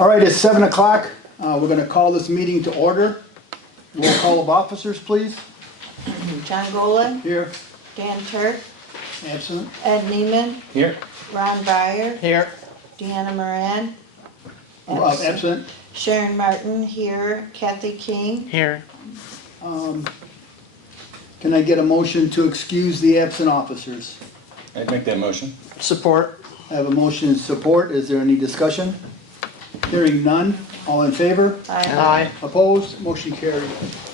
All right, it's 7 o'clock. We're going to call this meeting to order. Roll call of officers, please. John Golan, Here. Dan Turk, Absent. Ed Neiman, Here. Ron Breyer, Here. Deanna Moran, Absent. Sharon Martin here, Kathy King, Here. Can I get a motion to excuse the absent officers? I'd make that motion. Support. I have a motion and support. Is there any discussion? Hearing none. All in favor? Aye. Opposed? Motion carried.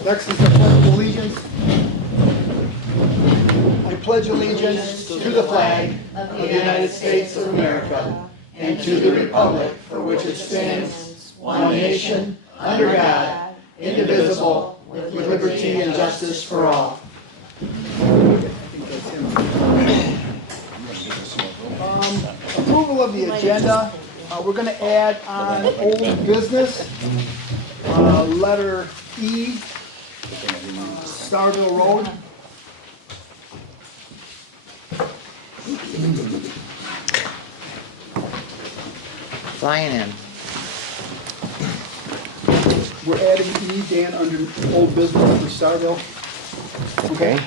Next is the Pledge of Allegiance. I pledge allegiance to the flag of the United States of America and to the republic for which it stands, one nation, under God, indivisible, with liberty and justice for all. Approval of the agenda. We're going to add on old business, letter E, Starville Road. Flying in. We're adding E, Dan, under old business for Starville. Okay.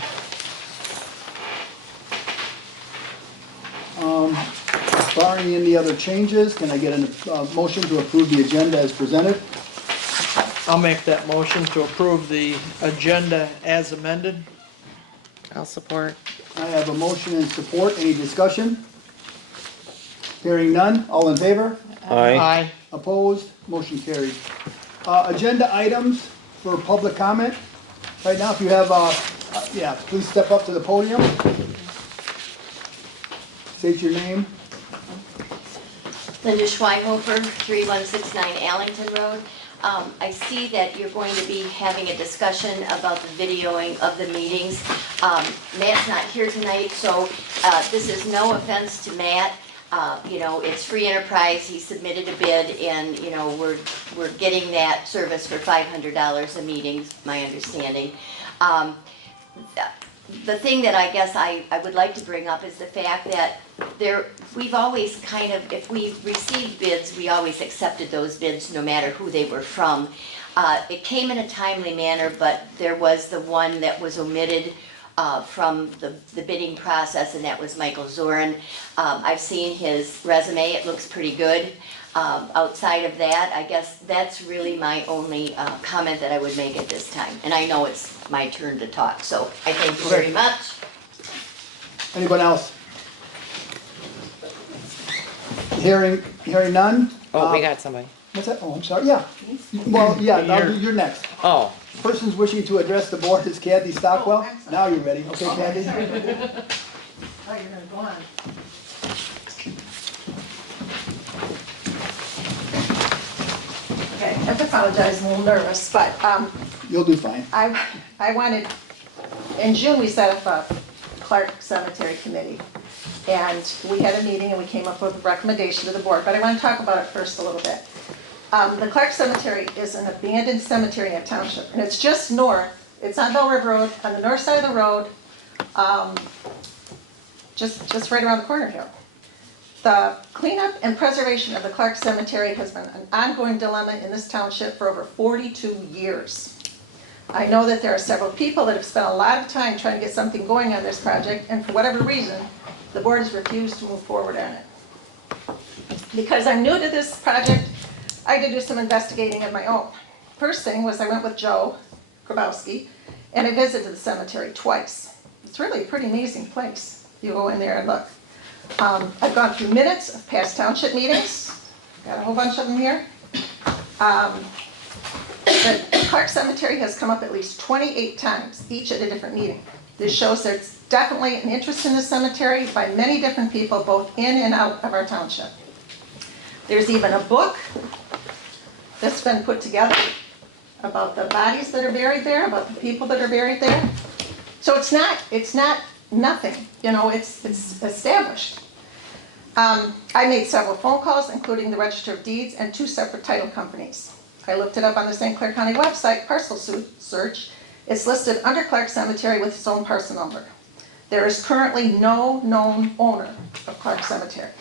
Barring any other changes, can I get a motion to approve the agenda as presented? I'll make that motion to approve the agenda as amended. I'll support. I have a motion and support. Any discussion? Hearing none. All in favor? Aye. Opposed? Motion carried. Agenda items for public comment. Right now, if you have, yeah, please step up to the podium. State your name. Linda Schweinhofer, 3169 Allington Road. I see that you're going to be having a discussion about the videoing of the meetings. Matt's not here tonight, so this is no offense to Matt. You know, it's free enterprise, he submitted a bid, and, you know, we're getting that service for $500 a meeting, my understanding. The thing that I guess I would like to bring up is the fact that we've always kind of, if we received bids, we always accepted those bids no matter who they were from. It came in a timely manner, but there was the one that was omitted from the bidding process, and that was Michael Zorin. I've seen his resume, it looks pretty good. Outside of that, I guess that's really my only comment that I would make at this time. And I know it's my turn to talk, so I thank you very much. Anyone else? Hearing none? Oh, we got somebody. What's that? Oh, I'm sorry, yeah. Well, yeah, you're next. Oh, Persons wishing to address the board is Kathy Stockwell. Now you're ready. Okay, Kathy? Oh, you're gonna go on. Okay, I have to apologize, I'm a little nervous, but You'll do fine. I wanted, in June, we set up a Clark Cemetery Committee. And we had a meeting and we came up with a recommendation to the board, but I want to talk about it first a little bit. The Clark Cemetery is an abandoned cemetery in a township, and it's just north, it's on Bell River Road, on the north side of the road, just right around the corner here. The cleanup and preservation of the Clark Cemetery has been an ongoing dilemma in this township for over 42 years. I know that there are several people that have spent a lot of time trying to get something going on this project, and for whatever reason, the board has refused to move forward on it. Because I'm new to this project, I had to do some investigating of my own. First thing was I went with Joe Grabowski, and I visited the cemetery twice. It's really a pretty amazing place. You go in there and look. I've gone through minutes of past township meetings. Got a whole bunch of them here. The Clark Cemetery has come up at least 28 times, each at a different meeting. This shows there's definitely an interest in the cemetery by many different people, both in and out of our township. There's even a book that's been put together about the bodies that are buried there, about the people that are buried there. So it's not nothing, you know, it's established. I made several phone calls, including the Register of Deeds and 2 separate title companies. I looked it up on the St. Clair County website, parcel search. It's listed under Clark Cemetery with its own parcel number. There is currently no known owner of Clark Cemetery.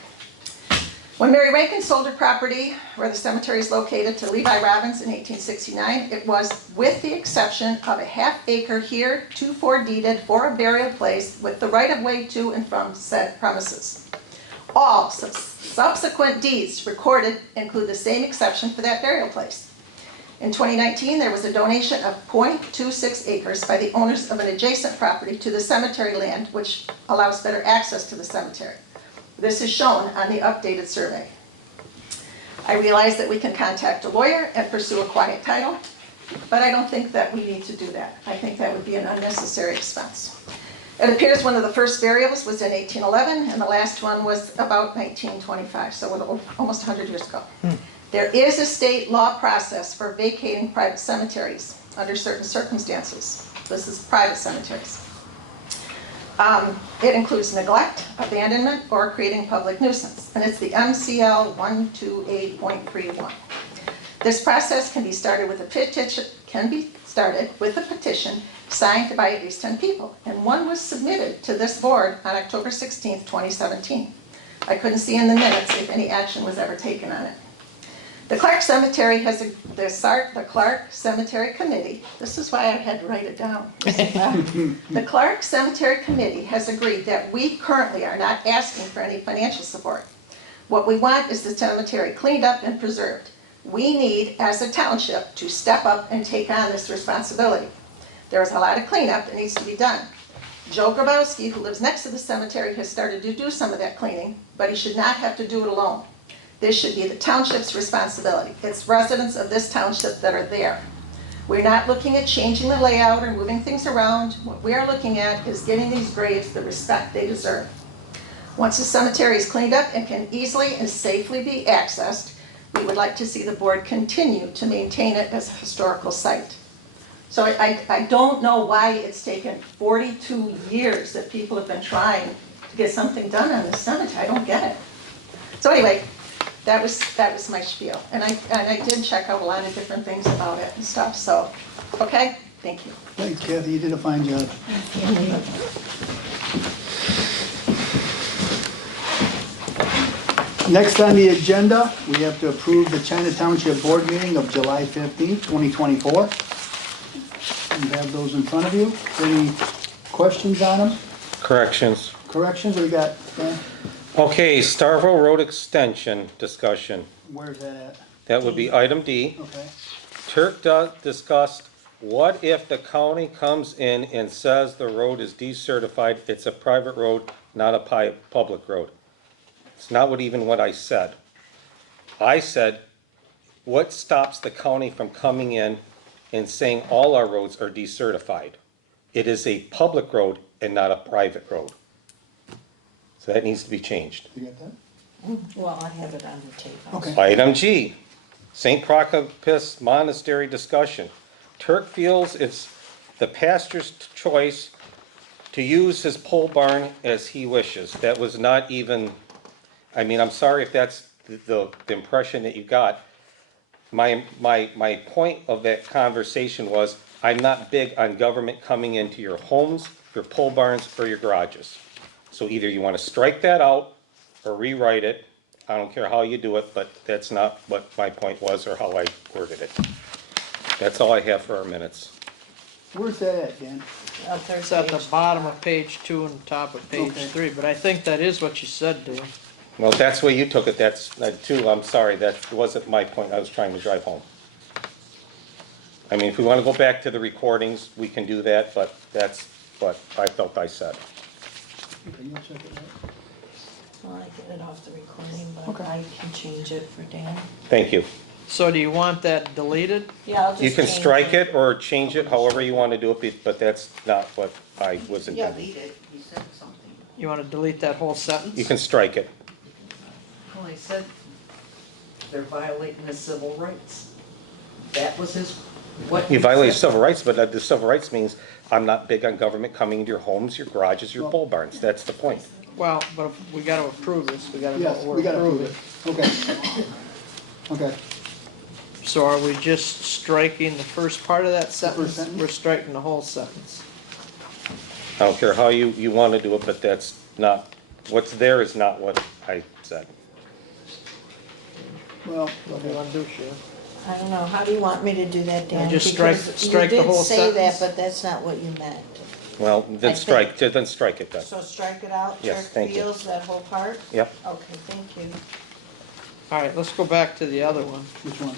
When Mary Rankin sold her property where the cemetery is located to Levi Robbins in 1869, it was with the exception of a half acre here, 2/4 deeded for a burial place with the right of way to and from said premises. All subsequent deeds recorded include the same exception for that burial place. In 2019, there was a donation of 0.26 acres by the owners of an adjacent property to the cemetery land, which allows better access to the cemetery. This is shown on the updated survey. I realize that we can contact a lawyer and pursue a quiet title, but I don't think that we need to do that. I think that would be an unnecessary expense. It appears one of the first burials was in 1811, and the last one was about 1925, so almost 100 years ago. There is a state law process for vacating private cemeteries under certain circumstances. This is private cemeteries. It includes neglect, abandonment, or creating public nuisance, and it's the MCL 128.31. This process can be started with a petition signed by at least 10 people, and one was submitted to this board on October 16th, 2017. I couldn't see in the minutes if any action was ever taken on it. The Clark Cemetery has the Clark Cemetery Committee, this is why I had to write it down. The Clark Cemetery Committee has agreed that we currently are not asking for any financial support. What we want is the cemetery cleaned up and preserved. We need, as a township, to step up and take on this responsibility. There is a lot of cleanup that needs to be done. Joe Grabowski, who lives next to the cemetery, has started to do some of that cleaning, but he should not have to do it alone. This should be the township's responsibility. It's residents of this township that are there. We're not looking at changing the layout or moving things around. What we are looking at is giving these graves the respect they deserve. Once the cemetery is cleaned up and can easily and safely be accessed, we would like to see the board continue to maintain it as a historical site. So I don't know why it's taken 42 years that people have been trying to get something done on this cemetery. I don't get it. So anyway, that was my spiel. And I did check out a lot of different things about it and stuff, so, okay? Thank you. Thanks, Kathy, you did a fine job. Next on the agenda, we have to approve the China Township Board meeting of July 15th, 2024. You have those in front of you. Any questions on them? Corrections. Corrections, what do you got, Dan? Okay, Starville Road Extension discussion. Where's that at? That would be item D. Okay. Turk discussed, what if the county comes in and says the road is decertified, it's a private road, not a public road? It's not what I said. I said, what stops the county from coming in and saying all our roads are decertified? It is a public road and not a private road. So that needs to be changed. You got that? Well, I have it on the tape. Okay. Item G, St. Procopus Monastery discussion. Turk feels it's the pastor's choice to use his pole barn as he wishes. That was not even, I'm sorry if that's the impression that you got. My point of that conversation was, I'm not big on government coming into your homes, your pole barns, or your garages. So either you want to strike that out or rewrite it. I don't care how you do it, but that's not what my point was or how I worded it. That's all I have for our minutes. Where's that at, Dan? It's at the bottom of page 2 and top of page Okay. 3, but I think that is what you said, Dan. Well, if that's the way you took it, that's too, I'm sorry, that wasn't my point I was trying to drive home. If we want to go back to the recordings, we can do that, but that's what I felt I said. Okay, you'll check it out. Well, I get it off the recording, but Okay. I can change it for Dan. Thank you. So do you want that deleted? Yeah, I'll just You can change strike it or change it however you want to do it, but that's not what I was Yeah, intending. leave it. You said something. You want to delete that whole sentence? You can strike it. Well, he said they're violating his civil rights. That was his, what. You he violate said. civil rights, but the civil rights means I'm not big on government coming into your homes, your garages, your pole barns. That's the point. Well, but if we gotta approve this, we gotta know Yes, what we're we gotta prove approving. it. Okay. Okay. So are we just striking the first part of that sentence? sentence? We're striking the whole sentence. I don't care how you want to do it, but that's not, what's there is not what I said. What Well, do you okay. wanna do, Sheila? I don't know, how do you want me to do that, Dan? just strike- Because strike the whole You did say that, sentence? but that's not what you meant. Well, I then think- strike it then. So strike it out, Yes, Turk thank you. Fields, that whole part? Yep. Okay, thank you. All right, let's go back to the other one, Which one?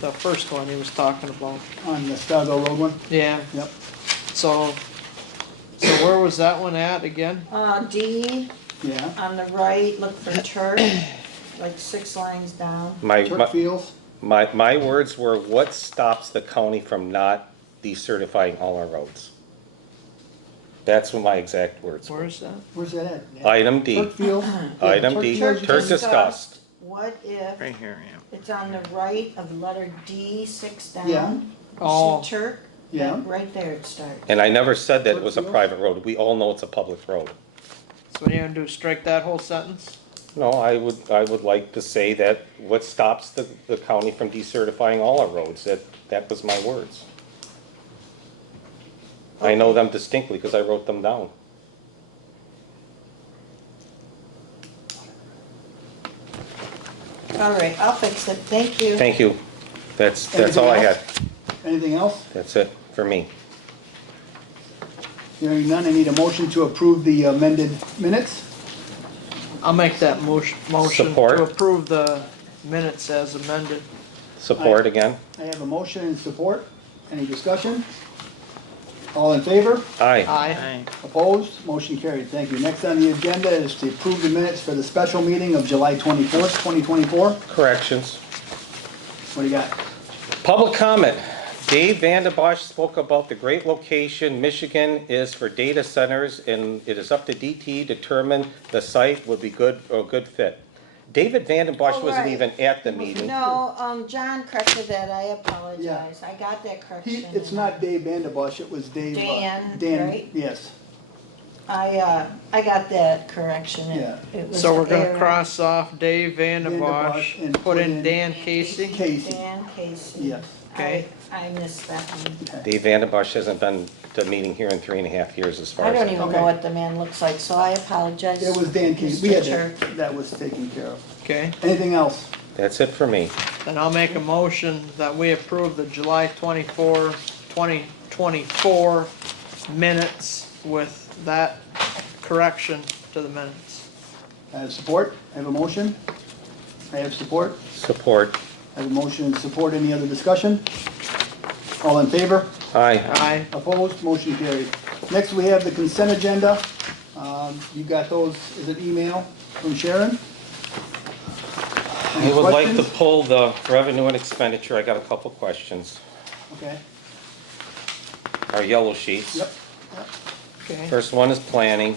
the first one he was talking about. On the Starville Road one? Yeah, Yep. so where was that one at again? D, Yeah. on the right, look for Turk, like 6 lines down. Turk Fields? My words were, what stops the county from not decertifying all our roads? That's what my exact words were. Where's that? Where's that at? Item D, Turk Fields? item Turk D, Fields. Turk discussed. What if Right here, yeah. it's on the right of letter D, 6 down? Yeah. You Oh. see Turk? Yeah. Right there it starts. And I never said that it was a Turk Fields? private road. We all know it's a public road. So what are you gonna do, strike that whole sentence? No, I would like to say that what stops the county from decertifying all our roads, that was my words. I know them distinctly because I wrote them down. All right, I'll fix it, thank you. Thank you. That's all I had. Anything else? That's it for me. Hearing none, I need a motion to approve the amended minutes. I'll make that motion Support. to approve the minutes as amended. Support again? I have a motion and support. Any discussion? All in favor? Aye. Aye. Aye. Opposed? Motion carried. Thank you. Next on the agenda is to approve the minutes for the special meeting of July 24th, 2024. Corrections. What do you got? Public comment. Dave Vandenbosch spoke about the great location Michigan is for data centers, and it is up to DT to determine the site would be good or a good fit. David Vandenbosch Oh, wasn't right. even at the meeting. No, John corrected that, I apologize, I got that correction. It's not Dave Vandenbosch, it was Dave. Dan, Dan, right? yes. I got that correction. Yeah. It was So we're gonna Aaron, cross off Dave Vandenbosch Vandenbosch, and put in Dan Casey. Casey. Dan Casey. Yes. Okay. I missed that one. Dave Vandenbosch hasn't been to a meeting here in 3.5 years as far I as don't I even know. know what the man looks like, so I apologize. It was Dan Casey. We had Mr. that, that was taken care of. Okay, Anything else? That's it for me. then I'll make a motion that we approve the July 24, 2024 minutes with that correction to the minutes. I have support. I have a motion. I have support. Support. I have a motion and support. Any other discussion? All in favor? Aye. Aye. Opposed? Motion carried. Next, we have the consent agenda. You got those, is it email from Sharon? I Any would like to questions? pull the revenue and expenditure. I got a couple questions. Okay, Our yellow sheets. yep. Okay, First one is planning.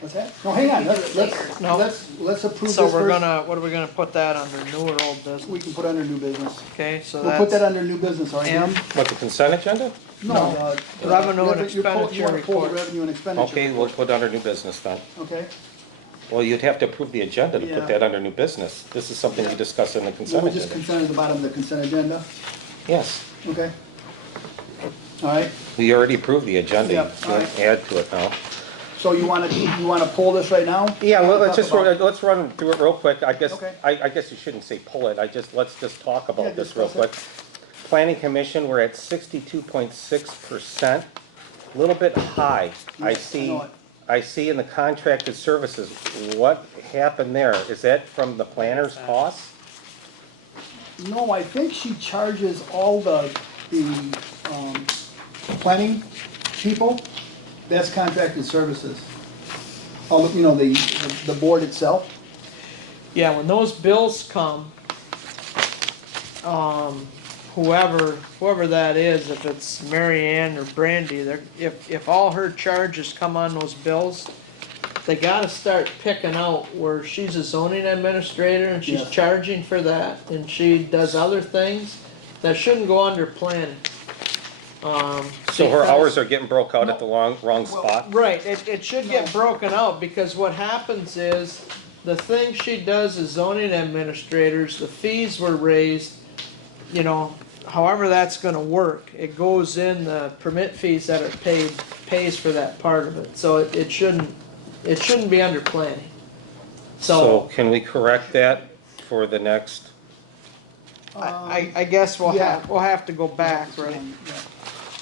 What's that? No, hang on, No. let's approve this so we're first. gonna, what are we gonna put that under, new or old business? We can put under new business. Okay, so We'll put that that's under new business, all right? M. What, the consent agenda? No. Revenue and you wanna expenditure pull the report. revenue and expenditure. Okay, we'll report. put under new business then. Okay, Well, you'd have to approve the agenda to Yeah. put that under new business. This is something we discussed in the so consent we just agenda. consent at the bottom of the consent agenda, Yes, okay? All right, we already approved the agenda. Yeah, You all can't add to it now. so you wanna pull this right now? Yeah, well, let's Talk just, about- let's run through it real quick. I guess, Okay. I guess you shouldn't say pull it. Let's just talk Yeah, about this real discuss it. quick. Planning commission, we're at 62.6%, a little bit high. Yeah, I know it. I see in the contracted services, what happened there? Is that from the planner's costs? No, I think she charges all the planning people, that's contracted services. All, the board itself. yeah, when those bills come, whoever that is, if it's Mary Ann or Brandy, if all her charges come on those bills, they gotta start picking out where she's a zoning administrator and she's Yes. charging for that, and she does other things, that shouldn't go under planning. So her because- hours are getting broke out at the wrong spot? Right, it should get broken out, because what happens is, the thing she does as zoning administrators, the fees were raised, however that's gonna work, it goes in the permit fees that are paid, pays for that part of it, so it shouldn't be under planning. So So, can we correct that for the next? I guess yeah. we'll have to go back, right? Yeah.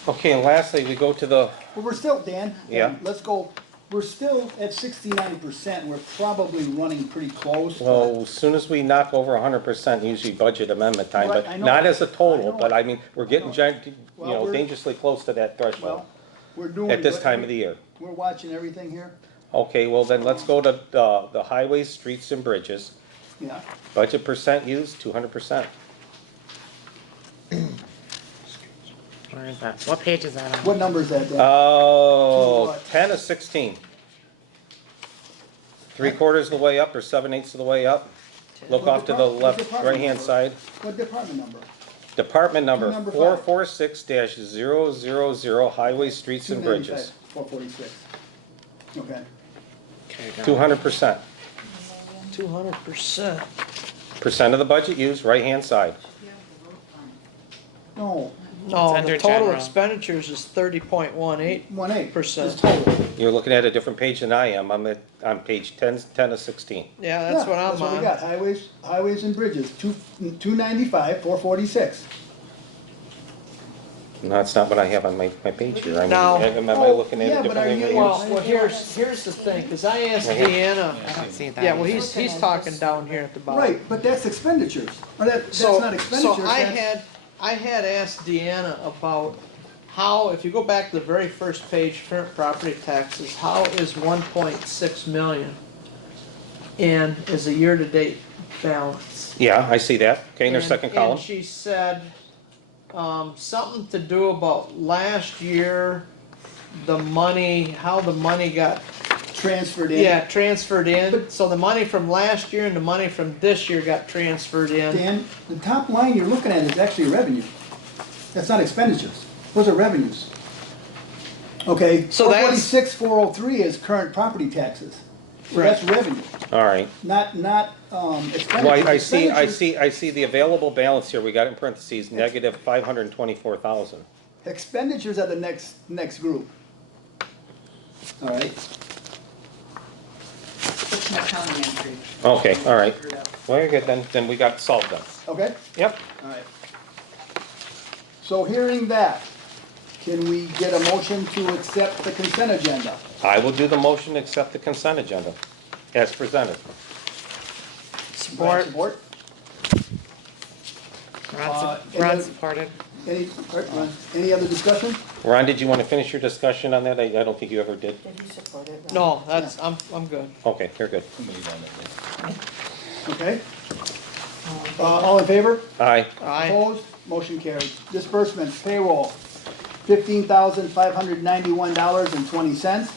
Okay, and lastly, we go to the, Well, we're still, Dan. Yeah. Let's go, we're still at 69%, we're probably running pretty close. well, as soon as we knock over 100%, usually budget amendment time, Right, but I know. not as a I total, know. but I mean, we're getting, Well, we're- dangerously close to that threshold Well, we're doing. at this what- time of the year. We're watching everything here, Okay, well then, let's go to the highways, streets, and bridges. yeah. Budget percent used, 200%. Where is that? What page is that on? What number is that, Dan? Oh, what? 10 of 16. 3/4 of the way up or 7/8 of the way up. Look What off to the department- what left, department right-hand number? side. What department number? Department number Number 446-000, highways, streets, and bridges. 446. Okay. Okay, got it. 200%. 200%. Percent of the budget used, right-hand side. No, No, under the total general. expenditures is 30.18. 1/8. Percent. Is total. You're looking at a different page than I am. I'm on page 10 of 16. Yeah, that's Yeah, what I'm That's what we on. got, highways and bridges, 295, 446. No, that's not what I have on my page here. I mean, Now- am I Oh, looking yeah, at it but are differently? you- than Well, here's the thing, cause I asked Right here. Deanna, I don't see that. yeah, well, either. he's talking down here at the bottom. Right, but that's expenditures. Or that's So, not expenditures, so I had asked Deanna about how, if you go back to the very first page, current property taxes, how is 1.6 million in, is a year-to-date balance? Yeah, I see that. Okay, in their second column. And she said, something to do about last year, the money, how the money got, transferred in. yeah, transferred in. So the money from last year and the money from this year got transferred in. Dan, the top line you're looking at is actually revenue. That's not expenditures. Those are revenues. Okay, So that's- 446,403 is current property taxes. So that's revenue, All right. not expenditures. Well, I see Expenditures- the available balance here. We got it in parentheses, negative 524,000. Expenditures are the next group. All right, It's an accounting entry. Okay, all right. Figure it out. Very good, then we got solved then. okay, Yep. all right. So hearing that, can we get a motion to accept the consent agenda? I will do the motion to accept the consent agenda as presented. Brian, Support. Ron any other- supported. Any other discussion? Ron, did you want to finish your discussion on that? I don't think you ever did. Did you support it? No, that's, I'm good. Okay, you're good. Okay. All in favor? Aye. Aye. Opposed? Motion carried. Disbursements, payroll, $15,591.20.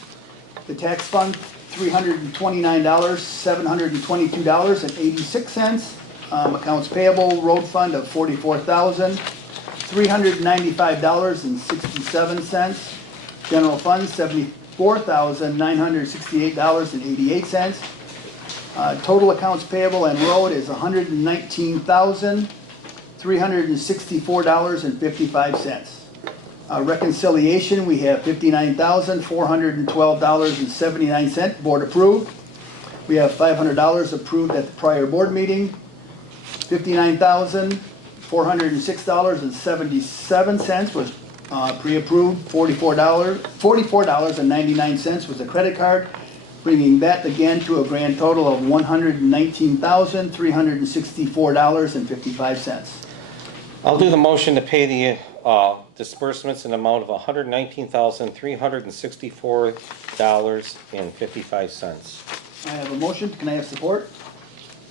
The tax fund, $329,722.86. Accounts payable, road fund of $44,395.67. General fund, $74,968.88. Total accounts payable and road is $119,364.55. Reconciliation, we have $59,412.79, board approved. We have $500 approved at the prior board meeting. $59,406.77 was pre-approved. $44.99 was a credit card, bringing that again to a grand total of $119,364.55. I'll do the motion to pay the disbursements in the amount of $119,364.55. I have a motion, can I have support?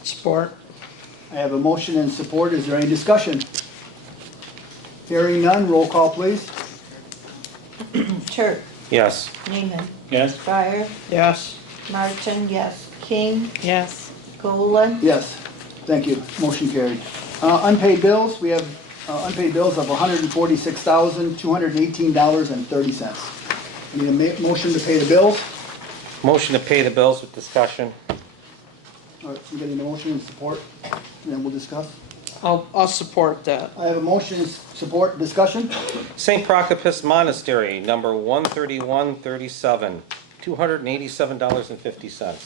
Support. I have a motion and support, is there any discussion? Hearing none, roll call please. Turk, Yes. Neiman, Yes. Fryer, Yes. Martin, yes. King, Yes. Golowitz, Yes, thank you, motion carried. Unpaid bills, we have unpaid bills of $146,218.30. Need a motion to pay the bills? Motion to pay the bills with discussion. All right, we getting a motion and support, and then we'll discuss. I'll support that. I have a motion and support, discussion. St. Procopus Monastery, number 13137, $287.50.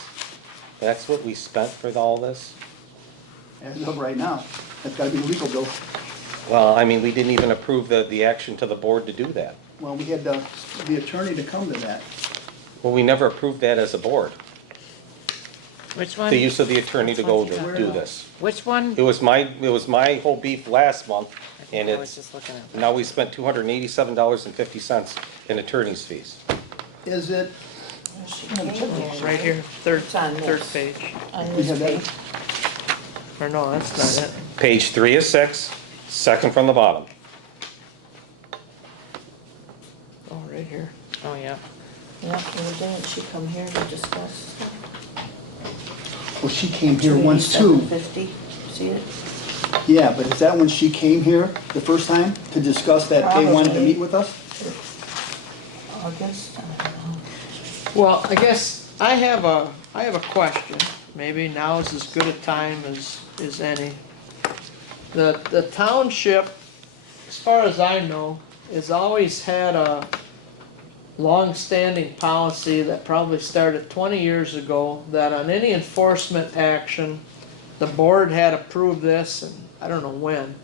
That's what we spent for all this? as of right now. That's gotta be the legal bill. Well, I mean, we didn't even approve the action to the board to do that. Well, we had the attorney to come to that. Well, we never approved that as a board, Which one? the use of the attorney to go Which one's to that? do this. Which one? It was my whole beef last month, and I was it's, just looking at that. now we spent $287.50 in attorney's fees. Is it, Right here, third on third this. page. On we this have that? page. Or no, that's not it. Page 3 of 6, second from the bottom. Oh, right here. Oh, yeah. Yeah, and didn't she come here to discuss? Well, she came here once too. $287.50, see it? Yeah, but is that when she came here the first time to discuss that they wanted to Probably. meet with us? August, I don't know. Well, I guess I have a question. Maybe now is as good a time as any. The township, as far as I know, has always had a long-standing policy that probably started 20 years ago, that on any enforcement action, the board had approved this, and I don't know when,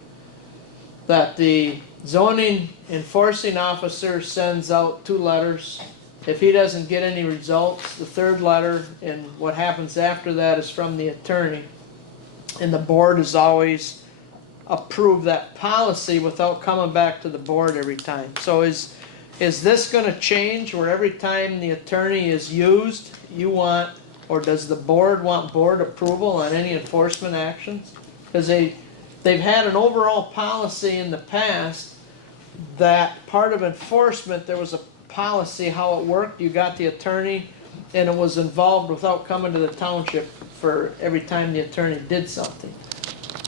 that the zoning enforcing officer sends out 2 letters. If he doesn't get any results, the 3rd letter, and what happens after that is from the attorney. And the board has always approved that policy without coming back to the board every time. So is this gonna change where every time the attorney is used, you want, or does the board want board approval on any enforcement actions? Cause they've had an overall policy in the past that part of enforcement, there was a policy how it worked. You got the attorney and it was involved without coming to the township for every time the attorney did something.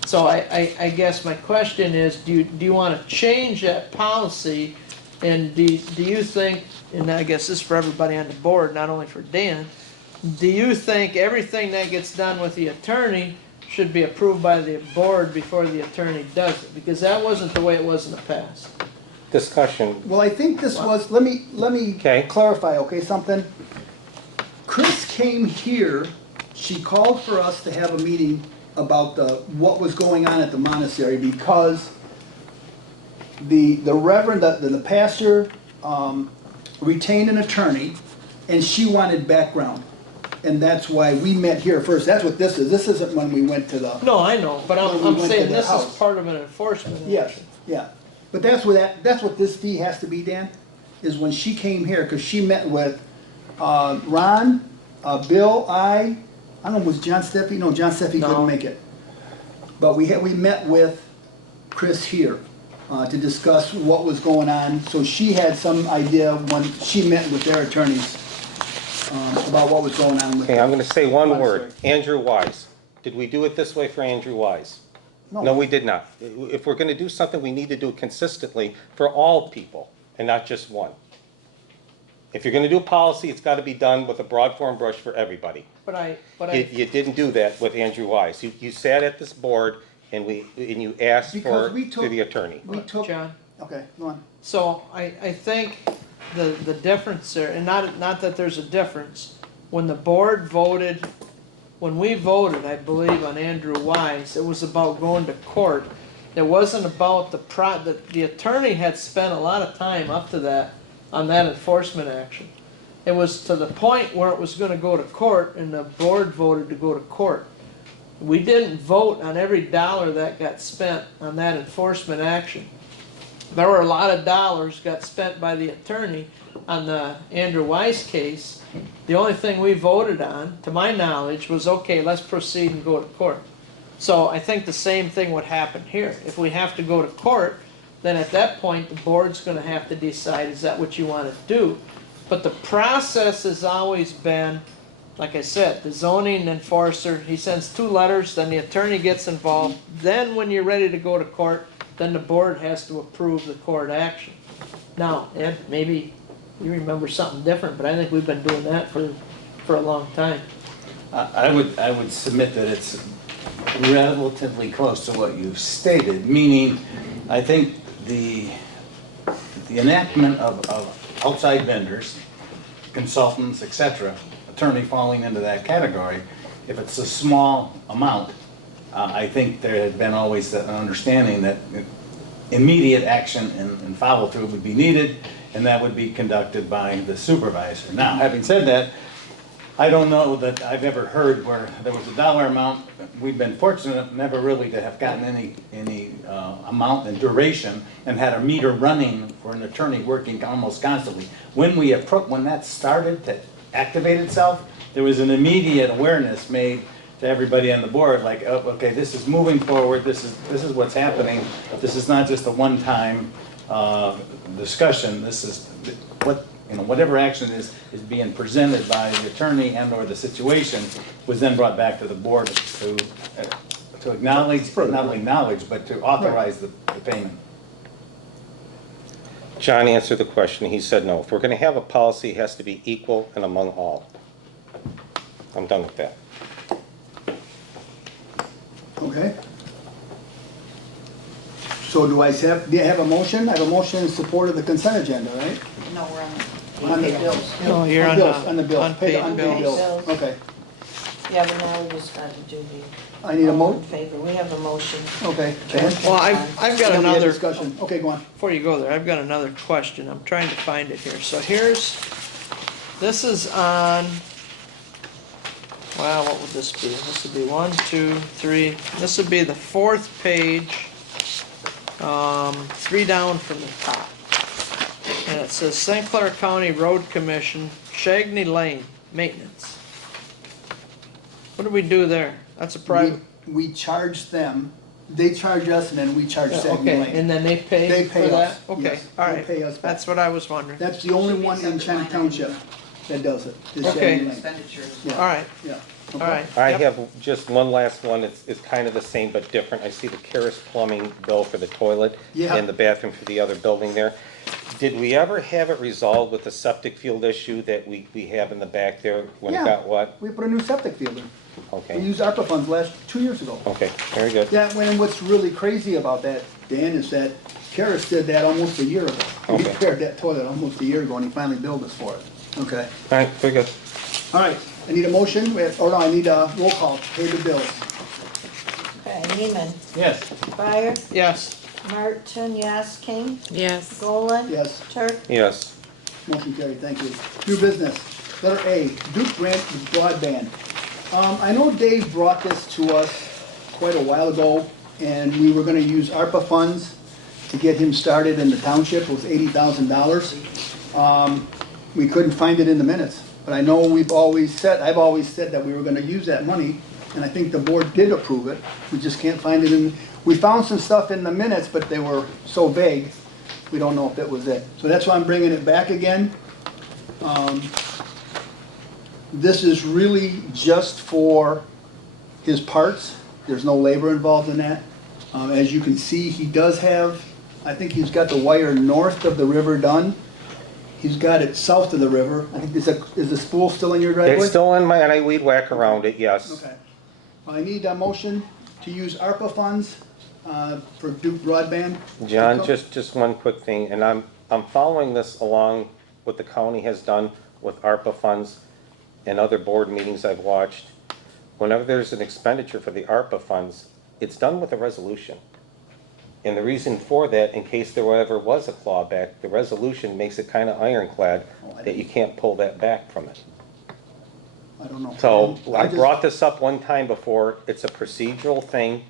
So I guess my question is, do you wanna change that policy? And do you think, and I guess this is for everybody on the board, not only for Dan, do you think everything that gets done with the attorney should be approved by the board before the attorney does it? Because that wasn't the way it was in the past. Discussion, Well, I think this was, let me Okay. clarify, okay, something. Chris came here, she called for us to have a meeting about what was going on at the monastery because the reverend, the pastor, retained an attorney and she wanted background. And that's why we met here first. That's what this is. This isn't when we went to the, No, I know, but When we I'm went saying to the this is house. part of an enforcement yes, action. yeah. But that's what this fee has to be, Dan, is when she came here, because she met with Ron, Bill, I don't know, was John Steffi? No, John Steffi No. couldn't make it. But we met with Chris here to discuss what was going on. So she had some idea when she met with their attorneys about what was going on with okay, I'm gonna say one I'm word, Andrew Wise. Did we do it this way for Andrew Wise? No, No, we did not. If we're gonna do something, we need to do it consistently for all people and not just one. If you're gonna do a policy, it's gotta be done with a broad form brush for everybody. But You didn't do that with Andrew Wise. You sat at this board and you asked Because for, we to took- the attorney. we took, John, okay, go on. so I think the difference there, and not that there's a difference, when the board voted, when we voted, I believe, on Andrew Wise, it was about going to court. It wasn't about the attorney had spent a lot of time up to that on that enforcement action. It was to the point where it was gonna go to court and the board voted to go to court. We didn't vote on every dollar that got spent on that enforcement action. There were a lot of dollars got spent by the attorney on the Andrew Weiss case. The only thing we voted on, to my knowledge, was, okay, let's proceed and go to court. So I think the same thing would happen here. If we have to go to court, then at that point, the board's gonna have to decide, is that what you wanna do? But the process has always been, like I said, the zoning enforcer, he sends 2 letters, then the attorney gets involved. Then when you're ready to go to court, then the board has to approve the court action. Now, Ed, maybe you remember something different, but I think we've been doing that for a long time. I would submit that it's relatively close to what you've stated, meaning I think the enactment of outside vendors, consultants, etc., attorney falling into that category, if it's a small amount, I think there had been always an understanding that immediate action and follow-through would be needed, and that would be conducted by the supervisor. Now, having said that, I don't know that I've ever heard where there was a dollar amount. We've been fortunate never really to have gotten any amount and duration and had a meter running for an attorney working almost constantly. When that started to activate itself, there was an immediate awareness made to everybody on the board, like, oh, okay, this is moving forward, this is what's happening. This is not just a one-time discussion. This is what, whatever action is being presented by the attorney and or the situation was then brought back to the board to acknowledge, not only acknowledge, but to authorize the payment. John answered the question. He said no. If we're going to have a policy, it has to be equal and among all. I'm done with that. Okay. So do I have a motion? I have a motion in support of the consent agenda, right? No, we're On the bills. No, you're on bills, the on the bills. Pay the unpaid unpaid bills. bills. Okay. Yeah, but now we just gotta do the. I need a all in mo, favor, we have a motion. okay. Dan? Well, I've got Then we have another, discussion. Okay, go on. before you go there, I've got another question. I'm trying to find it here. So this is on, wow, what would this be? This would be 1, 2, 3, this would be the 4th page, 3 down from the top. And it says St. Clair County Road Commission, Shagney Lane, maintenance. What do we do there? That's a private, We charge them, they charge us, and then we charge Saguenay okay, Lane. and then they pay They for pay that? us, Okay, yes. all They right. pay us back. That's what I was wondering. That's the only one in Shannon Township that does it, is Okay. Saguenay Lane. Expenditures. Yeah, All right, yeah. all Okay. right. I Yep. have just one last one. It's kind of the same but different. I see the Karis Plumbing bill for the toilet Yeah. and the bathroom for the other building there. Did we ever have it resolved with the septic field issue that we have in the back there when it Yeah. got what? We put a new septic field in. We Okay, used ARPA funds 2 years ago. okay, very good. Yeah, and what's really crazy about that, Dan, is that Karis did that almost a year ago. He Okay. repaired that toilet almost a year ago, and he finally billed us for it. Okay. All right, very good. All right, I need a motion, or no, I need a roll call, to pay the bills. Okay, Neiman, Yes. Fire, Yes, Martin, yes, King, Yes. Golan. Yes, Turk, Yes. motion carried, thank you. New business, letter A, Duke Grant Broadband. I know Dave brought this to us quite a while ago, and we were gonna use ARPA funds to get him started in the township. It was $80,000. We couldn't find it in the minutes, but I know I've always said that we were gonna use that money, and I think the board did approve it. We just can't find it we found some stuff in the minutes, but they were so vague, we don't know if that was it. So that's why I'm bringing it back again. This is really just for his parts. There's no labor involved in that. As you can see, he does have, I think he's got the wire north of the river done. He's got it south of the river. I think, is the spool still in your driveway? It's still in my, and I weed whack around it, yes. Okay. I need a motion to use ARPA funds for Duke Broadband. John, just one quick thing, and I'm following this along what the county has done with ARPA funds and other board meetings I've watched. Whenever there's an expenditure for the ARPA funds, it's done with a resolution. And the reason for that, in case there ever was a clawback, the resolution makes it kind of ironclad that you can't pull that back from it. I don't know. So I just- brought this up one time before. It's a procedural thing.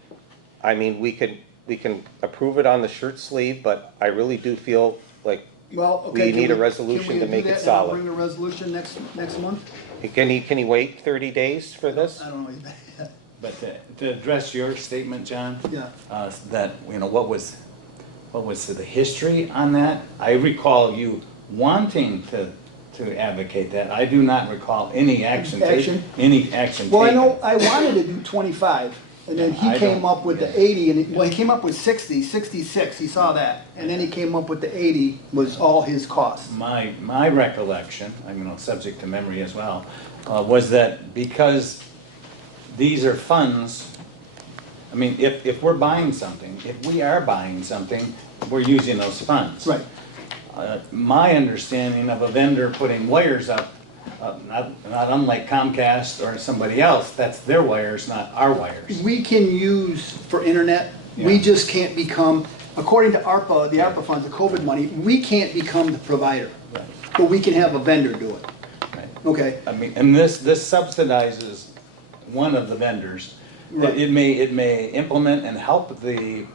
I mean, we can approve it on the shirt sleeve, but I really do feel like Well, okay. we need a can resolution we to do make that it and I'll solid. Bring a resolution next month? Can he wait 30 days for this? I don't know. But to address your statement, John, Yeah. that, what was the history on that? I recall you wanting to advocate that. I do not recall any action taken. Well, I know, I wanted to do 25, and then he I came don't- up with the 80, and he came up with 60, 66, he saw that. And then he came up with the 80 was all his costs. My recollection, subject to memory as well, was that because these are funds, if we're buying something, if we are buying something, we're using those funds. Right. My understanding of a vendor putting wires up not unlike Comcast or somebody else, that's their wires, not our wires. We can use for internet, we Yeah. just can't become, according to ARPA, the ARPA funds, the COVID money, we can't become the provider. Right. But we can have a vendor do it. Right. Okay, I mean, and this subsidizes one of the vendors. Right. It may implement and help the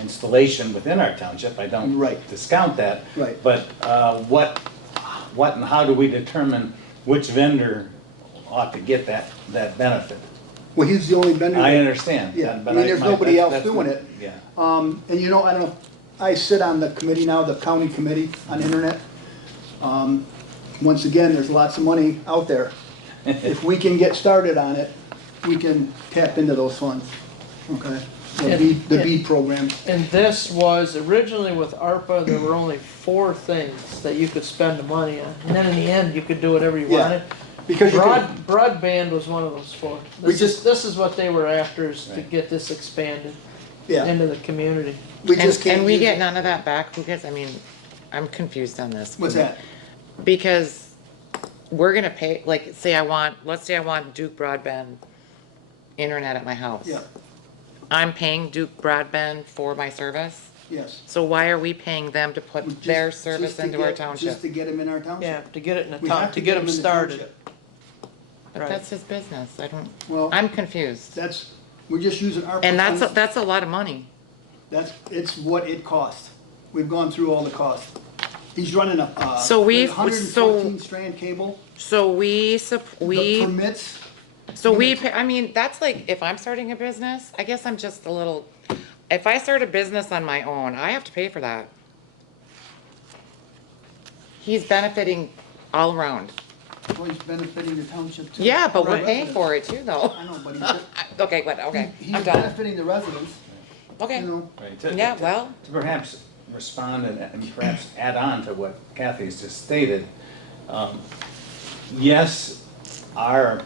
installation within our township, I don't Right. discount that. Right. But what and how do we determine which vendor ought to get that benefit? well, he's the only vendor. I that- understand. Yeah, but I mean, there's nobody else that's doing what- it. Yeah. And you know, I don't know, I sit on the committee now, the county committee on internet. Once again, there's lots of money out there. If we can get started on it, we can tap into those funds, okay? The BEAD program. And this was, originally with ARPA, there were only 4 things that you could spend the money on. And then in the end, you could do whatever you Yeah, wanted. because you can, Broadband was one of those 4. We This is what they were after, is to Right. get this expanded yeah, into the community. we just can't And we use get it. none of that back because, I mean, I'm confused on this. What's that? Because we're gonna pay, like, let's say I want Duke Broadband internet at my house. Yeah, I'm paying Duke Broadband for my service, yes. so why are we paying them to put Just- their just service to into our get- township? Just to get them in our township. Yeah, to get it in the We town, have to get them them in the started. township. But Right. that's his business, I don't, Well, I'm confused. that's, we're just using ARPA And funds. that's a lot of money. It's what it costs. We've gone through all the costs. He's running a, So we've- 114 strand cable. So we, The permits, I mean, that's like, if I'm starting a business, I guess I'm just a little, if I start a business on my own, I have to pay for that. He's benefiting all around. well, he's benefiting the township too. Yeah, but we're Right. paying for it too, though. I know, but he's, Okay, good, okay, he's I'm done. benefiting the residents, Okay, you know. Right. yeah, well, To perhaps respond and perhaps add on to what Kathy's just stated, yes, our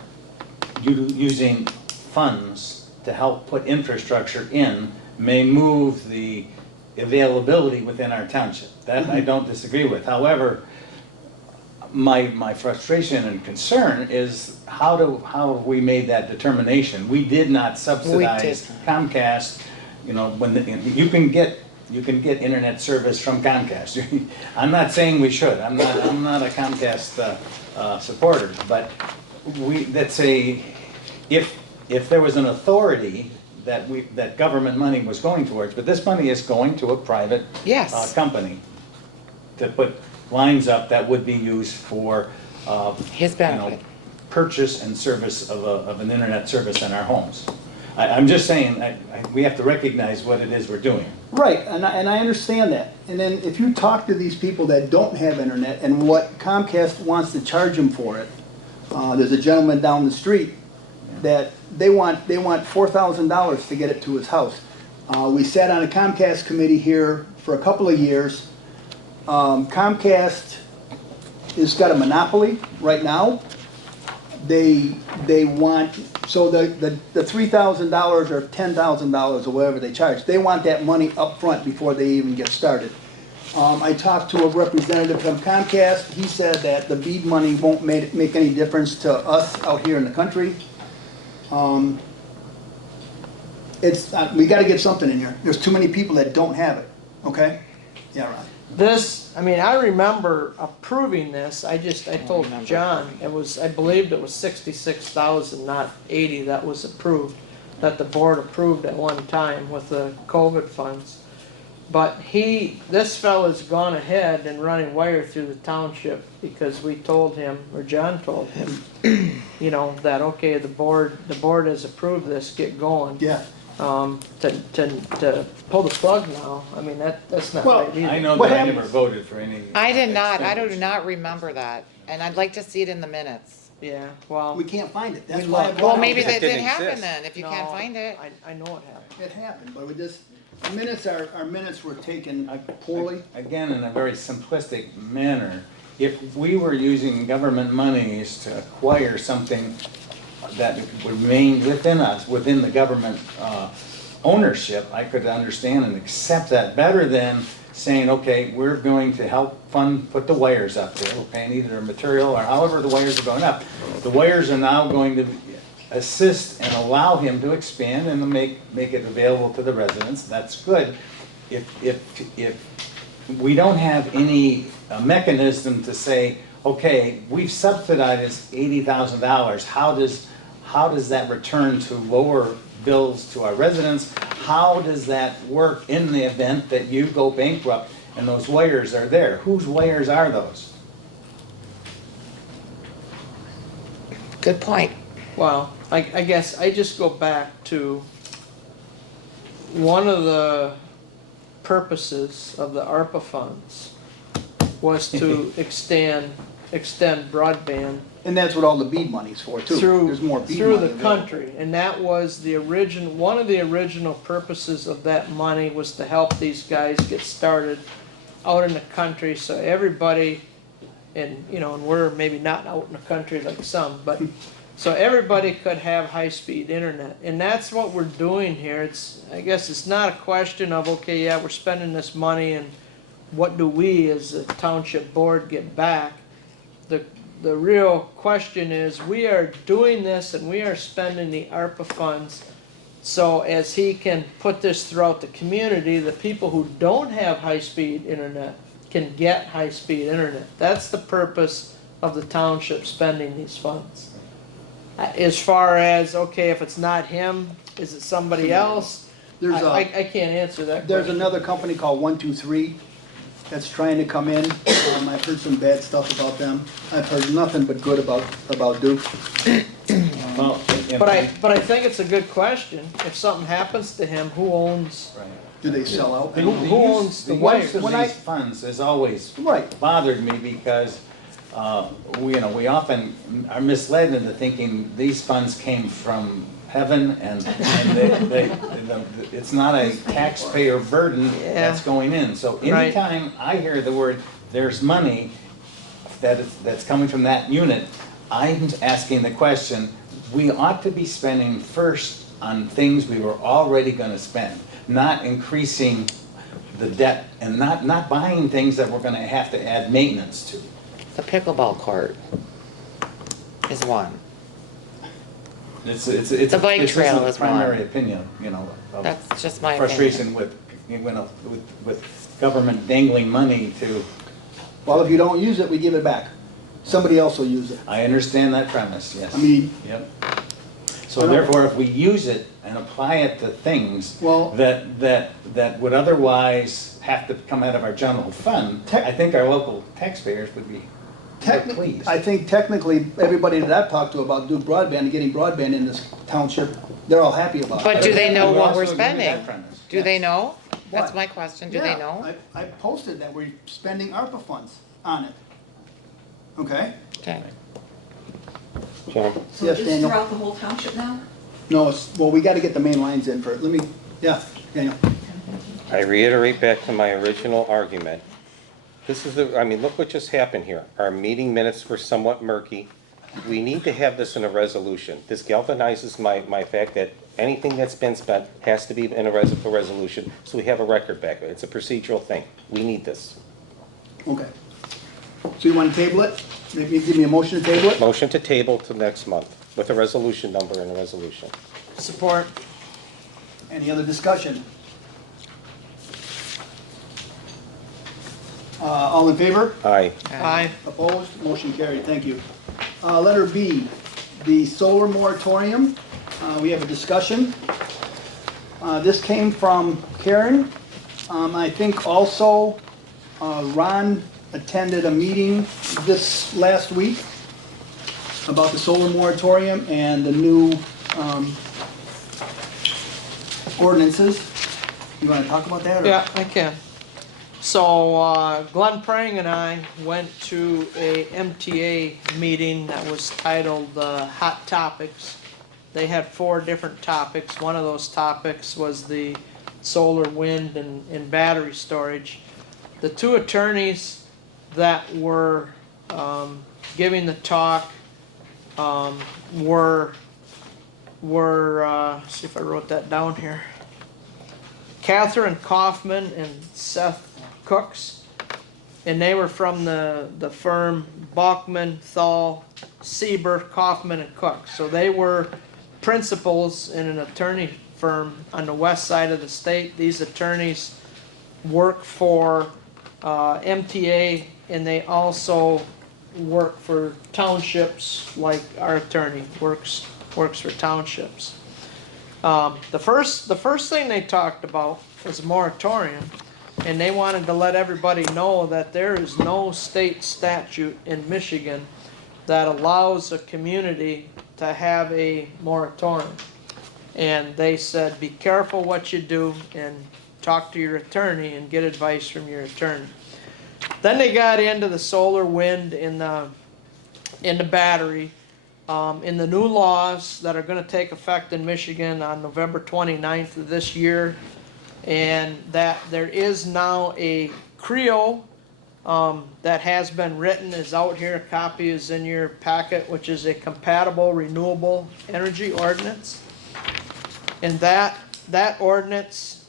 using funds to help put infrastructure in may move the availability within our township. That I don't disagree with. However, my frustration and concern is how have we made that determination? We did not subsidize Comcast, you know, you can get internet service from Comcast. I'm not saying we should. I'm not a Comcast supporter, but let's say if there was an authority that government money was going towards, but this money is going to a private yes, company to put lines up that would be used for his benefit. purchase and service of an internet service in our homes. I'm just saying, we have to recognize what it is we're doing. Right, and I understand that. And then if you talk to these people that don't have internet and what Comcast wants to charge them for it, there's a gentleman down the street that they want $4,000 to get it to his house. We sat on a Comcast committee here for a couple of years. Comcast has got a monopoly right now. They want, so the $3,000 or $10,000 or whatever they charge, they want that money up front before they even get started. I talked to a representative from Comcast. He said that the BEAD money won't make any difference to us out here in the country. We gotta get something in here. There's too many people that don't have it, okay? Yeah, Ron. I remember approving this, I told John, I believed it was 66,000, not 80 that was approved, that the board approved at one time with the COVID funds. But this fella's gone ahead and running wire through the township because we told him, or John told him, you know, that, okay, the board has approved this, get going. Yeah. To pull the plug now, I mean, that's not Well, right either. I know What that I happens- never voted for any. I do not extinguishers. remember that, and I'd like to see it in the minutes. Yeah, well. We can't find it. That's We why I looked. brought Well, it maybe up. that didn't didn't happen exist. then, if you can't No, find it. I know it happened. It happened, but our minutes were taken poorly. Again, in a very simplistic manner, if we were using government monies to acquire something that remained within us, within the government ownership, I could understand and accept that better than saying, okay, we're going to help fund, put the wires up there, we're paying either material or however the wires are going up. The wires are now going to assist and allow him to expand and to make it available to the residents, that's good. If we don't have any mechanism to say, okay, we've subsidized $80,000, how does that return to lower bills to our residents? How does that work in the event that you go bankrupt and those wires are there? Whose wires are those? Good point. Well, I guess I just go back to one of the purposes of the ARPA funds was to extend broadband And that's what all the BEAD money's for too. through, There's more BEAD through money the available. country. And that was the original, one of the original purposes of that money was to help these guys get started out in the country, so everybody, and, you know, and we're maybe not out in the country like some, but, so everybody could have high-speed internet. And that's what we're doing here. It's, I guess it's not a question of, okay, yeah, we're spending this money and what do we as a township board get back? The real question is, we are doing this and we are spending the ARPA funds so as he can put this throughout the community, the people who don't have high-speed internet can get high-speed internet. That's the purpose of the township spending these funds. As far as, okay, if it's not him, is it somebody else? There's I can't answer that There's question. another company called 123 that's trying to come in. I've heard some bad stuff about them. I've heard nothing but good about Duke. Well, But I think it's a good question. If something happens to him, who owns? Right. Do they sell out? Who owns the use wires? of When I- these funds has always Right. bothered me because, we often are misled into thinking these funds came from heaven and it's not a taxpayer burden that's going in. So Right. anytime I hear the word, there's money that's coming from that unit, I'm asking the question, we ought to be spending first on things we were already gonna spend, not increasing the debt and not buying things that we're gonna have to add maintenance to. The pickleball court is one. It's The bike this trail isn't a is one. primary opinion, of That's just my opinion. frustration with government dangling money to, Well, if you don't use it, we give it back. Somebody else will use it. I understand that premise, yes. I mean, Yep. So therefore, if we use it and apply it to things Well- that would otherwise have to come out of our general fund, Tec- I think our local taxpayers would be pleased. I think technically, everybody that I've talked to about Duke Broadband and getting broadband in this township, they're all happy about it. But do they know I would what also we're agree with that spending? premise, Do yes. they know? That's What? my question. Do they Yeah, know? I posted that we're spending ARPA funds on it. Okay? Okay. Jim? So Yes, it's Daniel. throughout the whole township now? No, well, we gotta get the main lines in first. Yeah, Daniel. I reiterate back to my original argument. This is look what just happened here. Our meeting minutes were somewhat murky. We need to have this in a resolution. This galvanizes my fact that anything that's been spent has to be in a resolution, so we have a record back. It's a procedural thing. We need this. Okay. So you wanna table it? Maybe give me a motion to table it? Motion to table to next month with a resolution number and a resolution. Support. Any other discussion? All in favor? Aye. Aye. Opposed? Motion carried, thank you. Letter B, the solar moratorium. We have a discussion. This came from Karen. I think also Ron attended a meeting this last week about the solar moratorium and the new ordinances. You want to talk about that? or- Yeah, I can. So Glenn Prang and I went to a MTA meeting that was titled Hot Topics. They had 4 different topics. One of those topics was the solar, wind, and battery storage. The 2 attorneys that were giving the talk were see if I wrote that down here. Catherine Kaufman and Seth Cooks, and they were from the firm Bachman, Thal, Sieber, Kaufman, and Cook. So they were principals in an attorney firm on the west side of the state. These attorneys work for MTA, and they also work for townships, like our attorney works for townships. The first thing they talked about was a moratorium, and they wanted to let everybody know that there is no state statute in Michigan that allows a community to have a moratorium. And they said, be careful what you do and talk to your attorney and get advice from your attorney. Then they got into the solar, wind, in the battery, in the new laws that are going to take effect in Michigan on November 29th of this year, and that there is now a CREO that has been written, is out here. A copy is in your packet, which is a compatible renewable energy ordinance. And that ordinance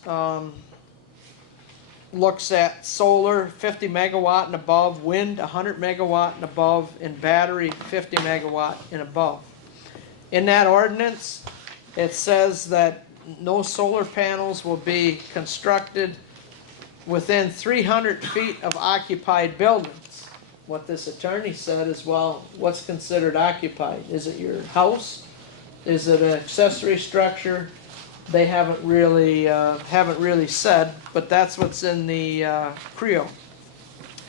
looks at solar 50 megawatt and above, wind 100 megawatt and above, and battery 50 megawatt and above. In that ordinance, it says that no solar panels will be constructed within 300 feet of occupied buildings. What this attorney said is, well, what's considered occupied? Is it your house? Is it an accessory structure? They haven't really said, but that's what's in the CREO.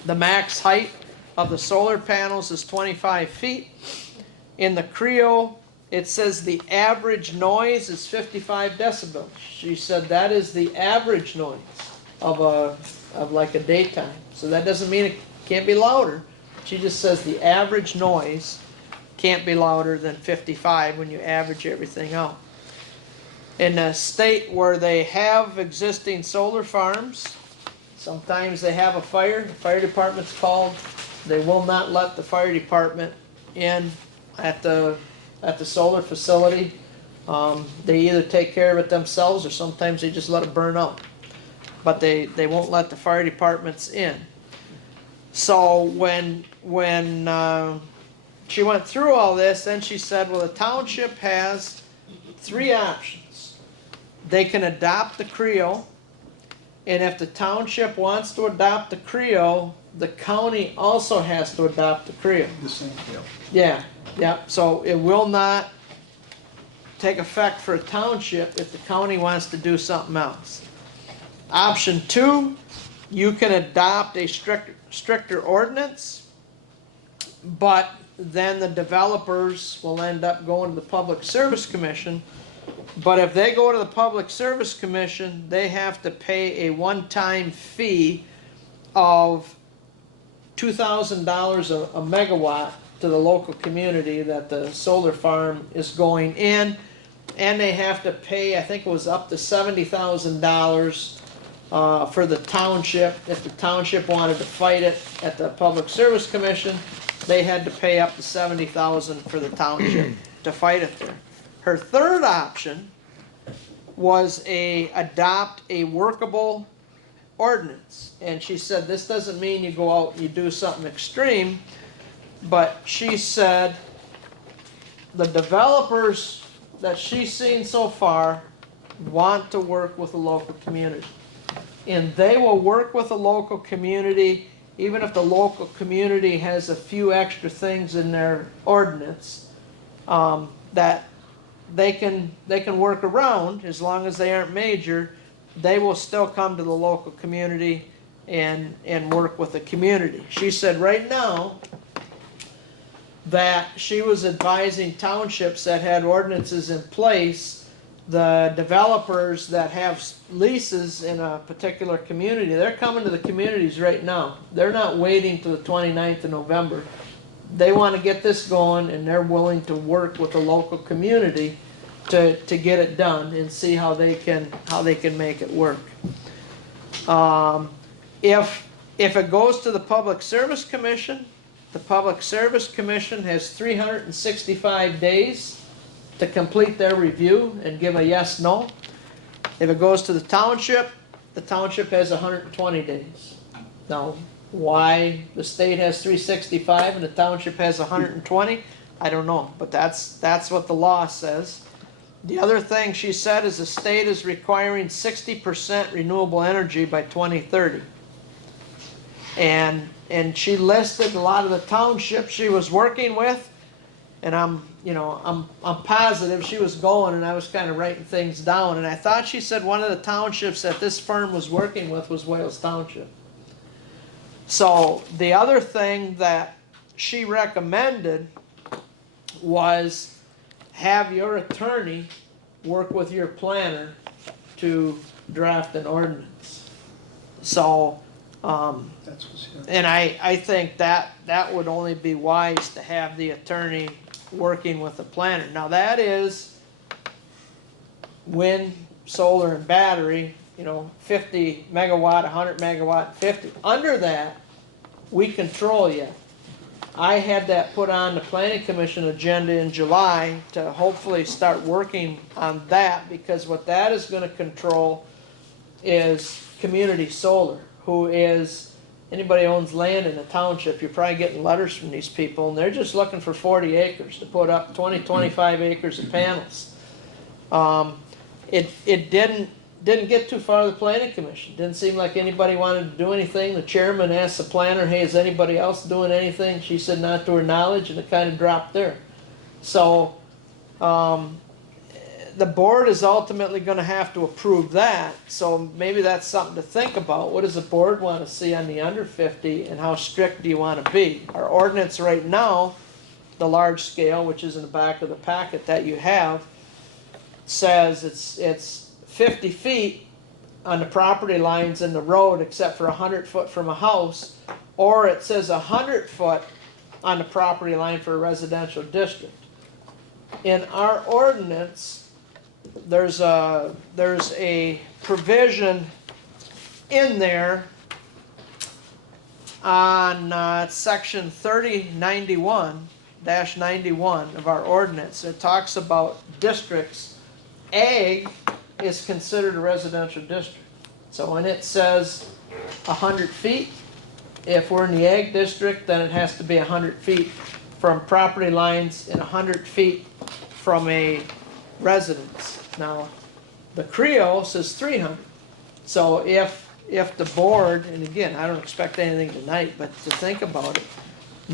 The max height of the solar panels is 25 feet. In the CREO, it says the average noise is 55 decibels. She said that is the average noise of like a daytime. So that doesn't mean it can't be louder. She just says the average noise can't be louder than 55 when you average everything out. In a state where they have existing solar farms, sometimes they have a fire, the fire department's called, they will not let the fire department in at the solar facility. They either take care of it themselves or sometimes they just let it burn out. But they won't let the fire departments in. So when she went through all this, then she said, well, the township has 3 options. They can adopt the CREO, and if the township wants to adopt the CREO, the county also has to adopt the CREO. The same, Yeah, so it will not take effect for a township if the county wants to do something else. Option 2, you can adopt a stricter ordinance, but then the developers will end up going to the Public Service Commission. But if they go to the Public Service Commission, they have to pay a one-time fee of $2,000 a megawatt to the local community that the solar farm is going in. And they have to pay, I think it was up to $70,000 for the township. If the township wanted to fight it at the Public Service Commission, they had to pay up to $70,000 for the township to fight it there. Her third option was adopt a workable ordinance. And she said, this doesn't mean you go out and you do something extreme, but she said the developers that she's seen so far want to work with the local community. And they will work with the local community even if the local community has a few extra things in their ordinance that they can work around. As long as they aren't major, they will still come to the local community and work with the community. She said right now that she was advising townships that had ordinances in place, the developers that have leases in a particular community, they're coming to the communities right now. They're not waiting till the 29th of November. They want to get this going, and they're willing to work with the local community to get it done and see how they can make it work. If it goes to the Public Service Commission, the Public Service Commission has 365 days to complete their review and give a yes/no. If it goes to the township has 120 days. Now, why the state has 365 and the township has 120, I don't know, but that's what the law says. The other thing she said is the state is requiring 60% renewable energy by 2030. And she listed a lot of the townships she was working with, and I'm positive she was going, and I was kind of writing things down, and I thought she said one of the townships that this firm was working with was Wales Township. So the other thing that she recommended was have your attorney work with your planner to draft an ordinance. So, and I think that would only be wise to have the attorney working with the planner. Now that is wind, solar, and battery, 50 megawatt, 100 megawatt, 50. Under that, we control you. I had that put on the planning commission agenda in July to hopefully start working on that, because what that is gonna control is community solar, who is, anybody owns land in the township, you're probably getting letters from these people, and they're just looking for 40 acres to put up 25 acres of panels. It didn't get too far to the planning commission. Didn't seem like anybody wanted to do anything. The chairman asked the planner, hey, is anybody else doing anything? She said not to her knowledge, and it kind of dropped there. So the board is ultimately going to have to approve that. So maybe that's something to think about. What does the board want to see on the under 50, and how strict do you want to be? Our ordinance right now, the large scale, which is in the back of the packet that you have, says it's 50 feet on the property lines in the road except for 100 foot from a house, or it says 100 foot on the property line for a residential district. In our ordinance, there's a provision in there on section 3091-91 of our ordinance. It talks about districts. Ag is considered a residential district. So when it says 100 feet, if we're in the ag district, then it has to be 100 feet from property lines and 100 feet from a residence. Now, the Creo says 300. So if the board, and again, I don't expect anything tonight, but to think about it,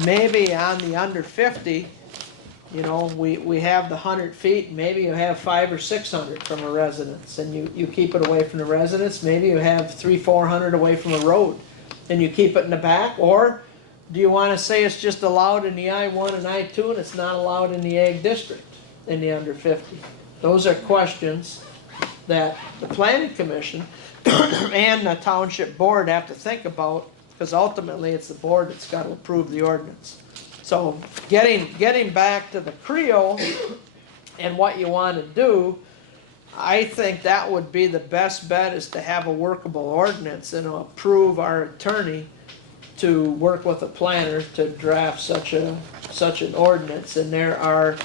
maybe on the under 50, we have the 100 feet, maybe you have 500 or 600 from a residence, and you keep it away from the residence. Maybe you have 300-400 away from a road, and you keep it in the back. Or do you want to say it's just allowed in the I-1 and I-2, and it's not allowed in the ag district in the under 50? Those are questions that the planning commission and the township board have to think about, because ultimately it's the board that's got to approve the ordinance. So getting back to the Creo and what you want to do, I think that would be the best bet, is to have a workable ordinance and approve our attorney to work with a planner to draft such an ordinance. And there are,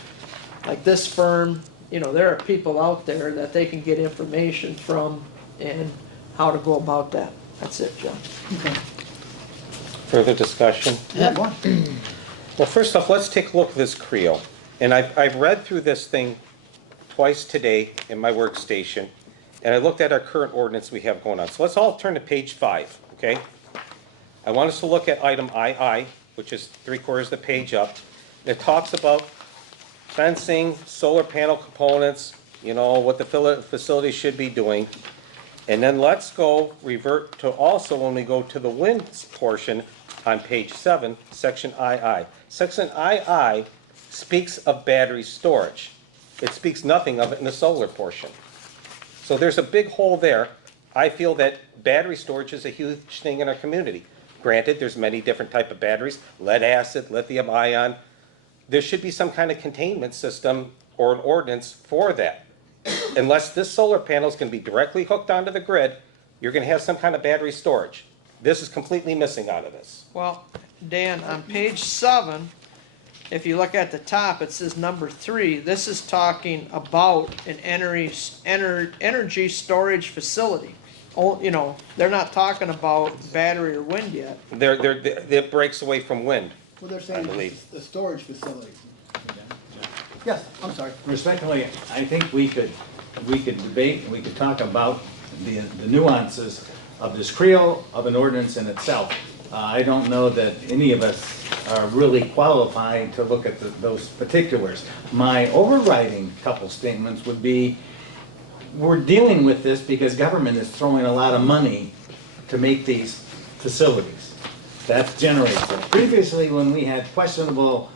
like this firm, there are people out there that they can get information from and how to go about that. That's it, John. Okay. Further discussion? Yeah, go on. Well, first off, let's take a look at this Creo. And I've read through this thing twice today in my workstation, and I looked at our current ordinance we have going on. So let's all turn to page 5, okay? I want us to look at item II, which is 3/4 of the page up. It talks about fencing, solar panel components, what the facility should be doing. And then let's revert to also when we go to the wind portion on page 7, section II. Section II speaks of battery storage. It speaks nothing of it in the solar portion. So there's a big hole there. I feel that battery storage is a huge thing in our community. Granted, there's many different type of batteries, lead acid, lithium ion. There should be some kind of containment system or an ordinance for that. Unless this solar panel is going to be directly hooked onto the grid, you're going to have some kind of battery storage. This is completely missing out of this. Well, Dan, on page 7, if you look at the top, it says number 3. This is talking about an energy storage facility. Oh, you know, they're not talking about battery or wind yet. It breaks away from wind. Well, they're I saying believe. the storage facilities. Yes, I'm sorry. Respectfully, I think we could debate, and we could talk about the nuances of this Creo of an ordinance in itself. I don't know that any of us are really qualified to look at those particulars. My overriding couple statements would be, we're dealing with this because government is throwing a lot of money to make these facilities. That generates it. Previously, when we had questionable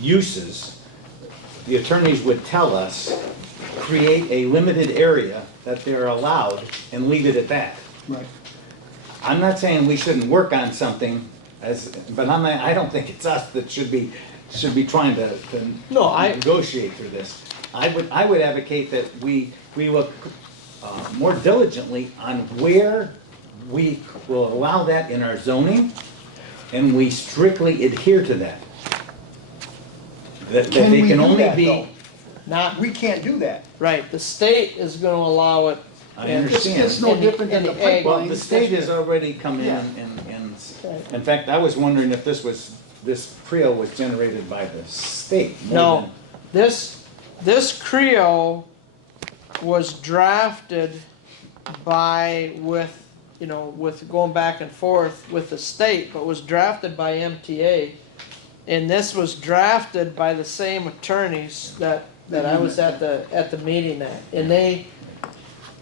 uses, the attorneys would tell us, create a limited area that they're allowed and leave it at that. Right. I'm not saying we shouldn't work on something but I don't think it's us that should be trying to negotiate through this. I would advocate that we look more diligently on where we will allow that in our zoning, and we strictly adhere to that. That Can they we can do only that, be. though? Not, We can't do that. right, the state is gonna allow it. I in- understand. It's no in the- different than in the the ag- Well, pipeline. the state has already come in Yeah. and, Okay. in fact, I was wondering if this Creo was generated by the state. more No, than- this Creo was drafted with going back and forth with the state, but was drafted by MTA. And this was drafted by the same attorneys that I was at the meeting at. And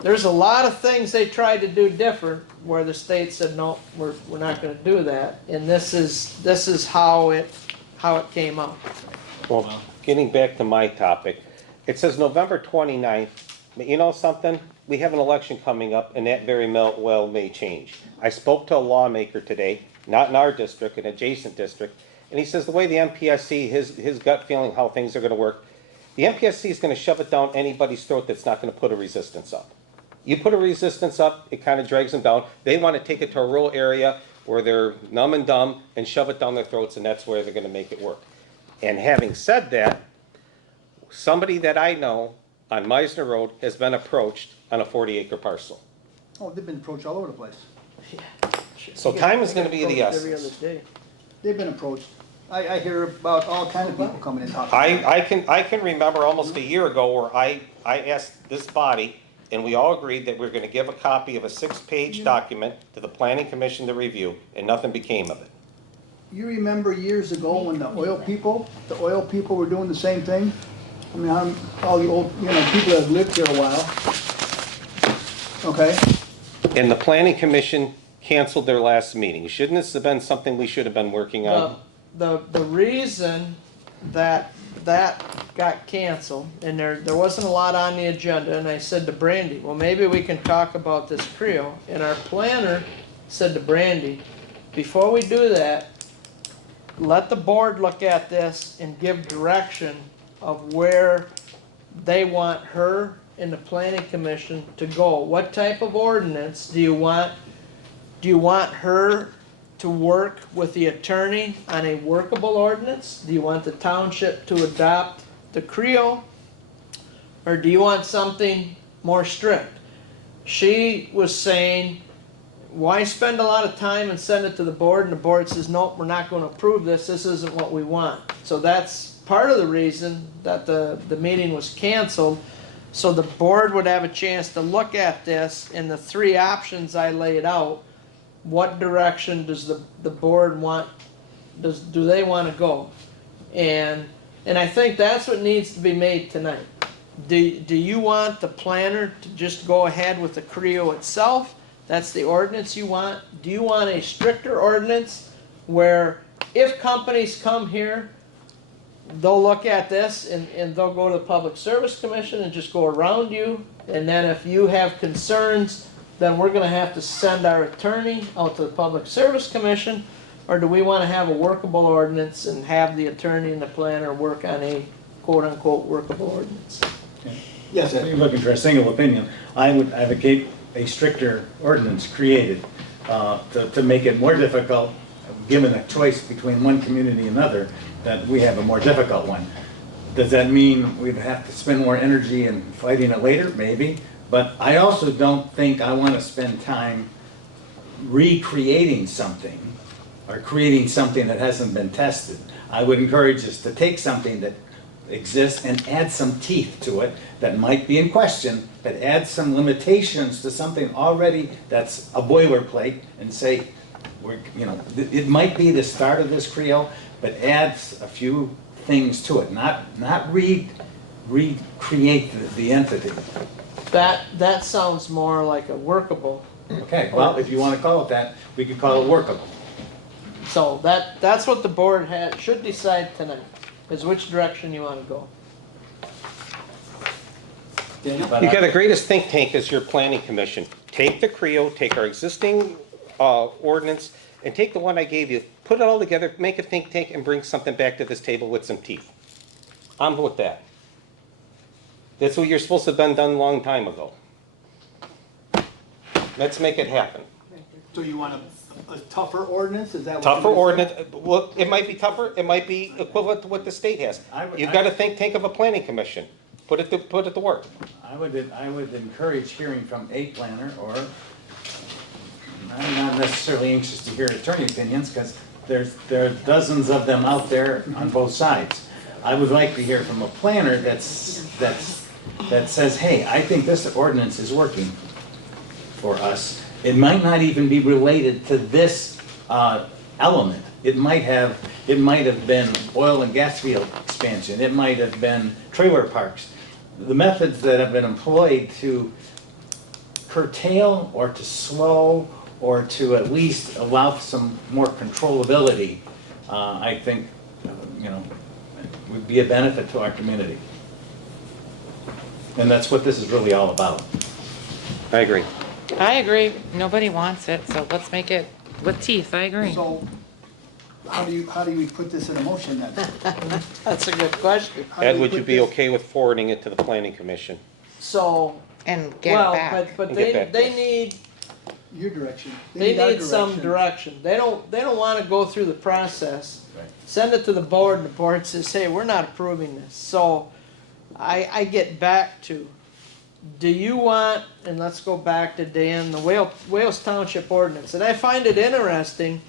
there's a lot of things they tried to do different, where the state said, no, we're not gonna do that. And this is how it came out. Well, getting back to my topic, it says November 29th. But you know something? We have an election coming up, and that very well may change. I spoke to a lawmaker today, not in our district, an adjacent district, and he says the way the MPSC, his gut feeling how things are gonna work, the MPSC is gonna shove it down anybody's throat that's not gonna put a resistance up. You put a resistance up, it kind of drags them down. They want to take it to a rural area where they're numb and dumb and shove it down their throats, and that's where they're going to make it work. And having said that, somebody that I know on Meisner Road has been approached on a 40-acre parcel. Oh, they've been approached all over the place. So time is going to be the Every other essence. day. They've been approached. I hear about all kinds of people coming and talking. I can remember almost a year ago where I asked this body, and we all agreed that we're going to give a copy of a 6-page document to the Planning Commission to review, and nothing became of it. You remember years ago when the oil people were doing the same thing? I mean, all the old, people that have lived here a while. Okay? And the Planning Commission canceled their last meeting. Shouldn't this have been something we should have been working on? The reason that got canceled, and there wasn't a lot on the agenda, and I said to Brandy, well, maybe we can talk about this Creo. And our planner said to Brandy, before we do that, let the board look at this and give direction of where they want her and the planning commission to go. What type of ordinance do you want? Do you want her to work with the attorney on a workable ordinance? Do you want the township to adopt the Creo? Or do you want something more strict? She was saying, why spend a lot of time and send it to the board, and the board says, nope, we're not going to approve this, this isn't what we want. So that's part of the reason that the meeting was canceled, so the board would have a chance to look at this, and the 3 options I laid out, what direction does the board want, do they want to go? And I think that's what needs to be made tonight. Do you want the planner to just go ahead with the Creo itself? That's the ordinance you want? Do you want a stricter ordinance where if companies come here, they'll look at this and they'll go to the Public Service Commission and just go around you? And then if you have concerns, then we're gonna have to send our attorney out to the Public Service Commission? Or do we wanna have a workable ordinance and have the attorney and the planner work on a quote-unquote workable ordinance? Yes, If you're looking for a single opinion, I would advocate a stricter ordinance created to make it more difficult. given a choice between one community and another, that we have a more difficult one. Does that mean we'd have to spend more energy in fighting it later? Maybe. But I also don't think I want to spend time recreating something or creating something that hasn't been tested. I would encourage us to take something that exists and add some teeth to it that might be in question, but add some limitations to something already that's a boilerplate and say, it might be the start of this Creo, but adds a few things to it, not recreate the entity. That sounds more like a workable. Okay, well, if you want to call it that, we could call it workable. So that's what the board should decide tonight, is which direction you want to go. But You got the greatest think tank as your planning commission. Take the Creo, take our existing ordinance, and take the one I gave you, put it all together, make a think tank, and bring something back to this table with some teeth. I'm with that. That's what you're supposed to have done a long time ago. Let's make it happen. So you want a tougher ordinance, is that what? Tougher ordinance, well, it might be tougher, it might be equivalent to what the state has. You've got a think tank of a planning commission. Put it to work. I would encourage hearing from a planner, or I'm not necessarily anxious to hear attorney opinions, because there are dozens of them out there on both sides. I would like to hear from a planner that says, hey, I think this ordinance is working for us. It might not even be related to this element. It might have been oil and gas field expansion. It might have been trailer parks. The methods that have been employed to curtail or to slow or to at least allow some more controllability, I think, would be a benefit to our community. And that's what this is really all about. I agree. I agree. Nobody wants it, so let's make it with teeth. I agree. So, how do we put this in a motion then? That's a good question. How do Ed, we would you put be this- okay with forwarding it to the planning commission? So, And get it well, back. but And get back to they us. need, Your direction. they our need some direction. They don't wanna go through the process. Right. Send it to the board, and the board says, hey, we're not approving this. So, I get back to, do you want, and let's go back to Dan, the Wales Township ordinance. And I find it interesting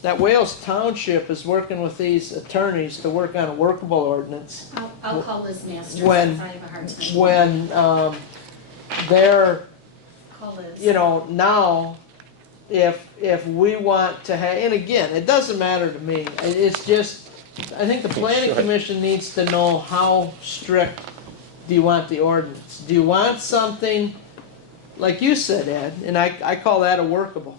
that Wales Township is working with these attorneys to work on a workable ordinance. I'll call Liz Masters, When- since I have a hard time. When, they're, Call Liz. now, if we want to have, and again, it doesn't matter to me. It's just, I think the planning Sure. commission needs to know how strict do you want the ordinance? Do you want something, like you said, Ed, and I call that a workable.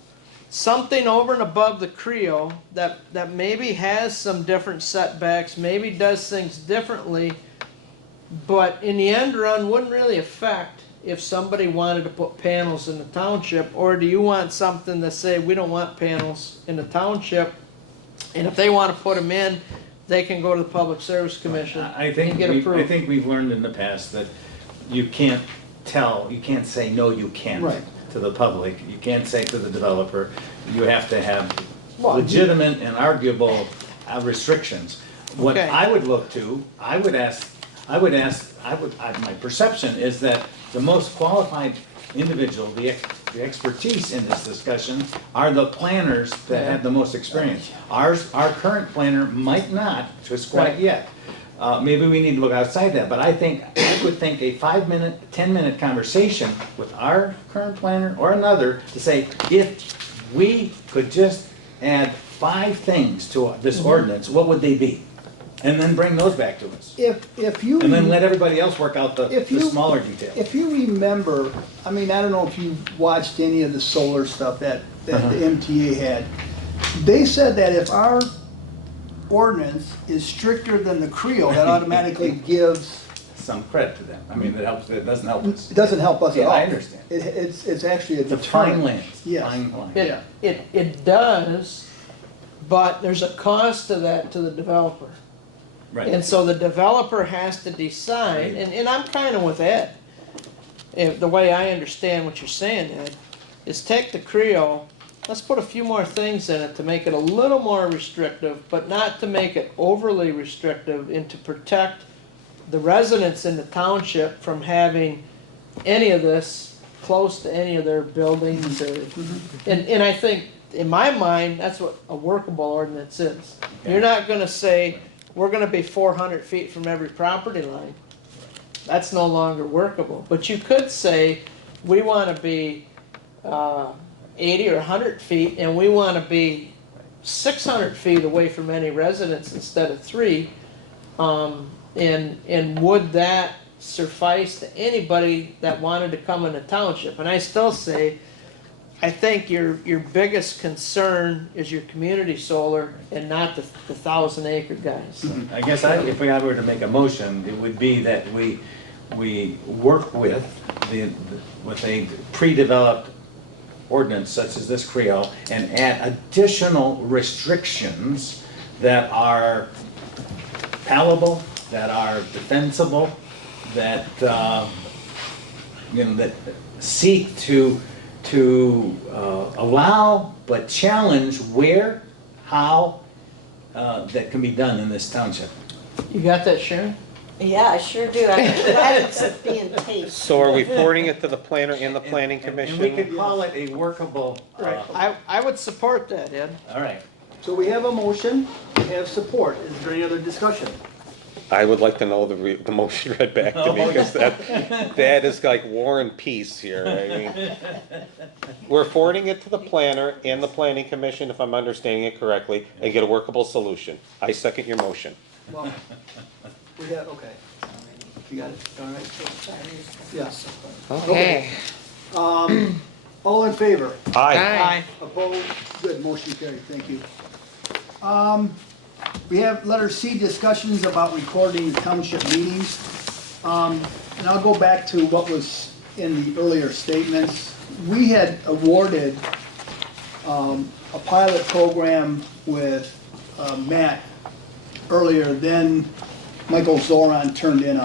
Something over and above the Creo that maybe has some different setbacks, maybe does things differently, but in the end run wouldn't really affect if somebody wanted to put panels in the township, or do you want something to say, we don't want panels in the township, and if they want to put them in, they can go to the Public Service Commission I think and get I approved. think we've learned in the past that you can't say, no, you can't Right. to the public. You can't say to the developer. You have to have Well, legitimate and arguable restrictions. What Okay. I would look to, my perception is that the most qualified individual, the expertise in this discussion are the planners that have the most experience. Our current planner might not, just quite Right. yet. Maybe we need to look outside that, but I would think a 5-minute, 10-minute conversation with our current planner or another to say, if we could just add 5 things to this ordinance, what would they be? And then bring those back to us. If you. And then let everybody else work out the If you- smaller details. If you remember, I mean, I don't know if you watched any of the solar stuff that the MTA had. They said that if our ordinance is stricter than the Creo, that automatically gives, Some credit to them. I mean, it doesn't help us. it doesn't help us at Yeah, all. I understand. It's actually a It's a fine deterrent. line. Yes. Fine line. It does, but there's a cost to that to the developer. And Right. so the developer has to decide, and I'm kind of with Ed. If the way I understand what you're saying, Ed, is take the Creo, let's put a few more things in it to make it a little more restrictive, but not to make it overly restrictive, and to protect the residents in the township from having any of this close to any of their buildings or, and I think, in my mind, that's what a workable ordinance is. You're not gonna say, we're gonna be 400 feet from every property line. That's no longer workable, but you could say, we wanna be, 80 or 100 feet, and we wanna be 600 feet away from any residence instead of 3. And would that suffice to anybody that wanted to come in the township? And I still say, I think your biggest concern is your community solar and not the 1,000-acre guys. I guess if I were to make a motion, it would be that we work with a pre-developed ordinance such as this Creo and add additional restrictions that are palatable, that are defensible, that, that seek to allow but challenge where, how, that can be done in this township. You got that, Sharon? Yeah, I sure do. I'm glad it's being taped. So are we forwarding it to the planner and the planning And we commission? could call it a workable, I would support that, Ed. all right. So we have a motion, we have support. Is there any other discussion? I would like to know the motion read back to me, because that is like War and Peace here. I mean, we're forwarding it to the planner and the planning commission, if I'm understanding it correctly, and get a workable solution. I second your motion. Well, we have, okay. You got it, all right? Yes. Okay. All in favor? Aye. Aye. Opposed? Good, motion carried, thank you. We have letter C, discussions about recording the township meetings. And I'll go back to what was in the earlier statements. We had awarded a pilot program with Matt earlier, then Michael Zoran turned in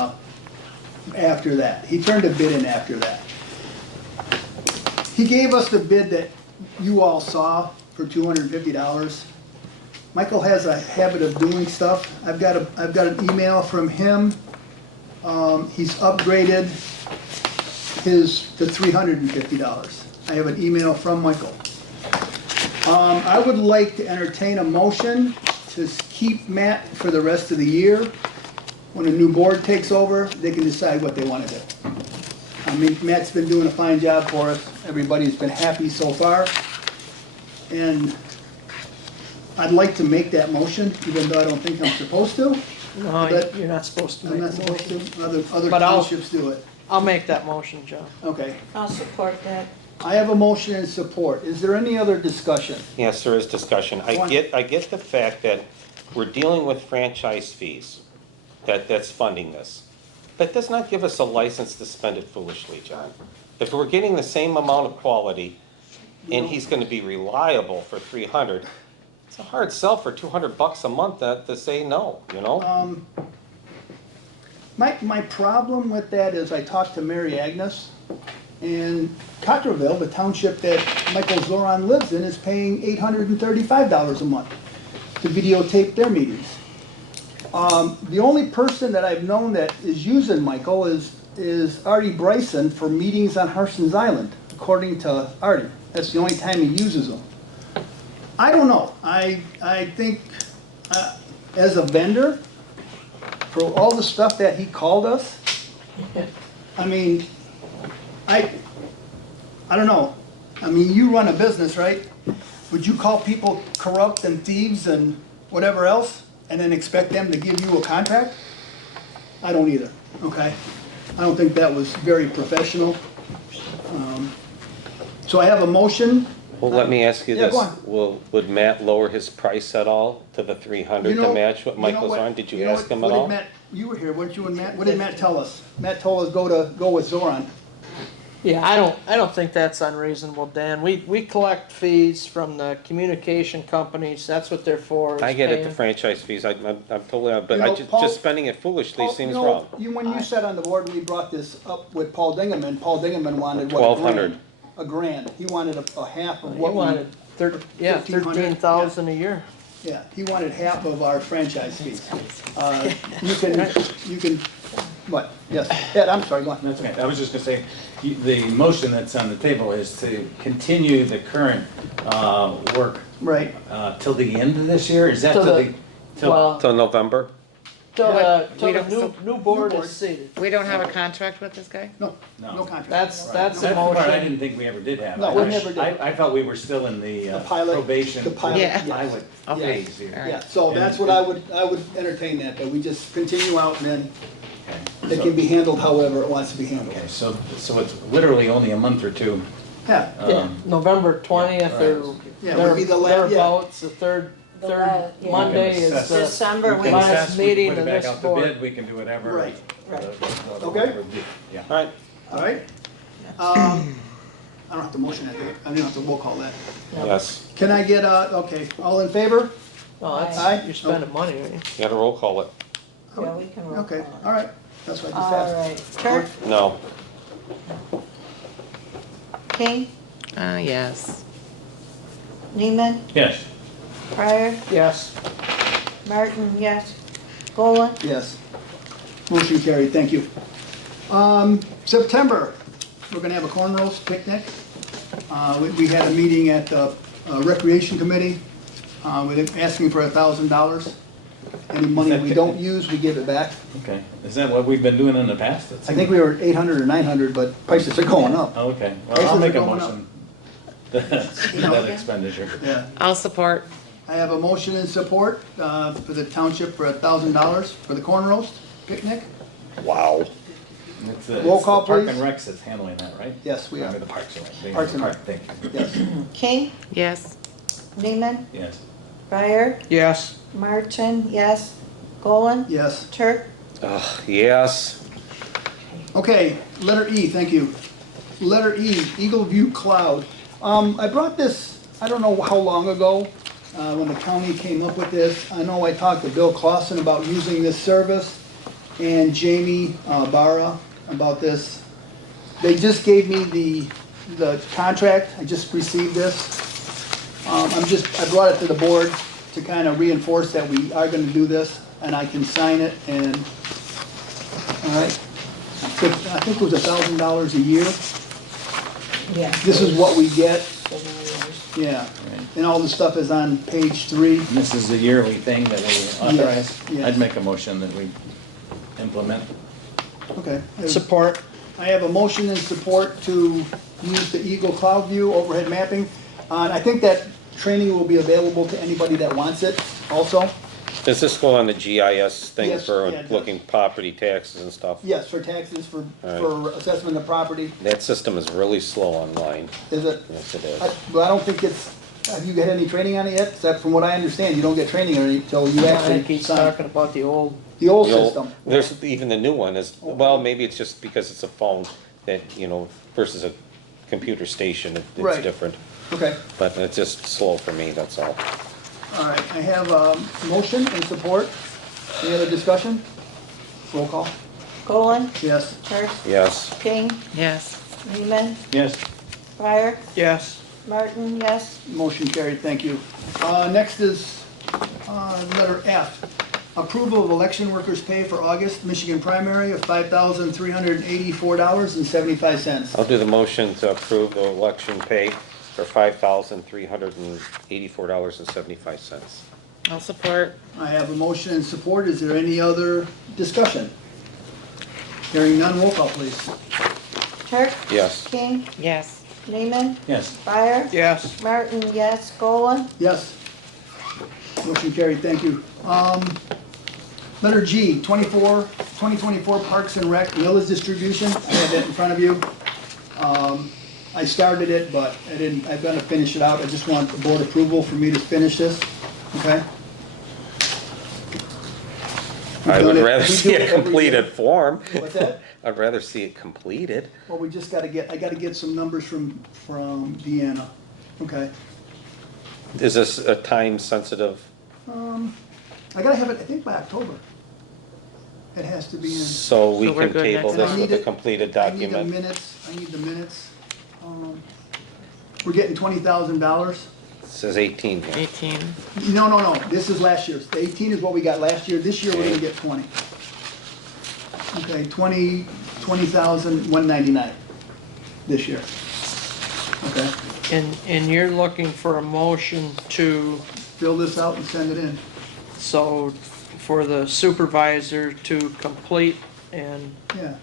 after that. He turned a bid in after that. He gave us the bid that you all saw for $250. Michael has a habit of doing stuff. I've got an email from him. He's upgraded to $350. I have an email from Michael. I would like to entertain a motion to keep Matt for the rest of the year. When a new board takes over, they can decide what they want to do. I mean, Matt's been doing a fine job for us. Everybody's been happy so far. And I'd like to make that motion, even though I don't think I'm supposed to. No, But- you're not supposed to I'm make not the supposed motion. to. Other But I'll- townships do it. I'll make that motion, John. Okay. I'll support that. I have a motion and support. Is there any other discussion? Yes, there is discussion. I get the fact that we're dealing with franchise fees, that's funding this. That does not give us a license to spend it foolishly, John. If we're getting the same amount of quality, and he's gonna be reliable for 300, it's a hard sell for $200 a month to say no, you know? My problem with that is I talked to Mary Agnes, and Cotterville, the township that Michael Zoran lives in, is paying $835 a month to videotape their meetings. The only person that I've known that is using Michael is Artie Bryson for meetings on Harson's Island, according to Artie. That's the only time he uses them. I don't know. I think as a vendor, for all the stuff that he called us, I mean, I don't know. I mean, you run a business, right? Would you call people corrupt and thieves and whatever else, and then expect them to give you a contract? I don't either, okay? I don't think that was very professional. So I have a motion. Well, let me ask you Yeah, this. go on. Would Matt lower his price at all to the 300 to match what Michael's on? Did you ask him at all? You were here, weren't you and Matt? What did Matt tell us? Matt told us go with Zoran. Yeah, I don't think that's unreasonable, Dan. We collect fees from the communication companies, that's what they're for. is I get it, the paying- franchise fees, I'm totally, but You know, Paul- just spending it foolishly Paul, seems you know, wrong. When you sat on the board, we brought this up with Paul Dingaman. Paul Dingaman wanted what? 1,200. $1,000. He wanted a half of You what we wanted 1,500, 13,000 a year. Yeah, he wanted half of our franchise fees. You can, what? Yes, Ed, I'm sorry, go on. That's okay. I was just gonna say, the motion that's on the table is to continue the current work Right. till the end of this year? Is that Till till the- the, till, Well, Till November? till What? the We don't- new board board. is seated. We don't have a contract with this guy? No, No. no contract. That's the that's the part I motion. didn't think we ever did have. No, I we wish- never did. I thought we were still in the The pilot- probation. the pilot, Yeah. Pilot Okay. phase here. All right. Yeah, so that's what I would entertain that we just continue out and then Okay. it can be handled however it wants to be handled. Okay, so it's literally only a month or two. Yeah, Yeah, November 20th or Yeah, would be the yeah. thereabouts, the third yeah. Monday We can is assess the December, We we, can last assess, we can meeting put it of back this out to board. bid, we can do whatever. Right, Okay. Yeah. All right. all right. I don't have to motion that, I don't have to roll call that. Yes. Can I get okay, all in favor? Oh, that's, Aye. you're spending money, aren't you? You gotta roll call it. yeah, we can roll Okay, call all right, that's what I it. just All asked. right, Turk, No. King, Yes. Neiman, Yes. Pryor, Yes. Martin, yes. Golan, Yes. Motion carried, thank you. September, we're gonna have a corn roast picnic. We had a meeting at the Recreation Committee, with asking for $1,000. Any money we don't use, we give it back. Okay. Is that what we've been doing in the past? I think we were 800 or 900, but prices are going up. Oh, okay. Well, Prices I'll are make a going up. motion. That expenditure. Yeah. I'll support. I have a motion in support for the township for $1,000 for the corn roast picnic. Wow. It's Roll call, the Park please. and Recs that's handling that, right? Yes, we Or are. the Parks and Rec. Parks and Rec. Thank you. Yes. King, Yes. Neiman, Yes. Pryor, Yes. Martin, yes. Golan, Yes. Turk, Yes. Okay, letter E, thank you. Letter E, Eagle View Cloud. I brought this, I don't know how long ago, when the county came up with this. I know I talked to Bill Clausen about using this service and Jamie Barra about this. They just gave me the contract, I just received this. I brought it to the board to kind of reinforce that we are gonna do this, and I can sign it and, all right. I think it was $1,000 a year. yeah. This is what we get, yeah. And all the stuff is on page 3. And this is a yearly thing that we authorize? yes. I'd make a motion that we implement. Okay. Support. I have a motion in support to use the Eagle Cloud View overhead mapping. And I think that training will be available to anybody that wants it also. Does this go on the GIS thing Yes, for yeah, it does. looking property taxes and stuff? Yes, for taxes, for All assessment of property. That system is really slow online. Is it? Yes, it is. But I don't think it's, have you had any training on it yet? Except from what I understand, you don't get training on it until you I actually think he's sign. talking about the old, The old The old- system. There's, even the new one is, well, maybe it's just because it's a phone that, versus a computer station, Right. it's different. Okay. But it's just slow for me, that's all. All right, I have a motion and support. Any other discussion? Roll call. Golan, Yes. Turk, Yes. King, Yes. Neiman, Yes. Pryor, yes. Martin, yes. Motion carried, thank you. Next is letter F. Approval of election workers' pay for August Michigan primary of $5,384.75. I'll do the motion to approve the election pay for $5,384.75. I'll support. I have a motion and support. Is there any other discussion? Hearing none, roll call, please. Turk, Yes. King, Yes. Neiman, Yes. Pryor, Yes. Martin, yes. Golan, Yes. Motion carried, thank you. Letter G, 2024 Parks and Rec millage distribution. I have that in front of you. I started it, but I've got to finish it out. I just want the board approval for me to finish this, okay? I would rather We do see it a every year. completed form. What's that? I'd rather see it completed. Well, we just I got to get some numbers from Deanna, okay? Is this a time sensitive? I got to have it, I think, by October. It has to be in. So we So we're can good table next this month? with a completed I need the document? minutes, I need the minutes. we're getting $20,000. It says 18 here. 18. No, this is last year's. The 18 is what we got last year. This year, we're gonna get 20. Okay, 20,199 this year. Okay, And you're looking for a motion to, fill this out and send it in. so for the supervisor to complete and Yeah,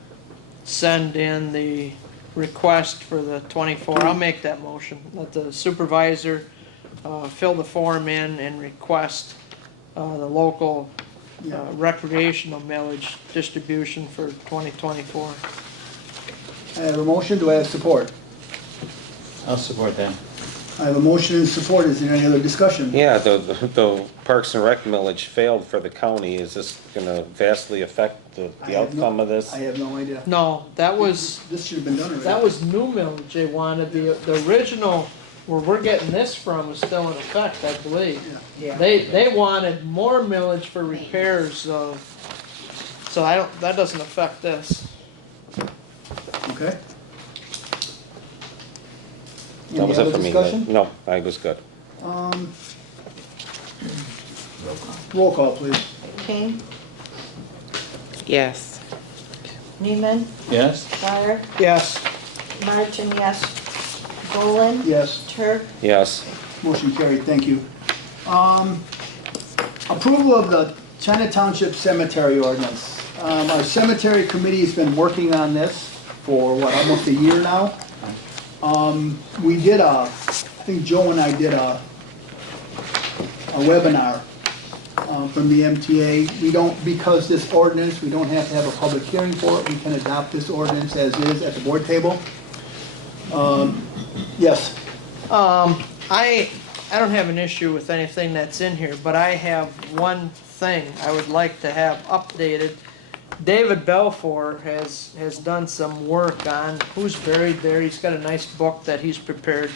send in the request for the 24, I'll make that motion. Let the supervisor fill the form in and request the local yeah. recreational millage distribution for 2024. I have a motion. Do I have support? I'll support that. I have a motion and support. Is there any other discussion? Yeah, the Parks and Rec millage failed for the county. Is this gonna vastly affect the I have no- outcome of this? I have no idea. No, that was, This should have been done already. that was new millage they wanted. The original, where we're getting this from is still in effect, I believe. Yeah. They wanted more millage for repairs of, so I don't, that doesn't affect this. Okay. That was Any it other for me. discussion? No, I was good. Roll call, please. King, Yes. Neiman, Yes? Dwyer, Yes, Martin, yes. Boland, Yes. Turk, Yes. Motion carried, thank you. Approval of the China Township Cemetery Ordinance. Our cemetery committee's been working on this for, what, almost a year now? We did I think Joe and I did a webinar from the MTA. We don't, because this ordinance, we don't have to have a public hearing for it. We can adopt this ordinance as is at the board table. Yes. I don't have an issue with anything that's in here, but I have one thing I would like to have updated. David Belfour has done some work on who's buried there. He's got a nice book that he's prepared.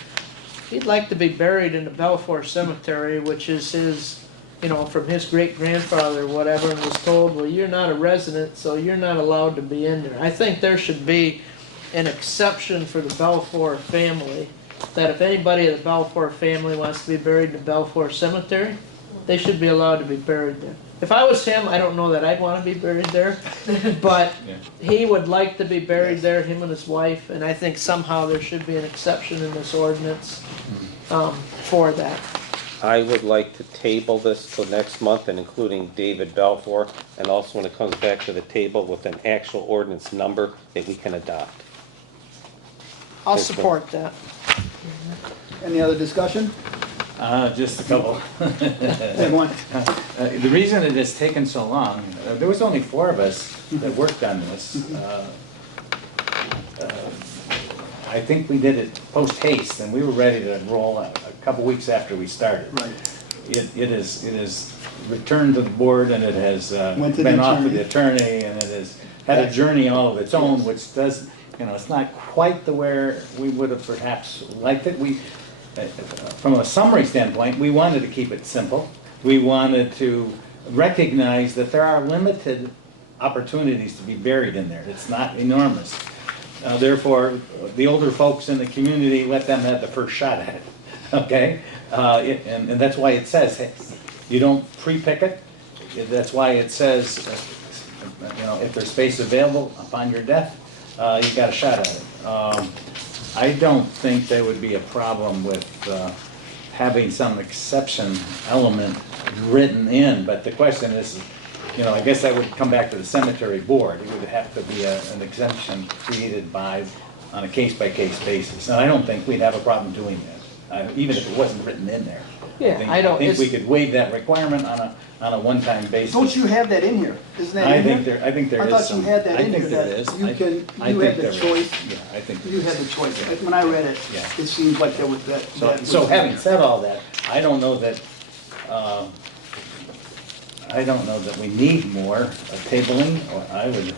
He'd like to be buried in the Belfour Cemetery, which is his, from his great-grandfather or whatever, and was told, well, you're not a resident, so you're not allowed to be in there. I think there should be an exception for the Belfour family, that if anybody of the Belfour family wants to be buried in the Belfour Cemetery, they should be allowed to be buried there. If I was him, I don't know that I'd want to be buried there, but he would like to be buried there, him and his wife, and I think somehow there should be an exception in this ordinance for that. I would like to table this till next month and including David Balfour, and also when it comes back to the table with an actual ordinance number that we can adopt. I'll support that. Any other discussion? Just a couple. Everyone? The reason it has taken so long, there was only 4 of us that worked on this. I think we did it post haste, and we were ready to roll a couple weeks after we started. Right. It is returned to the board, and it has Went to the been off to attorney. the attorney, and it has had a journey all of its own, which does, it's not quite the where we would have perhaps liked it. We, from a summary standpoint, we wanted to keep it simple. We wanted to recognize that there are limited opportunities to be buried in there. It's not enormous. Therefore, the older folks in the community, let them have the first shot at it, okay? And that's why it says, hey, you don't pre-pick it. That's why it says, if there's space available upon your death, you got a shot at it. I don't think there would be a problem with having some exception element written in, but the question is, I guess that would come back to the cemetery board. It would have to be an exemption created on a case-by-case basis. And I don't think we'd have a problem doing that, even if it wasn't written in there. Yeah, I don't- I think we could waive that requirement on a one-time basis. Don't you have that in here? Isn't that I in think here? there is some. I thought you had that in here, I think there that is. you can, I you think have the there is. choice. Yeah, I think there You is. had the choice. When I read it, Yeah. it seems like there was that. So having said all that, I don't know that we need more tabling, or I would,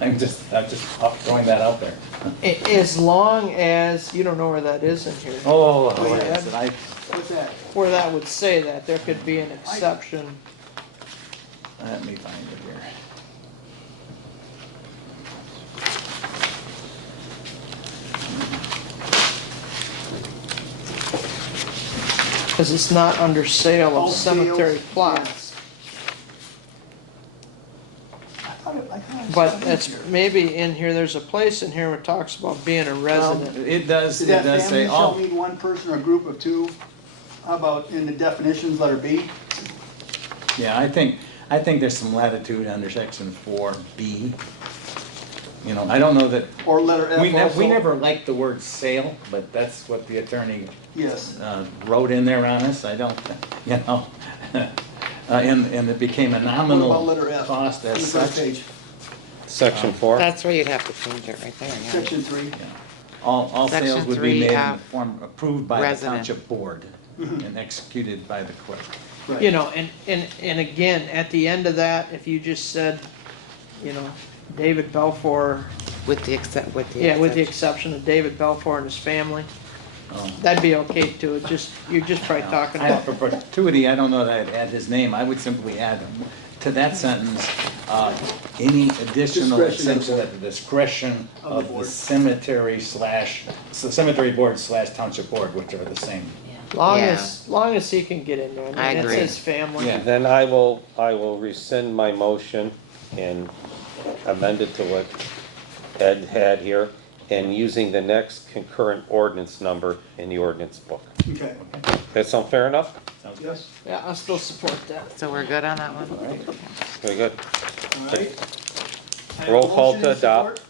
I'm just throwing that out there. As long as, you don't know where that is in here. Oh, yes, I, What's that? Where that would say that, there could be an exception. let me find it here. Cause it's not under sale All of sales, cemetery plots. I thought I But saw it it's here. maybe in here, there's a place in here where it talks about being a resident. It does Did that say family shall all, mean one person or group of two? How about in the definitions, letter B? yeah, I think there's some latitude under section 4B. You know, I don't know that, Or letter F we also? never liked the word sale, but that's what the attorney Yes. wrote in there on us, I don't, you know. And it became a What about nominal letter F? cost On the as first such. page, Section 4. That's where you'd have to change it right there, yeah. section 3. All Section sales would be 3 made in the F, form approved by the resident. township board and executed by the clerk. Right. You know, and again, at the end of that, if you just said, you know, David Belfour, With the except, with the. yeah, with the exception. exception of David Belfour and his family, Um, that'd be okay too, it just, you're just probably talking I- about. For perpetuity, I don't know that I'd add his name, I would simply add to that sentence, any additional Discretion of the exemption board. at the discretion Of the of the board. cemetery board / township board, which are the same. Long Yeah. as he can get in there, I I mean, it's agree. his family. Yeah. Then I will rescind my motion and amend it to what Ed had here, and using the next concurrent ordinance number in the ordinance book. Okay, That sound fair enough? Sounds good? yes, Yeah, I still support that. So we're good on that one? All right. Very good. all right. I have a Roll call motion to and support. adopt.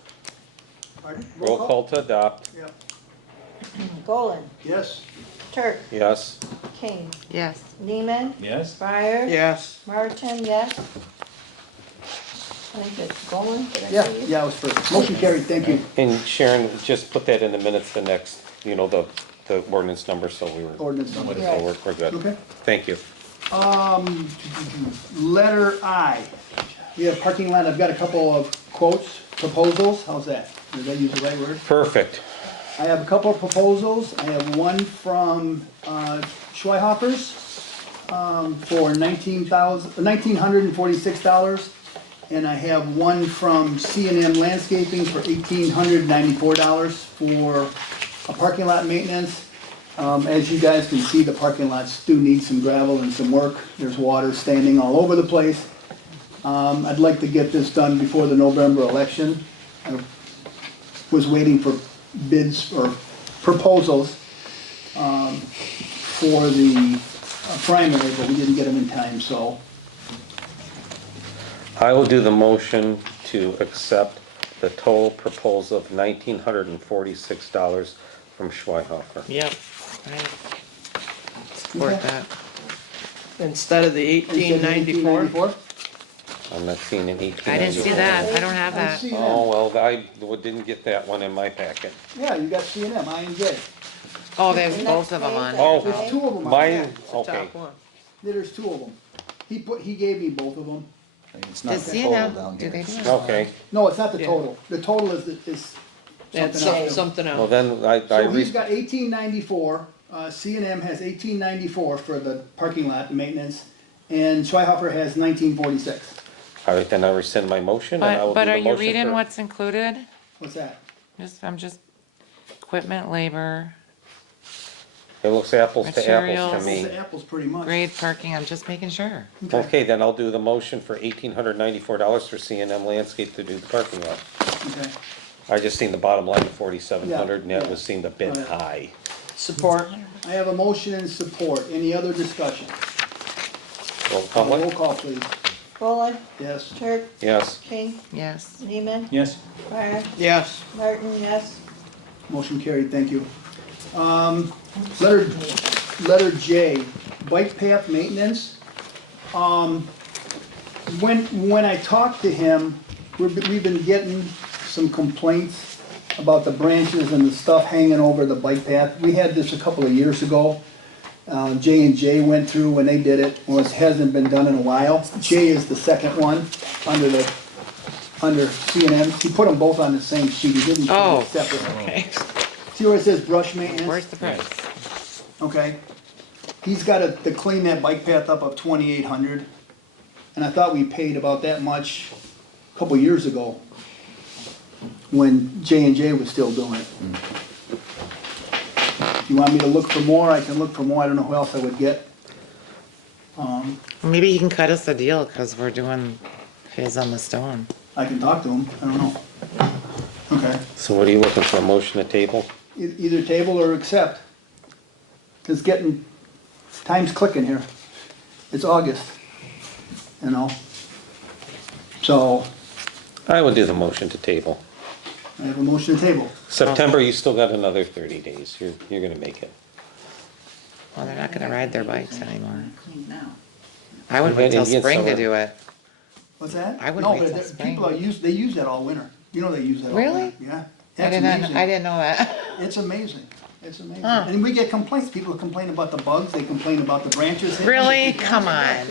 Pardon? Roll call to adopt, Yep. Golan, Yes, Turk, yes. King, Yes. Neiman, Yes? Fryer. Yes, Martin, yes. I think it's Golan, did I yeah, see you? yeah, I was first. Motion carried, thank you. And Sharon, just put that in the minutes, the next, the ordinance number, so we were, Ordinance number. so we're good. Okay. Thank you. Letter I. We have parking lot, I've got a couple of quotes, proposals, how's that? Did I use the right word? Perfect. I have a couple of proposals. I have one from Schweihofer's for $1,946. And I have one from C&M Landscaping for $1,894 for a parking lot maintenance. As you guys can see, the parking lots do need some gravel and some work. There's water standing all over the place. I'd like to get this done before the November election. I was waiting for bids or proposals for the primary, but we didn't get them in time, so. I will do the motion to accept the total proposal of $1,946 from Schweihofer. Yep. I support Okay. that. instead of the Instead of 1894. I'm not seeing an 18. I didn't see that, I don't have I that. see them. Oh, well, I didn't get that one in my packet. Yeah, you got C&M, I and J. Oh, there's The both next of them on page, there. Oh, There's two of them on mine, there. It's the okay. top one. There's two of them. He gave me both of them. It's not Does the see total them? down Do here. they do that? Okay, No, it's not the Yeah. total. The total is Yeah, it's something else. something well else. then, I So he's got $1,894, C&M has $1,894 for the parking lot maintenance, and Schweihofer has $1,946. all right, then I rescind my motion and I will do But the are motion you reading for- what's included? What's that? I'm just, equipment, labor, It looks apples to apples Materials. to Apples me. to apples, pretty much. grade, parking, I'm just making sure. Okay, then I'll do the motion for $1,894 for C&M Landscape to do the parking lot. Okay. I just seen the bottom line of 4,700 and that Yeah. was seemed a bit Oh, yeah. high. Support. I have a motion and support. Any other discussion? Roll call, Roll call, please. Golan, Yes. Turk, yes. King, Yes. Neiman, Yes? Fryer, Yes, Martin, yes. Motion carried, thank you. Letter J, bike path maintenance. When I talked to him, we've been getting some complaints about the branches and the stuff hanging over the bike path. We had this a couple of years ago. J&J went through when they did it, well, it hasn't been done in a while. J is the second one under C&M. He put them both on the same sheet, he didn't put Oh, them separate. okay. See where it says brush maintenance? Where's the price? Okay. He's got to clean that bike path up of 2,800. And I thought we paid about that much a couple years ago when J&J was still doing it. If you want me to look for more, I can look for more. I don't know who else I would get. Maybe he can cut us a deal, cause we're doing his on the stone. I can talk to him. I don't know. Okay. So what are you looking for, a motion to table? Either table or accept. It's getting, time's clicking here. It's August, you know? So, I will do the motion to table. I have a motion to table. September, you still got another 30 days. You're gonna make it. Well, they're not gonna ride their bikes anymore. Clean now. I would Yeah, wait till Indian spring to summer. do it. What's that? I would No, wait but till there- spring. people they use that all winter. You know they use that all Really? winter. Yeah. I That's did not, amazing. I didn't know that. It's amazing. It's amazing. Huh. And we get complaints. People complain about the bugs. They complain about the branches. hitting them. Really? Come on.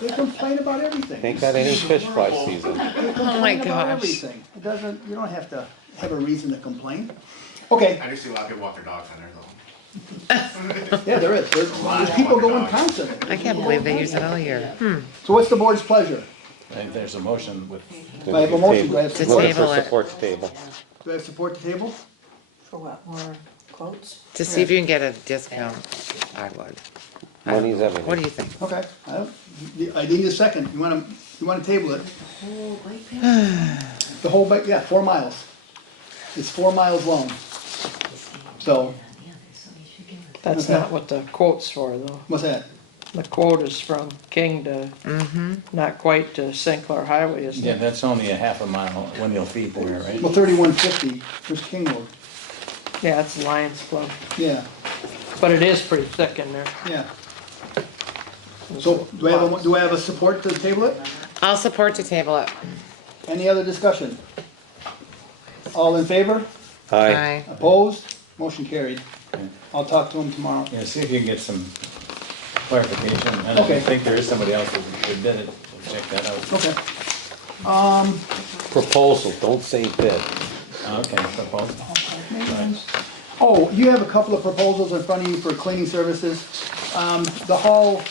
They complain about everything. Ain't got any fish fly season. They Oh my complain about gosh. everything. It doesn't, you don't have to have a reason to complain. Okay, I do see a lot of people walk their dogs on there though. yeah, there is. There's people going constantly. I can't believe they use it all year. So what's the board's pleasure? And there's a motion with, Do I have a motion? Do I have To support? Looking for table it. support to table. Do I have support to table? For what, more quotes? To see if you can get a discount, I would. Money's everything. What do you think? Okay, I need a second. You wanna table it? The whole bike, yeah, 4 miles. It's 4 miles long. So, That's Okay. not what the quote's for, though. what's that? The quote is from King to, not quite to St. Clair Highway, isn't yeah, it? that's only a half a mile when you'll feed there, right? Well, 3150, there's King Road. Yeah, it's Lions Club, Yeah, but it is pretty thick in there. yeah. So, do I have a support to table it? I'll support to table it. Any other discussion? All in favor? Aye. Opposed? Motion carried. I'll talk to him tomorrow. Yeah, see if you can get some clarification, and if Okay. you think there is somebody else who did it, we'll check that out. Okay. Proposal, don't say bid. Okay, proposal. Oh, you have a couple of proposals in front of you for cleaning services. The hall,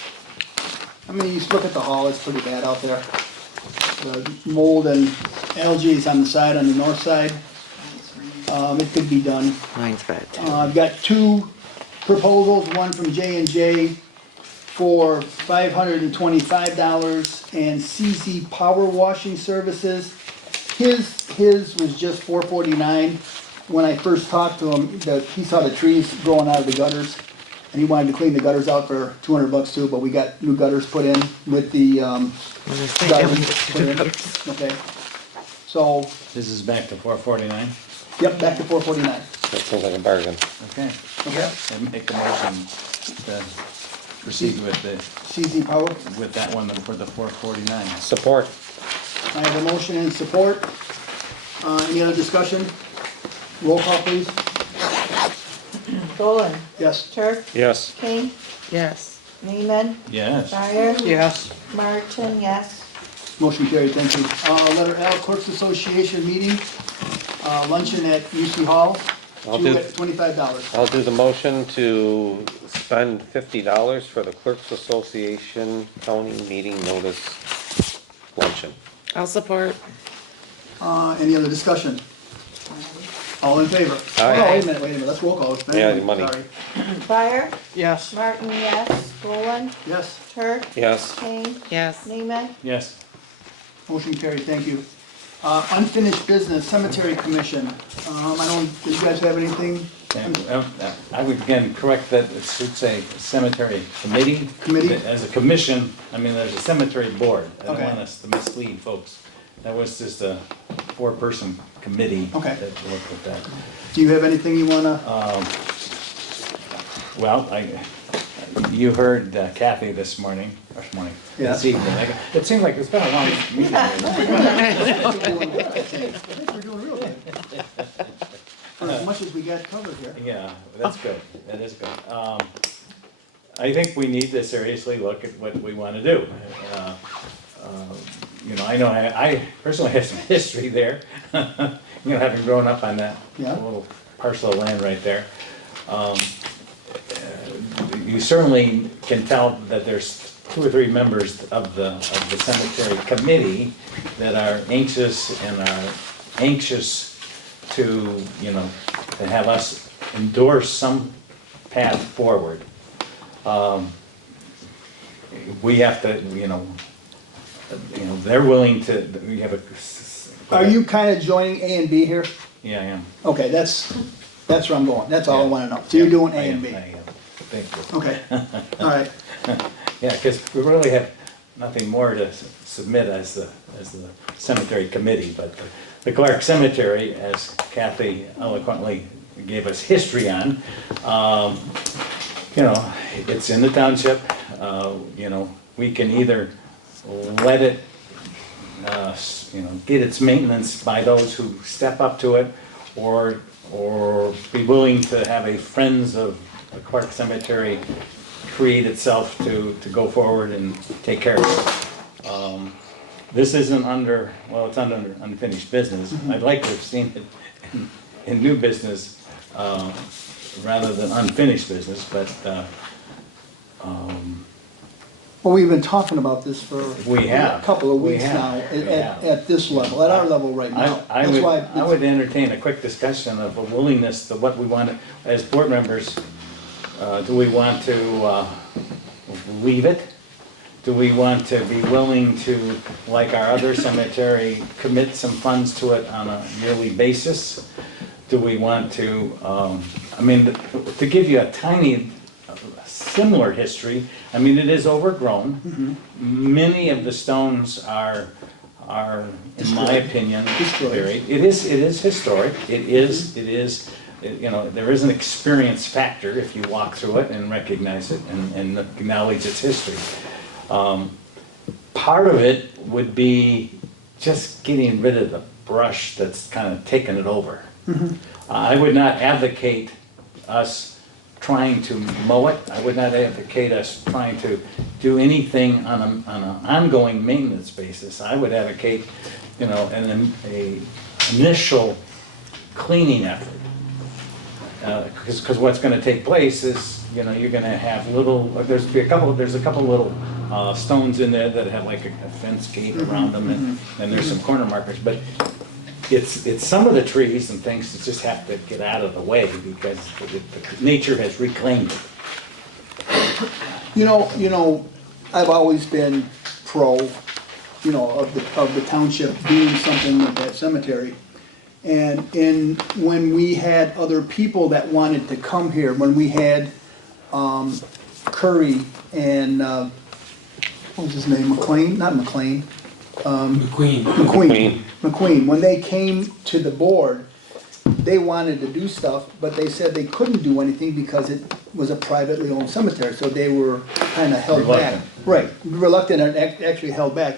I mean, you look at the hall, it's pretty bad out there. The mold and algae is on the side, on the north side. It could be done. Mine's bad too. I've got 2 proposals, one from J&J for $525 and CZ Power Washing Services. His was just $449. When I first talked to him, he saw the trees growing out of the gutters, and he wanted to clean the gutters out for $200 too, but we got new gutters put in with the, garbage put in. Okay. So, This is back to 449? yep, back to $449. That sounds like a bargain. Okay. Okay. And make the motion to proceed with CZ Power. with that one for the 449. Support. I have a motion and support. Any other discussion? Roll call, please. Dolan, Yes. Turk, Yes. King, Yes. Neiman, Yes. Dyer, Yes, Martin, yes. Motion carried, thank you. Letter L, Clerks Association meeting, luncheon at UC Hall, I'll 2 do- at $25. I'll do the motion to spend $50 for the Clerks Association County Meeting Notice Luncheon. I'll support. Any other discussion? All in favor? Aye. Oh, wait a minute, let's roll call. Yeah, the money. Sorry. Dyer, yes. Martin, yes. Dolan, Yes, Turk, Yes. King, Yes. Neiman, Yes. motion carried, thank you. Unfinished business, Cemetery Commission. Do you guys have anything? And, I would again correct that, it should say cemetery committee. Committee? As a commission, I mean, there's a cemetery board. I don't Okay. want us to mislead folks. That was just a 4-person committee. Okay. That looked at that. Do you have anything you wanna? Well, you heard Kathy this morning. Yeah. This evening. It seemed like it's been a long meeting. I think we're doing real good. For as much as we got covered here. Yeah, that's good, that is good. I think we need to seriously look at what we wanna do. You know, I know I personally have some history there, you know, having grown up on that Yeah. little parcel of land right there. You certainly can tell that there's 2 or 3 members of the cemetery committee that are anxious to, you know, to have us endorse some path forward, we have to, they're willing to, we have a. Are you kind of joining A and B here? Yeah, I am. Okay, that's where I'm going. That's all I want to know. So you're doing A I am, and B? I am. Thank you. Okay, all right. Yeah, because we really have nothing more to submit as the cemetery committee, but the Clark Cemetery, as Kathy eloquently gave us history on, it's in the township. We can either let it, get its maintenance by those who step up to it, or be willing to have a Friends of the Clark Cemetery create itself to go forward and take care of it. This isn't it's under unfinished business. I'd like to have seen it in new business rather than unfinished business, but Well, we've been talking about this for We have. a couple of We weeks have. now, We have. at this level, at our level right now. I That's why I would entertain a quick discussion of a willingness to what we want, as board members, do we want to leave it? Do we want to be willing to, like our other cemetery, commit some funds to it on a yearly basis? Do we want to, to give you a tiny, similar history, it is overgrown. Many of the stones are, in my opinion, Destroyed. buried. It is historic. It is, there is an experience factor if you walk through it and recognize it and acknowledge its history. Part of it would be just getting rid of the brush that's kind of taken it over. I would not advocate us trying to mow it. I would not advocate us trying to do anything on an ongoing maintenance basis. I would advocate, an initial cleaning effort. Because what's going to take place is, you're going to have there's a couple little stones in there that have like a fence gate around them, and there's some corner markers, but it's some of the trees and things that just have to get out of the way because nature has reclaimed it. I've always been pro, of the township doing something with that cemetery. And when we had other people that wanted to come here, when we had Curry and, what was his name, McLean, not McLean, McQueen, when they came to the board, they wanted to do stuff, but they said they couldn't do anything because it was a privately owned cemetery, so they were kind of held back. Reluctant. Right, reluctant and actually held back.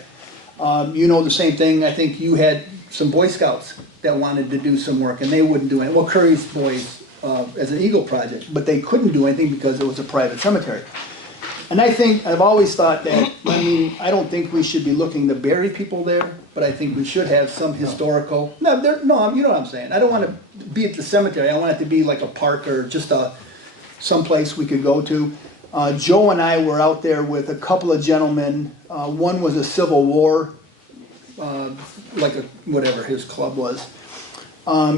The same thing, I think you had some Boy Scouts that wanted to do some work, and they wouldn't do it. Well, Curry's Boys, as an Eagle project, but they couldn't do anything because it was a private cemetery. And I've always thought that, I don't think we should be looking to bury people there, but I think we should have some historical, you know what I'm saying. I don't want to be at the cemetery, I want it to be like a park or just someplace we could go to. Joe and I were out there with a couple of gentlemen, one was a Civil War, whatever his club was.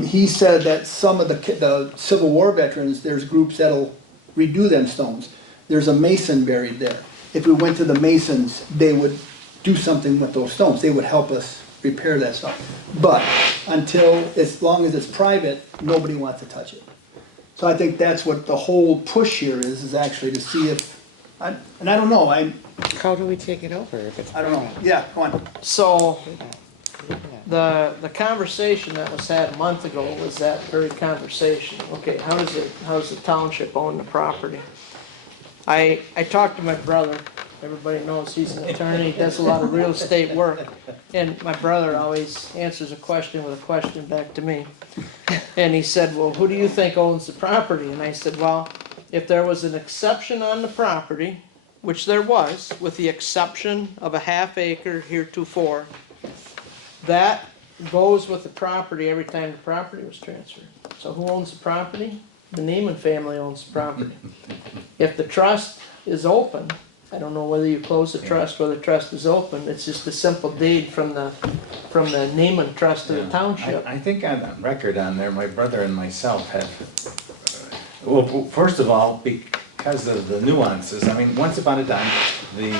He said that some of the Civil War veterans, there's groups that'll redo them stones. There's a Mason buried there. If we went to the Masons, they would do something with those stones. They would help us repair that stuff. But as long as it's private, nobody wants to touch it. So I think that's what the whole push here is actually to see if, and I don't know, How do we take it over if it's I don't know. private? Yeah, go on. So, Do that. the conversation that was had a month ago was that very conversation. Okay, how does the township own the property? I talked to my brother, everybody knows he's an attorney, does a lot of real estate work. And my brother always answers a question with a question back to me. And he said, well, who do you think owns the property? And I said, well, if there was an exception on the property, which there was, with the exception of a half acre heretofore, that goes with the property every time the property was transferred. So who owns the property? The Neiman family owns the property. If the trust is open, I don't know whether you close the trust or the trust is open, it's just a simple deed from the Neiman Trust to the township. I think on record on there, my brother and myself Well, first of all, because of the nuances, I mean, once upon a time, the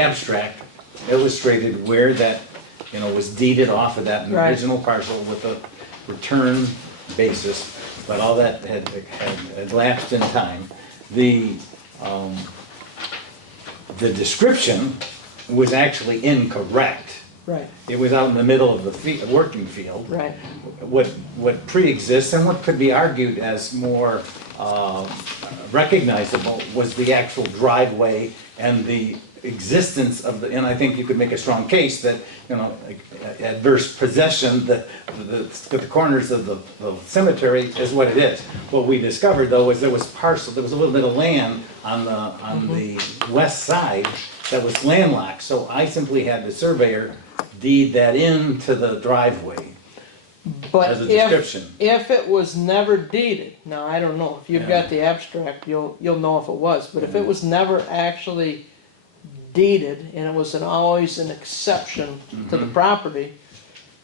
abstract illustrated where that, was deeded off of that Right. original parcel with a return basis, but all that had lapsed in time. The description was actually incorrect. Right, It was out in the middle of the working field. right. What pre-exists and what could be argued as more recognizable was the actual driveway and the existence of and I think you could make a strong case that, like, adverse possession, the corners of the cemetery is what it is. What we discovered though was there was a little bit of land on the west side that was landlocked, so I simply had the surveyor deed that into the driveway. But As a description. if it was never deeded, now I don't know, if you've Yeah. got the abstract, you'll know if it was, but if it was never actually deeded, and it was always an exception to the property,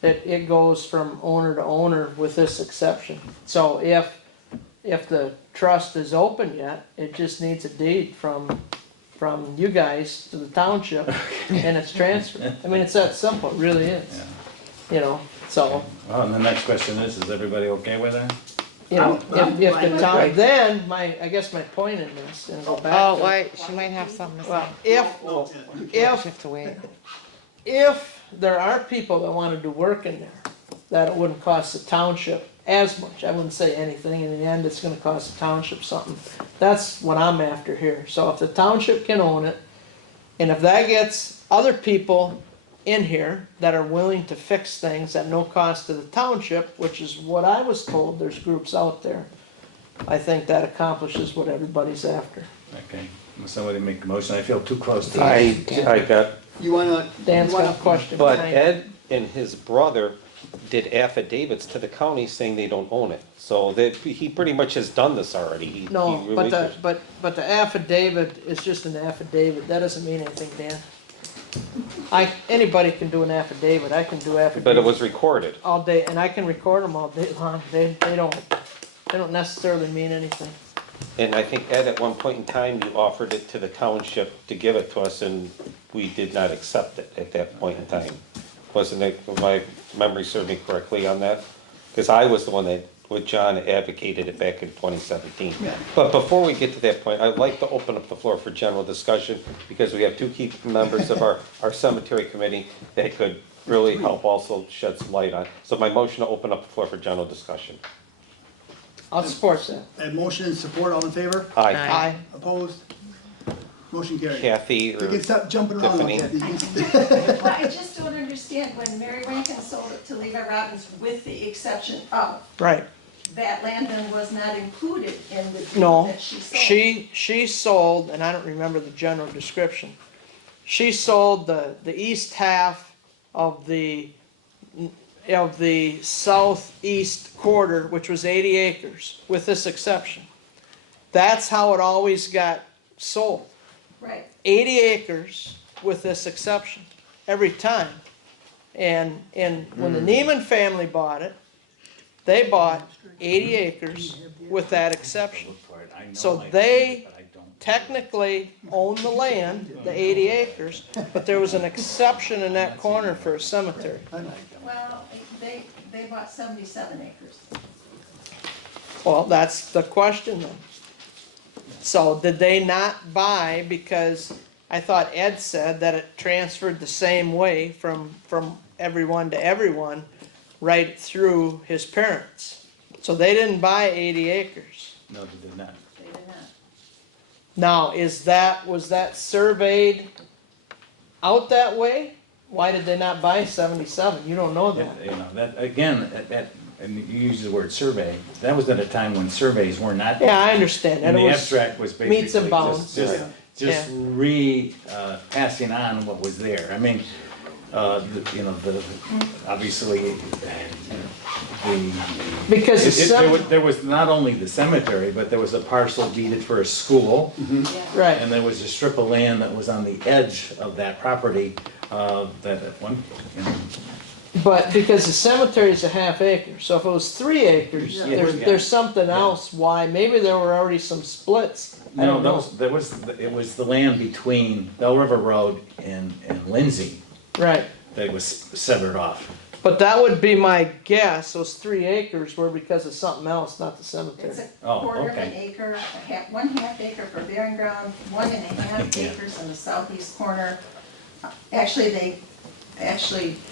it goes from owner to owner with this exception. So if the trust is open yet, it just needs a deed from you guys to the township, and it's transferred. I mean, it's that simple, it really is. So, Well, and the next question is everybody okay with that? if the town, then, I guess my point in this, and go back Oh, to. wait, she might have something to say. Well, You have to wait. if there are people that wanna do work in there, that it wouldn't cost the township as much, I wouldn't say anything, in the end, it's gonna cost the township something. That's what I'm after here, so if the township can own it, and if that gets other people in here that are willing to fix things at no cost to the township, which is what I was told, there's groups out there, I think that accomplishes what everybody's after. Okay, will somebody make a motion? I feel too close to I this. got, You wanna? Dan's got a question but behind it. Ed and his brother did affidavits to the county saying they don't own it. So that, he pretty much has done this already. He No, but relinquished. but the affidavit is just an affidavit, that doesn't mean anything, Dan. Anybody can do an affidavit, I can do affidavits. But it was recorded. All day, and I can record them all day long, they don't necessarily mean anything. And I think Ed, at one point in time, you offered it to the township to give it to us, and we did not accept it at that point in time. Wasn't it, if my memory served me correctly on that? Because I was the one that, with John, advocated it back in 2017. Yeah. But before we get to that point, I'd like to open up the floor for general discussion, because we have two key members of our cemetery committee that could really help also shed some light on. So my motion to open up the floor for general discussion. I'll support that. And motion and support, all in favor? Aye. Aye. Opposed? Motion carried. Kathy You or can stop jumping around like Tiffany. that. Well, I just don't understand, when Mary Rankin sold it to Levi Robbins with the exception of, Right, that land then was not included in the deed no, that she sold. she sold, and I don't remember the general description. She sold the east half of the southeast quarter, which was 80 acres, with this exception. That's how it always got sold. Right, 80 acres with this exception, every time. And when the Neiman family bought it, they bought 80 acres with that exception. So they technically own the land, the 80 acres, but there was an exception in that corner for a cemetery. well, they bought 77 acres. Well, that's the question then. So did they not buy, because I thought Ed said that it transferred the same way from everyone to everyone, right through his parents. So they didn't buy 80 acres. No, they did not. They did not. Now, was that surveyed out that way? Why did they not buy 77? You don't know that. That, again, and you use the word survey, that was at a time when surveys were not. Yeah, I understand. And And the it was abstract was basically meets and bounds. just passing on what was there. I mean, obviously, Because there was not only the cemetery, but there was a parcel deeded for a school. right. And there was a strip of land that was on the edge of that property, that at one, But because the cemetery is a half acre, so if it was 3 acres, Yeah. there's something else why, maybe there were already some splits. I don't know. It was the land between Bell River Road and Lindsay Right, that was severed off. but that would be my guess, those 3 acres were because of something else, not the cemetery. It's a Oh, quarter of an okay. acre, one half acre for bearing ground, 1.5 Yeah. acres in the southeast corner. Actually,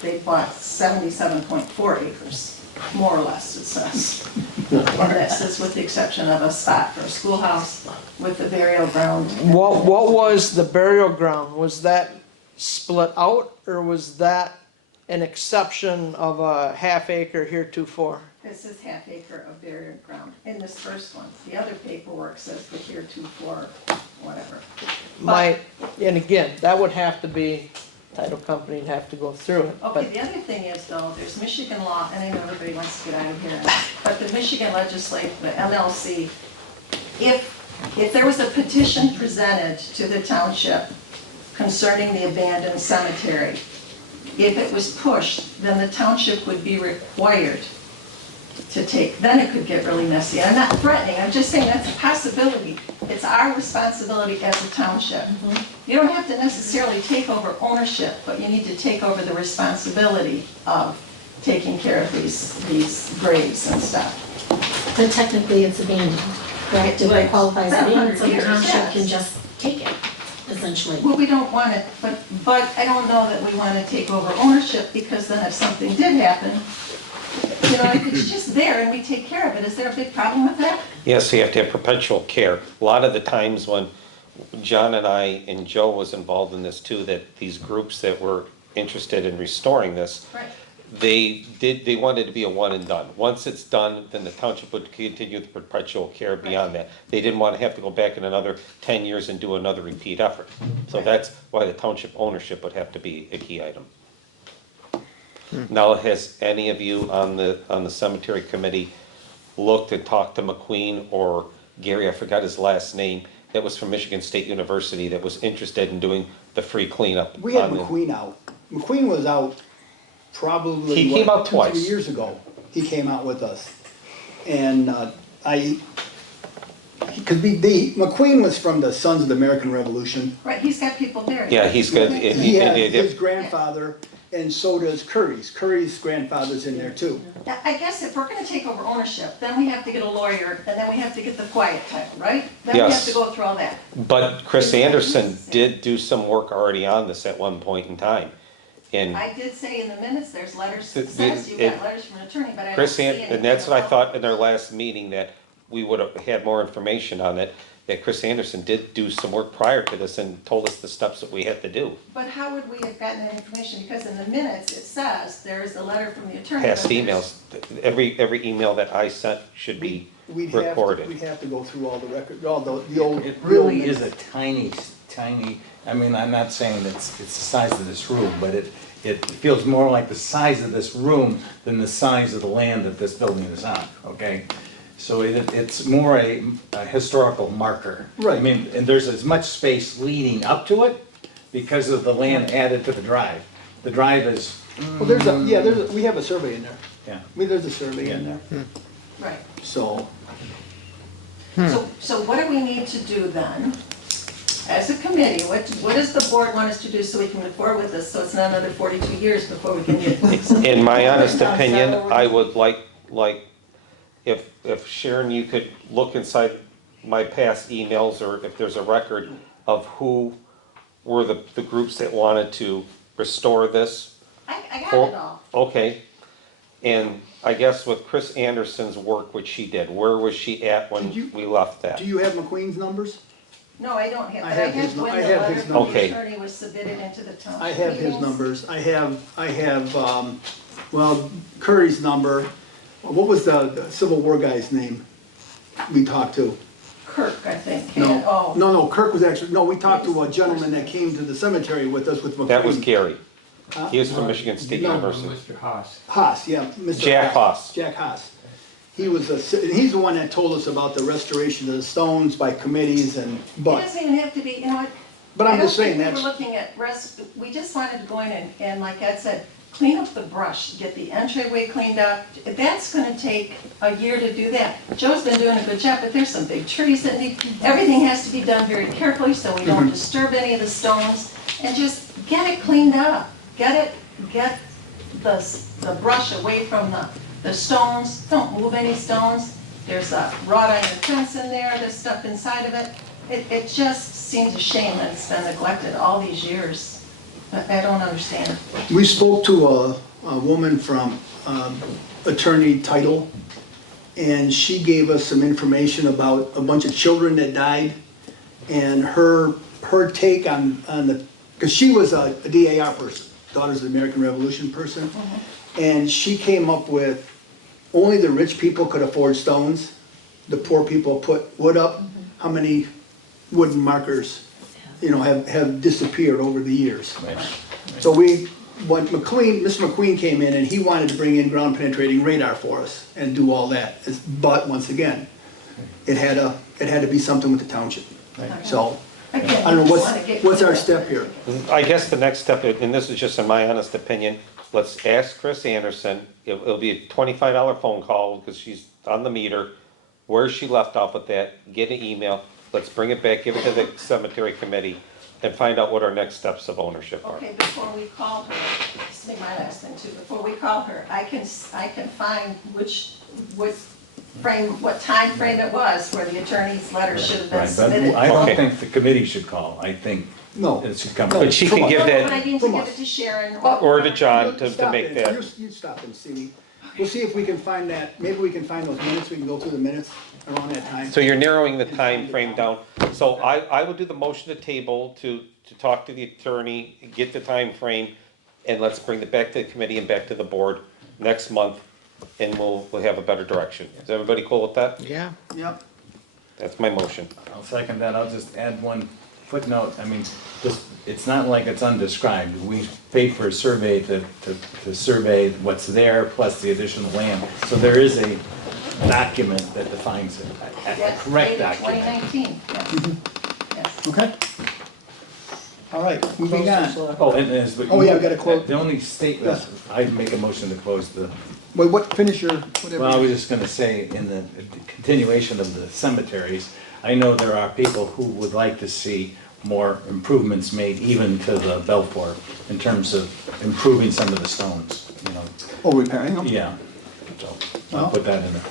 they bought 77.4 acres, more or less, it says. And this is with the exception of a spot for a schoolhouse with the burial ground. What was the burial ground? Was that split out, or was that an exception of a half acre heretofore? This is half acre of burial ground in this first one. The other paperwork says the heretofore, whatever. And again, that would have to be, title company'd have to go through it, Okay, but the other thing is though, there's Michigan law, and I know everybody wants to get out of here, but the Michigan legislature, the MLC, if there was a petition presented to the township concerning the abandoned cemetery, if it was pushed, then the township would be required to take, then it could get really messy. I'm not threatening, I'm just saying that's a possibility. It's our responsibility as a township. You don't have to necessarily take over ownership, but you need to take over the responsibility of taking care of these graves and stuff. But technically it's abandoned, correct? If it qualifies About 100 abandoned, so the years, township yes. can just take it, essentially. Well, we don't want it, but I don't know that we want to take over ownership, because then if something did happen, you know, if it's just there and we take care of it, is there a big problem with that? Yes, you have to have perpetual care. A lot of the times when John and I and Joe was involved in this too, that these groups that were interested in restoring this, Right. they wanted to be a one and done. Once it's done, then the township would continue the perpetual care beyond that. They didn't want to have to go back in another 10 years and do another repeat effort. So that's why the township ownership would have to be a key item. Now, has any of you on the cemetery committee looked and talked to McQueen or Gary, I forgot his last name, that was from Michigan State University, that was interested in doing the free cleanup? We had on the- McQueen out. McQueen was out probably, He came out 2-3 twice. years ago. He came out with us. And because McQueen was from the Sons of the American Revolution. Right, he's got people buried. Yeah, he's good. He had his grandfather, and so does Curry's. Curry's grandfather's in there too. I guess if we're gonna take over ownership, then we have to get a lawyer, and then we have to get the quiet title, right? Then we have Yes. to go through all that. But Chris Anderson did do some work already on this at one point in time. And I did say in the minutes, there's letters, The- it says you it- got letters from an attorney, but I don't Chris, see anything. and that's what I about- thought in our last meeting, that we would have had more information on it, that Chris Anderson did do some work prior to this and told us the steps that we had to do. But how would we have gotten that information? Because in the minutes, it says there is a letter from the attorney. Past but there's- emails, every email that I sent should be We'd recorded. have to go through all the record, all the old. It really the old is a tiny, I mean, I'm not saying it's the size of this room, but it feels more like the size of this room than the size of the land that this building is on, okay? So it's more a historical marker. Right. I mean, and there's as much space leading up to it because of the land added to the drive. The drive is, Well, we have a survey in there. yeah. There's a survey in there, Right. so. So what do we need to do then? As a committee, what does the board want us to do so we can move forward with this, so it's not another 42 years before we can get. In my honest opinion, I would like, if Sharon, you could look inside my past emails, or if there's a record of who were the groups that wanted to restore this. I got it all. Okay, and I guess with Chris Anderson's work, which she did, where was she at when Did you- we left that? Do you have McQueen's numbers? No, I don't have, I but have his when nu- the I have letter his from the numbers. attorney was submitted into the township I have his meetings. numbers. I have, well, Curry's number. What was the Civil War guy's name we talked to? Kirk, I think. No, no, Kirk was actually, no, we talked to a gentleman that came to the cemetery with us with McQueen. That was Gary. He was from Michigan State No. University. Mr. Haas. Haas, yeah, Mr. Jack Haas. Jack Haas. He was he's the one that told us about the restoration of the stones by committees and, It but doesn't even have to be, you know what? I'm just saying I don't that's, think we were looking at we just wanted to go in and like Ed said, clean up the brush, get the entryway cleaned up. That's gonna take a year to do that. Joe's been doing a good job, but there's some big trees that need, everything has to be done very carefully so we don't disturb any of the stones. And just get it cleaned up. Get the brush away from the stones. Don't move any stones. There's a wrought iron fence in there, there's stuff inside of it. It just seems a shame that it's been neglected all these years. I don't understand. We spoke to a woman from Attorney Title, and she gave us some information about a bunch of children that died, and her take on the, because she was a DAR person, Daughters of the American Revolution person, and she came up with only the rich people could afford stones, the poor people put wood up. How many wooden markers, have disappeared over the years? So when Mr. McQueen came in and he wanted to bring in ground penetrating radar for us and do all that, but once again, it had to be something with the township. So, I don't know, what's our step here? I guess the next step, and this is just in my honest opinion, let's ask Chris Anderson, it'll be a $25 phone call, because she's on the meter, where she left off with that, get an email, let's bring it back, give it to the cemetery committee, and find out what our next steps of ownership are. Okay, before we call her, this will be my last thing too, before we call her, I can find what time frame it was where the attorney's letter should have been Right, submitted. but I don't Okay. think the committee should call. I think No. it should come. But she can give I that, need to From give us. it to Sharon. or to John, to Stop make it. that. You stop and see. We'll see if we can find that, maybe we can find those minutes, we can go through the minutes around that time. So you're narrowing the time frame down. So I would do the motion to table to talk to the attorney, get the time frame, and let's bring it back to the committee and back to the board next month, and we'll have a better direction. Is everybody cool with that? Yeah. Yep. That's my motion. I'll second that. I'll just add one footnote. I mean, it's not like it's undescribed. We paid for a survey to survey what's there plus the additional land. So there is a document that defines it, a Yes, correct dated document. 2019, yes. Yes. Okay. All right, moving on. Oh, and as. Oh, yeah, I've got a quote. The only statement, I'd make a motion to close the, Wait, finish your, whatever. well, I was just gonna say, in the continuation of the cemeteries, I know there are people who would like to see more improvements made even to the Belfour in terms of improving some of the stones, Oh, repairing them? Yeah, so I'll put that in there.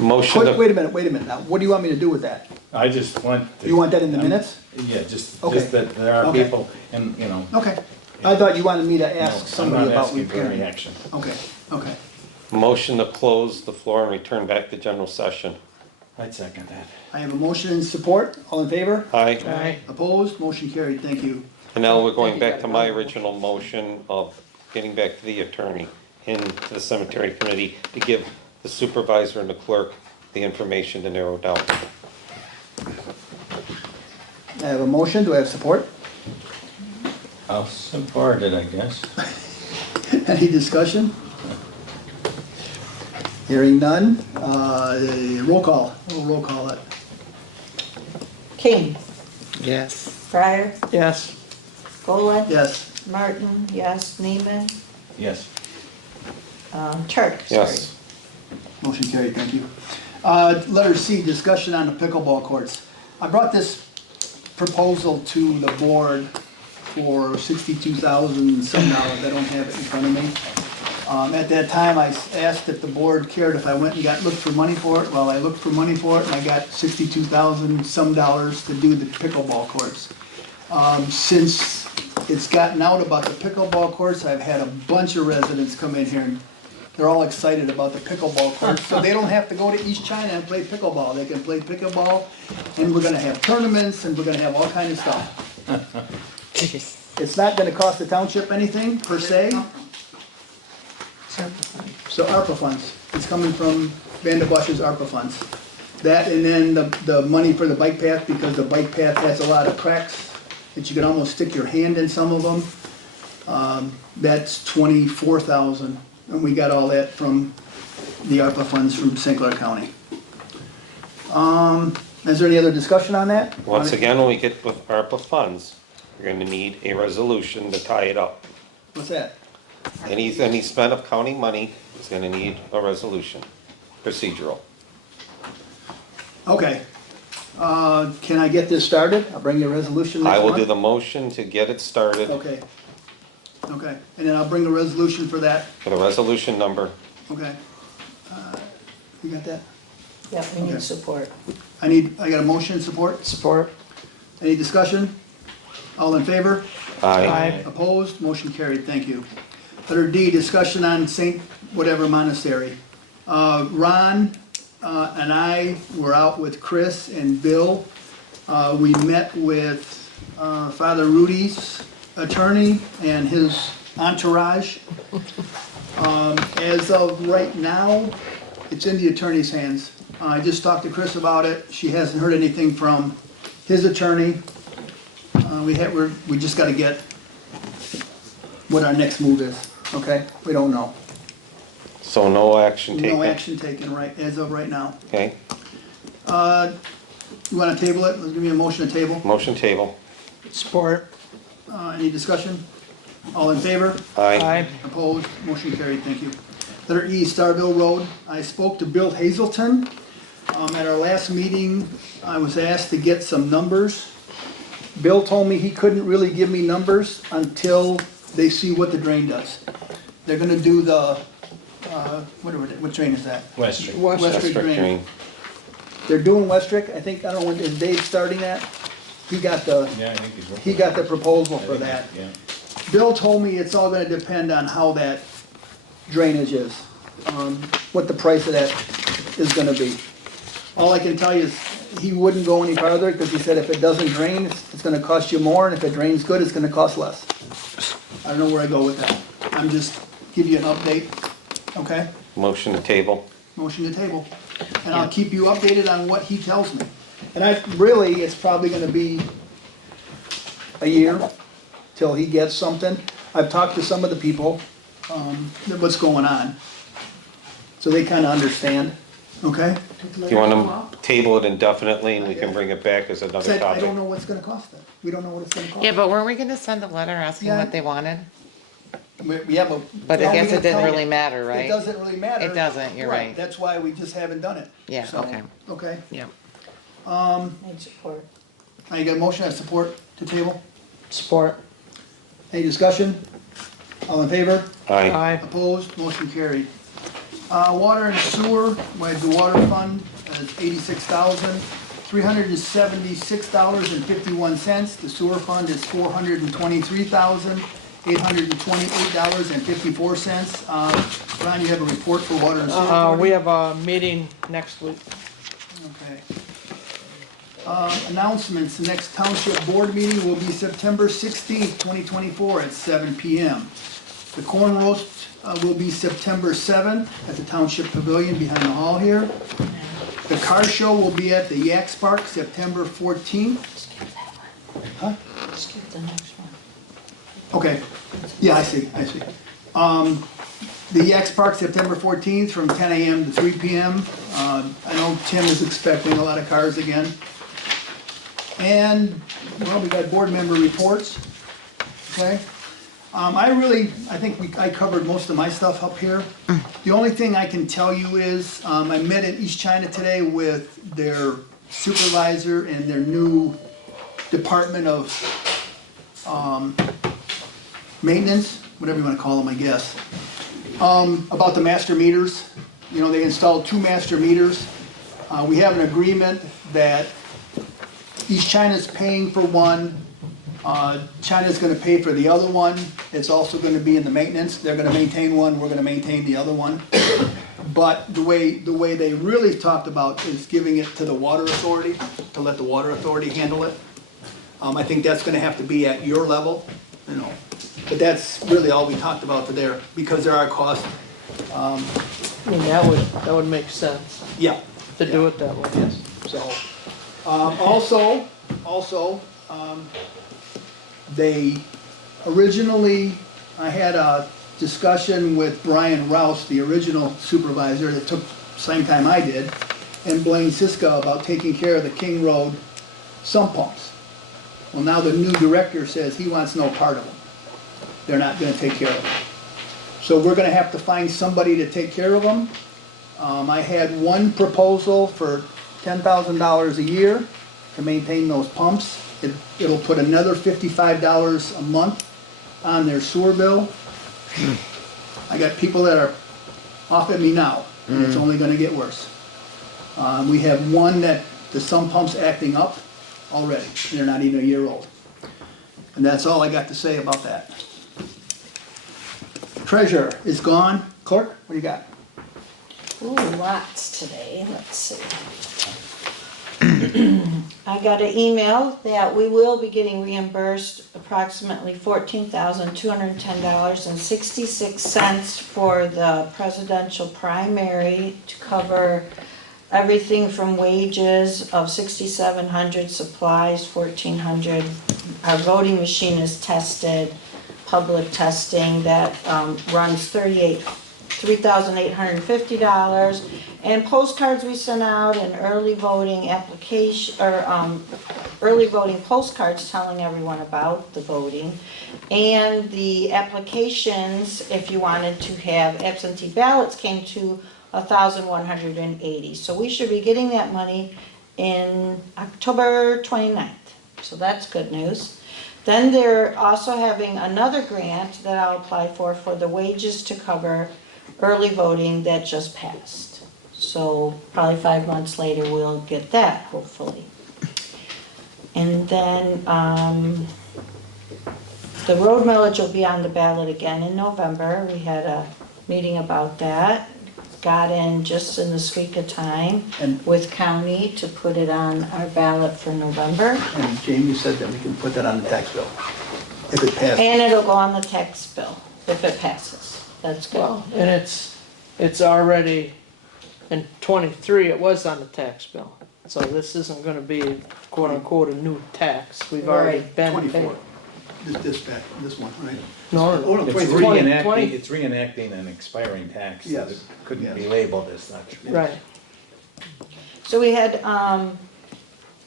Motion to. Wait a minute, now, what do you want me to do with that? I just want. to- You want that in the minutes? Yeah, just Okay. that there are Okay. people, and, Okay. I thought you wanted me to no, ask I'm somebody not about asking for any repairing. action. Okay. Motion to close the floor and return back to general session. I'd second that. I have a motion in support, all in favor? Aye. Opposed, motion carried, thank you. And now we're going back to my original motion of getting back to the attorney and to the cemetery committee to give the supervisor and the clerk the information to narrow down. I have a motion, do I have support? I'll support it, I guess. Any discussion? Hearing none, roll call, we'll roll call it. King, Yes. Fryer, Yes. Foley, Yes, Martin, yes, Neiman, Yes. Turk, sorry. Yes. motion carried, thank you. Letter C, discussion on the pickleball courts. I brought this proposal to the board for $62,000 some dollars, I don't have it in front of me. At that time, I asked if the board cared if I went and looked for money for it. Well, I looked for money for it and I got $62,000 some dollars to do the pickleball courts. Since it's gotten out about the pickleball courts, I've had a bunch of residents come in here and they're all excited about the pickleball courts. So they don't have to go to East China and play pickleball. They can play pickleball and we're gonna have tournaments and we're gonna have all kinds of stuff. Jeez. It's not gonna cost the township anything per se. So ARPA funds, it's coming from Vanderbush's ARPA funds. That and then the money for the bike path, because the bike path has a lot of cracks that you can almost stick your hand in some of them. That's $24,000, and we got all that from the ARPA funds from St. Clair County. Is there any other discussion on that? Once again, when we get with ARPA funds, you're gonna need a resolution to tie it up. What's that? Any spent of county money is gonna need a resolution, procedural. Okay. Can I get this started? I'll bring you a resolution next I will month. do the motion to get it started Okay. Okay, and then I'll bring a resolution for that. for the resolution number. Okay. You got that? Yeah, we Okay. need support. I got a motion, support? Support. Any discussion? All in favor? Aye. Opposed? Motion carried, thank you. Letter D, discussion on Saint whatever monastery. Ron and I were out with Chris and Bill. We met with Father Rudy's attorney and his entourage. As of right now, it's in the attorney's hands. I just talked to Chris about it. She hasn't heard anything from his attorney. We just gotta get what our next move is, okay? We don't know. So no action taken. No action taken right, as of right now. Okay, You wanna table it? Let's give me a motion to table. motion table. Support. Any discussion? All in favor? Aye. Opposed? Motion carried, thank you. Letter E, Starville Road. I spoke to Bill Hazelton. At our last meeting, I was asked to get some numbers. Bill told me he couldn't really give me numbers until they see what the drain does. They're gonna do the, what drain is that? West Westrick District drain. They're doing Westrick, I think, I don't know, is Dave starting that? He got the, Yeah, I think he's working. he got the proposal for that. Yeah. Bill told me it's all gonna depend on how that drainage is, what the price of that is gonna be. All I can tell you is, he wouldn't go any farther, because he said if it doesn't drain, it's gonna cost you more, and if it drains good, it's gonna cost less. I don't know where I go with that. I'm just give you an update, okay? Motion to table. Motion to table. And I'll keep you updated on what he tells me. And really, it's probably gonna be a year till he gets something. I've talked to some of the people, what's going on. So they kinda understand, okay? Do you want to table it indefinitely and we can bring it back as another Said, I don't topic? know what's gonna cost them. We don't know what it's gonna cost. Yeah, but weren't we gonna send a letter asking Yeah. what they wanted? Yeah, but. But I how are we guess it gonna didn't tell you? really matter, right? It doesn't really matter. It doesn't, you're right. That's why we just haven't done it. Yeah, So, okay. Okay. Yeah. Need support. I got a motion of support to table. Support. Any discussion? All in favor? Aye. Aye. Opposed? Motion carried. Water and sewer, we have the water fund, it's $86,376.51. The sewer fund is $423,828.54. Ron, you have a report for water and sewer? We authority? have a meeting next week. Okay. Announcements, the next township board meeting will be September 16th, 2024 at 7 PM. The corn roast will be September 7th at the Township Pavilion behind the hall here. The car show will be at the Yaks Park September 14th. Huh? Skip the next one. Okay, yeah, I see. The Yaks Park September 14th from 10 AM to 3 PM. I know Tim is expecting a lot of cars again. And, well, we got board member reports, okay? I think I covered most of my stuff up here. The only thing I can tell you is, I met in East China today with their supervisor and their new Department of, Maintenance, whatever you wanna call them, I guess. About the master meters. You know, they installed 2 master meters. We have an agreement that East China's paying for one, China's gonna pay for the other one. It's also gonna be in the maintenance. They're gonna maintain one, we're gonna maintain the other one. But the way they really talked about is giving it to the water authority, to let the water authority handle it. I think that's gonna have to be at your level, you know. But that's really all we talked about there, because there are costs. I mean, that would make sense Yeah. to do it that way. Yes, so, also, they originally, I had a discussion with Brian Rouse, the original supervisor that took same time I did, and Blaine Siska about taking care of the King Road sump pumps. Well, now the new director says he wants no part of them. they're not gonna take care of them. So we're gonna have to find somebody to take care of them. I had one proposal for $10,000 a year to maintain those pumps. It'll put another $55 a month on their sewer bill. I got people that are off at me now, and it's only gonna get worse. We have one that the sump pump's acting up already. They're not even a year old. And that's all I got to say about that. Treasurer is gone. Clerk, what do you got? Ooh, lots today, let's see. I got an email that we will be getting reimbursed approximately $14,210.66 for the presidential primary to cover everything from wages of 6,700, supplies 1,400. Our voting machine is tested, public testing that runs $3,850, and postcards we sent out, and early voting application, or early voting postcards telling everyone about the voting, and the applications, if you wanted to have absentee ballots, came to 1,180. So we should be getting that money in October 29th, so that's good news. Then they're also having another grant that I'll apply for the wages to cover early voting that just passed. So probably 5 months later, we'll get that, hopefully. And then the road millage will be on the ballot again in November. We had a meeting about that. Got in just in the squeak of time And- with county to put it on our ballot for November. And Jamie said that we can put that on the tax bill, if it passes. And it'll go on the tax bill if it passes. That's good. Well, and it's already, in '23, it was on the tax bill. So this isn't gonna be quote unquote a new tax. We've already Right. been 24, paying. this one, right? No, Oh, no, It's 23. reenacting, it's reenacting an expiring tax that Yes. couldn't be Yes. labeled as such. right. So we had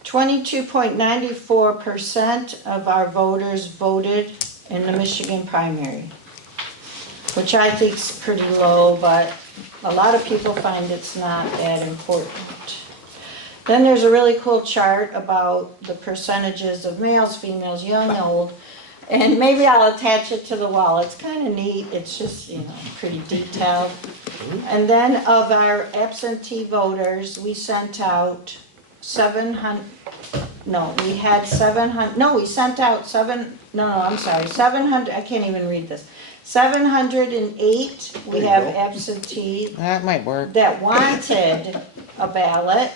22.94% of our voters voted in the Michigan primary, which I think is pretty low, but a lot of people find it's not that important. Then there's a really cool chart about the percentages of males, females, young, old, and maybe I'll attach it to the wall. It's kind of neat. It's just, pretty detailed. And then of our absentee voters, we sent out 700, we sent out 700, I can't even read this. 708, we have absentee That might work. that wanted a ballot.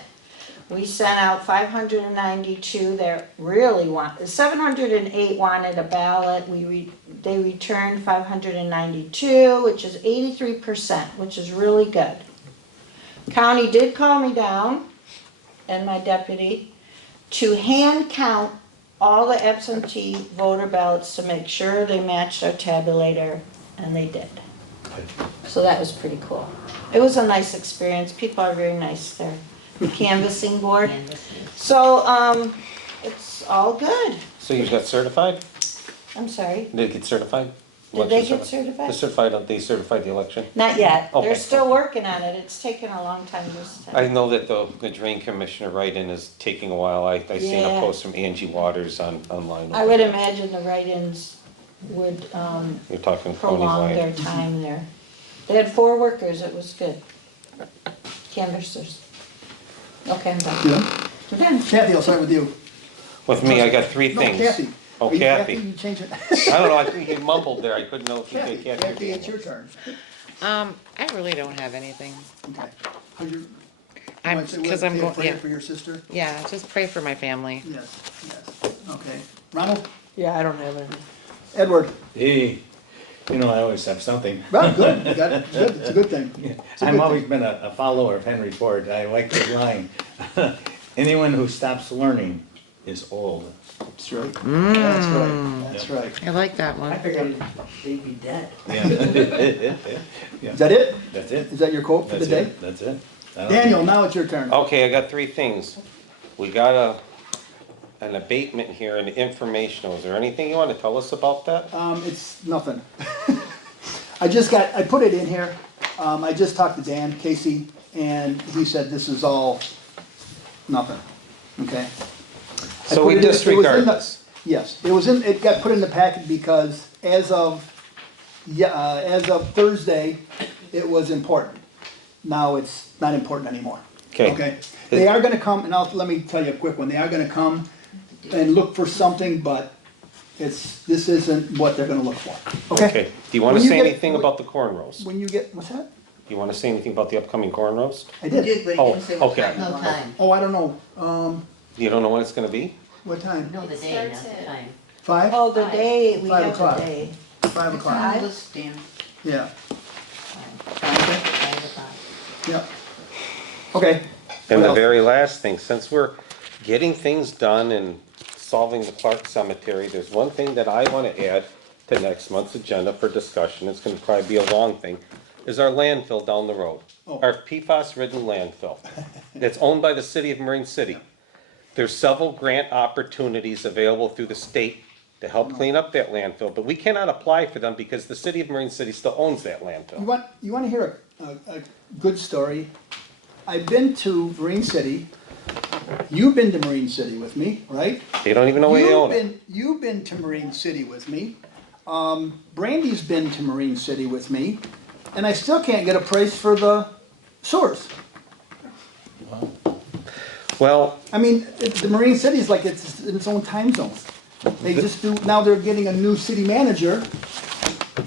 We sent out 592 that really 708 wanted a ballot. They returned 592, which is 83%, which is really good. County did call me down, and my deputy, to hand count all the absentee voter ballots to make sure they matched our tabulator, and they did. So that was pretty cool. It was a nice experience. People are very nice there. Canvassing board. So, it's all good. So you got certified? I'm sorry. Did they get certified? Did they Election get certified? They certified the election? Not yet. Okay. They're still working on it. It's taken a long time this I time. know that the drain commissioner write-in is taking a while. I seen a Yeah. post from Angie Waters online. I would imagine the write-ins would, You're talking Tony prolong their Ryan. time there. They had 4 workers. It was good. Canvassers. Okay, I'm done. Yeah. We're done. Kathy, I'll start with you. With me, I got 3 No, things. Kathy. Oh, Are you Kathy. You change it. I don't know, I think you mumbled there. I couldn't know if you Kathy, said Kathy, Kathy. it's your turn. I really don't have anything. Okay. How's your? I'm, wanna say cause what- I'm say a going, prayer yeah, for your sister? yeah, just pray for my family. Yes, okay. Ronald? Yeah, I don't have anything. Edward? Hey, I always have something. Well, good, you got it. Good, it's a good thing. It's a I've good always thing. been a follower of Henry Ford. I like the line. Anyone who stops learning is old. That's right. That's right, that's right. I like that I one. figured they'd be dead. Yeah. Is that it? That's it. Is that your quote for the That's day? it. That's it. I don't- Daniel, now it's your turn. Okay, I got 3 things. We gotta an abatement here, an informational. Is there anything you want to tell us about that? It's nothing. I put it in here, I just talked to Dan Casey, and he said this is all nothing, okay? I So put we it in- it was in disregard the- this. Yes, it got put in the packet because as of Thursday, it was important. Now it's not important anymore. Okay. They are gonna come, and let me tell you a quick one, they are gonna come and look for something, but this isn't what they're gonna look for, Okay. okay? Do you want to When you say get- anything about the corn roast? When you get, what's that? Do you want to say anything about the upcoming corn roast? I did. but he Oh, didn't say what okay. time. No time, Oh, I don't know, You don't know when it's going to be? what time? no, the day, not the time. 5? Oh, the day, we 5 have o'clock. the day. 5 o'clock, yeah, yeah. Okay. And What the else? very last thing, since we're getting things done and solving the Clark Cemetery, there's one thing that I want to add to next month's agenda for discussion. It's going to probably be a long thing, is our landfill down the road. Oh. Our PFAS-ridden landfill. It's owned by the city of Marine City. There's several grant opportunities available through the state to help clean up that landfill, but we cannot apply for them because the city of Marine City still owns that landfill. You want to hear a good story? I've been to Marine City. You've been to Marine City with me, right? They don't even know where they own it. You've been to Marine City with me. Brandy's been to Marine City with me, and I still can't get a price for the sewers. Well, I mean, the Marine City's like it's in its own time zone. They just do, now they're getting a new city manager,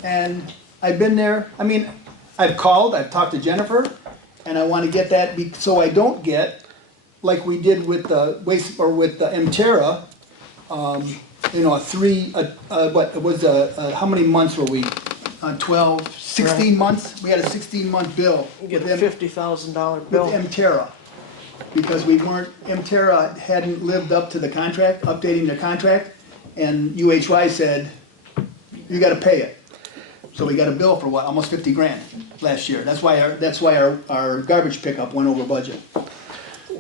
and I've been there, I mean, I've called, I've talked to Jennifer, and I wanna get that, so I don't get, like we did with the waste, or with the Mterra, you know, how many months were we? 12, 16 months? We had a 16-month bill You get with a them. $50,000 With bill. Mterra, because Mterra hadn't lived up to the contract, updating the contract, and UHY said, you gotta pay it. So we got a bill for what, almost 50 grand last year. That's why our garbage pickup went over budget.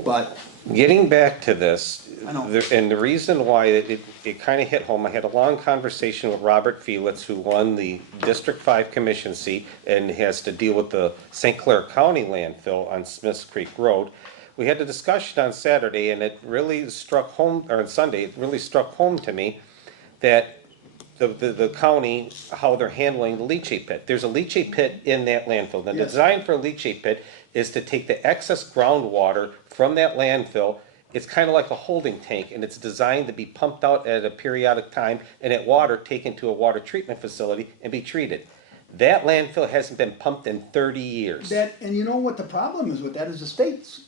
But, getting back to this, I know. and the reason why it kind of hit home, I had a long conversation with Robert Felix, who won the District 5 Commission seat and has to deal with the St. Clair County landfill on Smiths Creek Road. We had a discussion on Saturday, and it really struck home, or on Sunday, it really struck home to me that the county, how they're handling the leachate pit. There's a leachate pit in that landfill. The Yes. design for a leachate pit is to take the excess groundwater from that landfill. It's kind of like a holding tank, and it's designed to be pumped out at a periodic time, and that water taken to a water treatment facility and be treated. That landfill hasn't been pumped in 30 years. and you know what the problem is with that, is the states,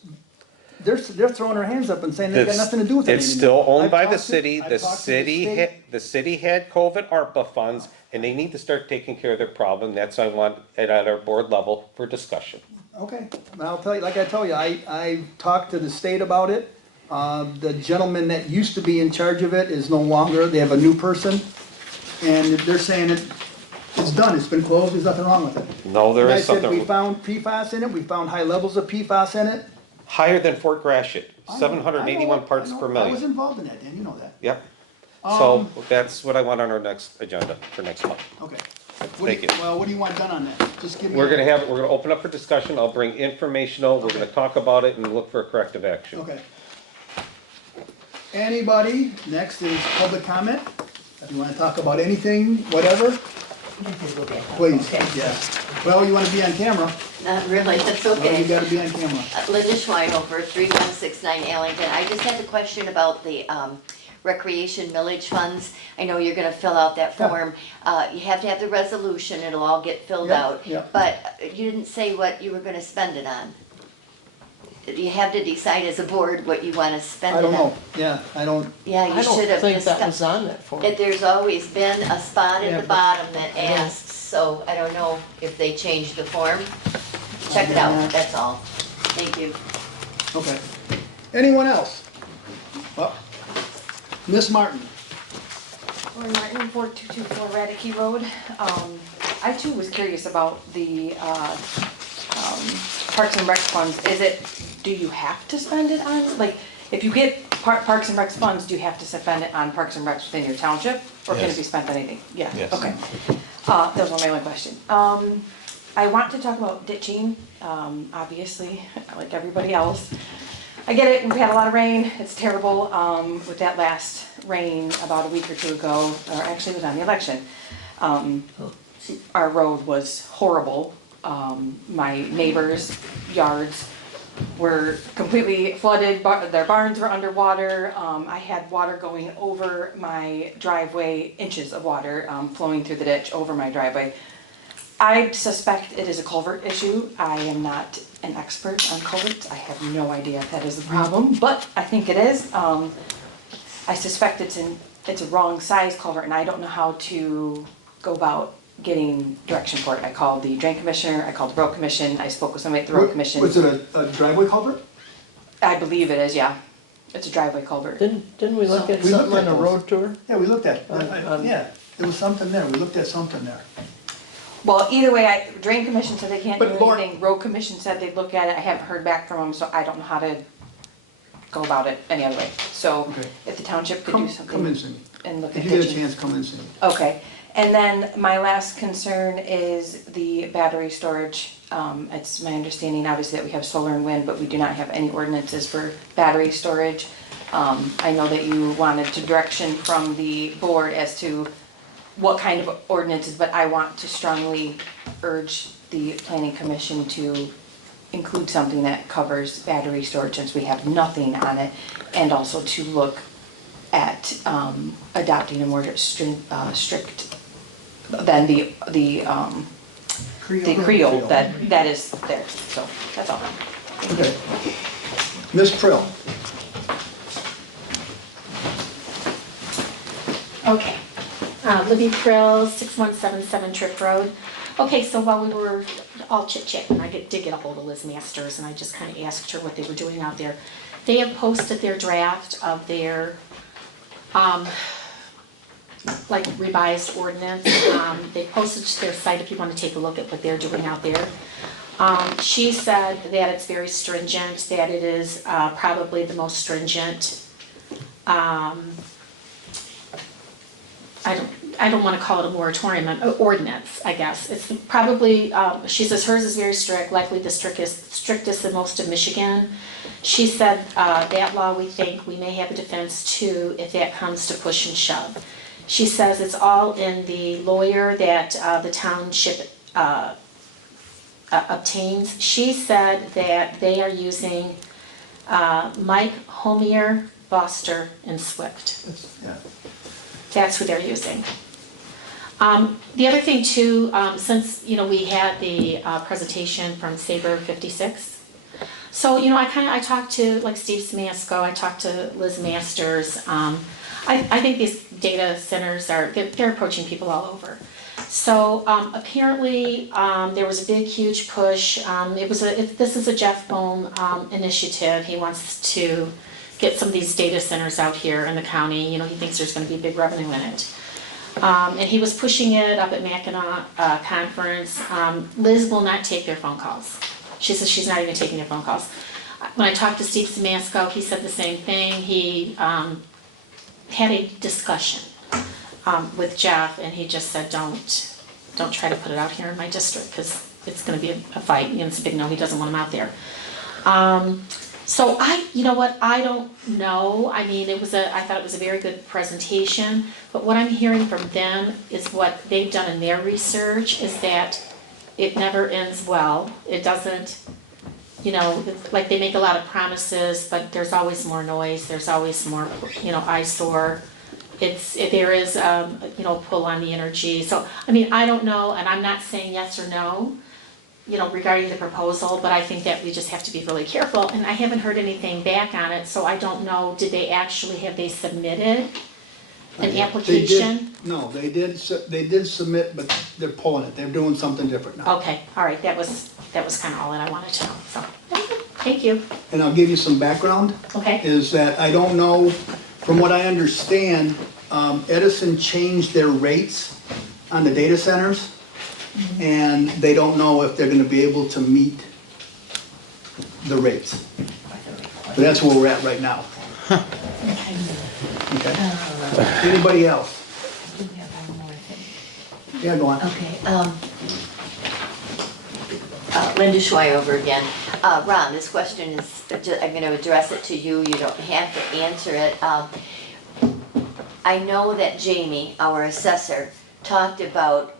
they're throwing their hands up and saying they've got nothing to do with it It's anymore. still owned I've by the talked to- city, I've the talked to city, state. the city had COVID ARPA funds, and they need to start taking care of their problem, that's why I want it at our board level for discussion. Okay, but I'll tell you, like I tell you, I talked to the state about it. The gentleman that used to be in charge of it is no longer, they have a new person. And they're saying it's done, it's been closed, there's nothing wrong with it. No, there And I is said, we something found PFAS in it, we found high levels of PFAS in it. higher than Fort Gratiot, I know, 781 I know, parts I know. per I was million. involved in that, Dan, you know that. Yep. So that's what I want on our next agenda for next month. Okay. Thank you. Well, what do you want done on that? Just give me. We're gonna open up for discussion, I'll bring informational, we're gonna talk about it and look for a corrective action. Okay. Anybody, next is public comment. If you wanna talk about anything, whatever, please, yes. Well, you wanna be on camera, Not really, that's well, you okay. gotta be on camera. Linda Schweinhofer, 3169 Allington. I just had a question about the recreation millage funds. I know you're gonna fill out that Yeah. form. You have to have the resolution, it'll all get filled Yeah, out. yeah. But you didn't say what you were gonna spend it on. You have to decide as a board what you wanna spend it I on. don't know, yeah, I don't, Yeah, I you don't should have think that was discussed. on that form. There's always been a spot Yeah, at the but- bottom that asks, so I don't know if they changed the form. Check it out, that's all. Thank you. okay. Anyone else? Well, Miss Martin, Lauren Martin, 4224 Radicke Road. I too was curious about the Parks and Rec funds. Do you have to spend it on, like, if you get Parks and Recs funds, do you have to spend it on Parks and Recs within your township? Or can it Yes. be spent on anything? Yeah, Yes. okay. That was my only question. I want to talk about ditching, obviously, like everybody else. I get it, we've had a lot of rain, it's terrible, with that last rain about a week or two ago, or actually it was on the election. Our road was horrible, my neighbors' yards were completely flooded, their barns were underwater, I had water going over my driveway, inches of water, flowing through the ditch over my driveway. I suspect it is a culvert issue. I am not an expert on culverts. I have no idea if that is a problem, but I think it is. I suspect it's a wrong size culvert, and I don't know how to go about getting direction for it. I called the drain commissioner, I called the road commission, I spoke with somebody at the road commission. Was it a driveway culvert? I believe it is, yeah. It's a driveway culvert. Didn't we look at We looked something on at a those. road tour? Yeah, we looked at, On- yeah, there was something there, we looked at something there. Well, either way, drain commission said they can't do But Lauren- anything, road commission said they'd look at it, I haven't heard back from them, so I don't know how to go about it any other way. So Okay. if the township could Come do in, something Cindy. and look If at you get a ditching. chance, come in, Cindy. Okay, and then my last concern is the battery storage. It's my understanding, obviously, that we have solar and wind, but we do not have any ordinances for battery storage. I know that you wanted to direction from the board as to what kind of ordinances, but I want to strongly urge the planning commission to include something that covers battery storage since we have nothing on it, and also to look at adopting a more strict than the Creole that is there. So that's all. Okay. Ms. Prill, Okay. Libby Krill, 6177 Trip Road. Okay, so while we were all chit-chatting, I did get a hold of Liz Masters, and I just kind of asked her what they were doing out there. They have posted their draft of their, like revised ordinance. They posted to their site if you want to take a look at what they're doing out there. She said that it's very stringent, that it is probably the most stringent, I don't want to call it a moratorium, an ordinance, I guess. It's probably, she says hers is very strict, likely the strictest in most of Michigan. She said that law, we think, we may have a defense too if that comes to push and shove. She says it's all in the lawyer that the township obtains. She said that they are using Mike Homier, Foster, and Swift. yeah. That's who they're using. The other thing too, since, we had the presentation from Sabre 56. So, I talked to like Steve Samasko, I talked to Liz Masters. I think these data centers they're approaching people all over. So apparently there was a big, huge push. This is a Jeff Bohm initiative. He wants to get some of these data centers out here in the county. He thinks there's going to be big revenue in it. And he was pushing it up at Mackinac conference. Liz will not take their phone calls. She says she's not even taking their phone calls. When I talked to Steve Samasko, he said the same thing. He had a discussion with Jeff, and he just said, don't try to put it out here in my district, because it's going to be a fight. It's a big no. He doesn't want them out there. So I don't know. I mean, I thought it was a very good presentation, but what I'm hearing from them is what they've done in their research is that it never ends well. It doesn't, like they make a lot of promises, but there's always more noise. There's always more, eyesore. There is, pull on the energy. So, I don't know, and I'm not saying yes or no, regarding the proposal, but I think that we just have to be really careful, and I haven't heard anything back on it, so I don't know, have they submitted an application? They did submit, but they're pulling it, they're doing something different now. Okay, all right, that was kind of all that I wanted to know, so, thank you. And I'll give you some background. Okay. Is that I don't know, from what I understand, Edison changed their rates on the data centers, and they don't know if they're gonna be able to meet the rates. But that's where we're at right now. Okay. Anybody else? Yeah, go on. Okay, Linda Schwei over again. Ron, this question is, I'm gonna address it to you, you don't have to answer it. I know that Jamie, our assessor, talked about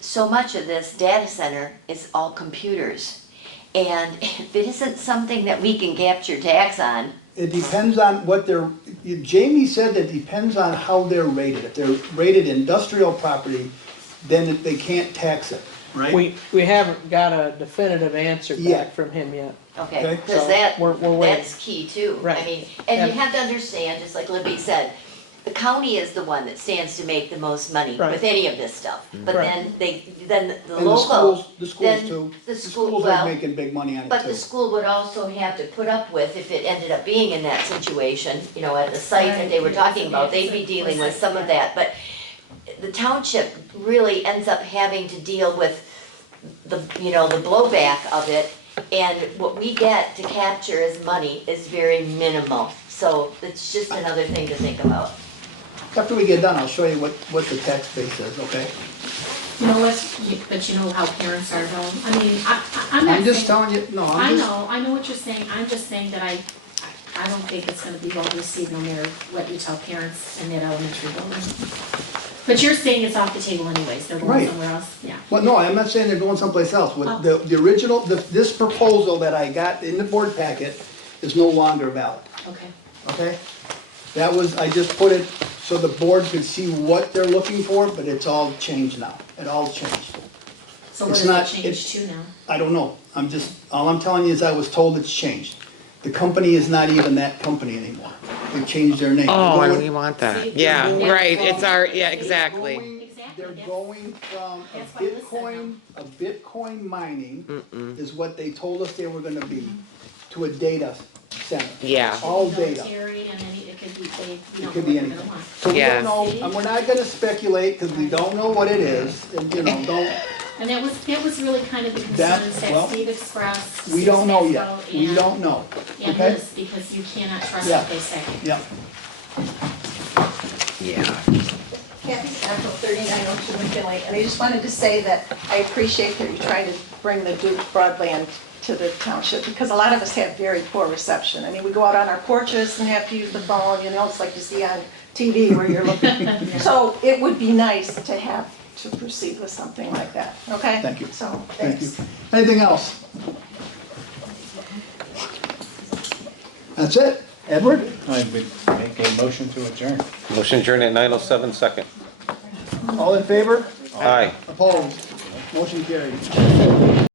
so much of this data center is all computers. And if it isn't something that we can capture tax on, It depends on what they're, Jamie said that depends on how they're rated. If they're rated industrial property, then they can't tax it, right? We haven't got a definitive answer Yeah. back from him yet. okay, Okay, because so that, we're waiting. that's key too. Right. I mean, and you And- have to understand, just like Libby said, the county is the one that stands to make the most money Right. with any of this stuff. But Right. then the And the local, schools, the schools then too. the The school, schools are well, making big money on it but too. the school would also have to put up with, if it ended up being in that situation, you know, at the site that they were talking about, they'd be dealing with some of that. But the township really ends up having to deal with the, you know, the blowback of it. And what we get to capture as money is very minimal. So it's just another thing to think about. After we get done, I'll show you what the tax base is, okay? You know what, but you know how parents are though, I mean, I'm not I'm just saying- telling you, no, I I'm just, I know what you're saying, I'm just saying that I don't think it's gonna be well received no matter what you tell parents in that elementary building. But you're saying it's off the table anyways, they're going Right. somewhere else, yeah. well, no, I'm not saying they're going someplace else. Oh. What the original, this proposal that I got in the board packet is no longer valid, Okay. okay? That was, I just put it so the board could see what they're looking for, but it's all changed now. It all changed. So what It's does not- it change to now? I don't know. All I'm telling you is I was told it's changed. The company is not even that company anymore. They've changed their name. Oh, They're and going- we want that. See, Yeah, going right, from- it's our, yeah, they're exactly. going- Exactly, They're that's- going from that's why I listed a Bitcoin mining is what they told us they were gonna be, to a data center. Yeah. All data. Military and any, it could be, you It know, could what be we're anything. gonna want. So we Yeah. don't know, and we're not gonna speculate, cause we don't know what it is, and you know, don't, And that was really kind of the That- concerns well, that Steve expressed. we don't know Steve yet. Maxwell, We and- don't know, And okay? this, because you cannot trust Yeah. what they say. Yeah. Yeah. Kathy Stackel, 3902 McKinley, and I just wanted to say that I appreciate that you're trying to bring the Duke broadband to the township, because a lot of us have very poor reception. I mean, we go out on our porches and have to use the phone, you know, it's like you see on TV where you're looking. So it would be nice to have, to proceed with something like that, okay? Thank you. So, Thank you. thanks. Anything else? That's it? Edward? I would make a motion to adjourn. Motion adjourned at 9:07 second. All in favor? Aye. Opposed? Motion carried.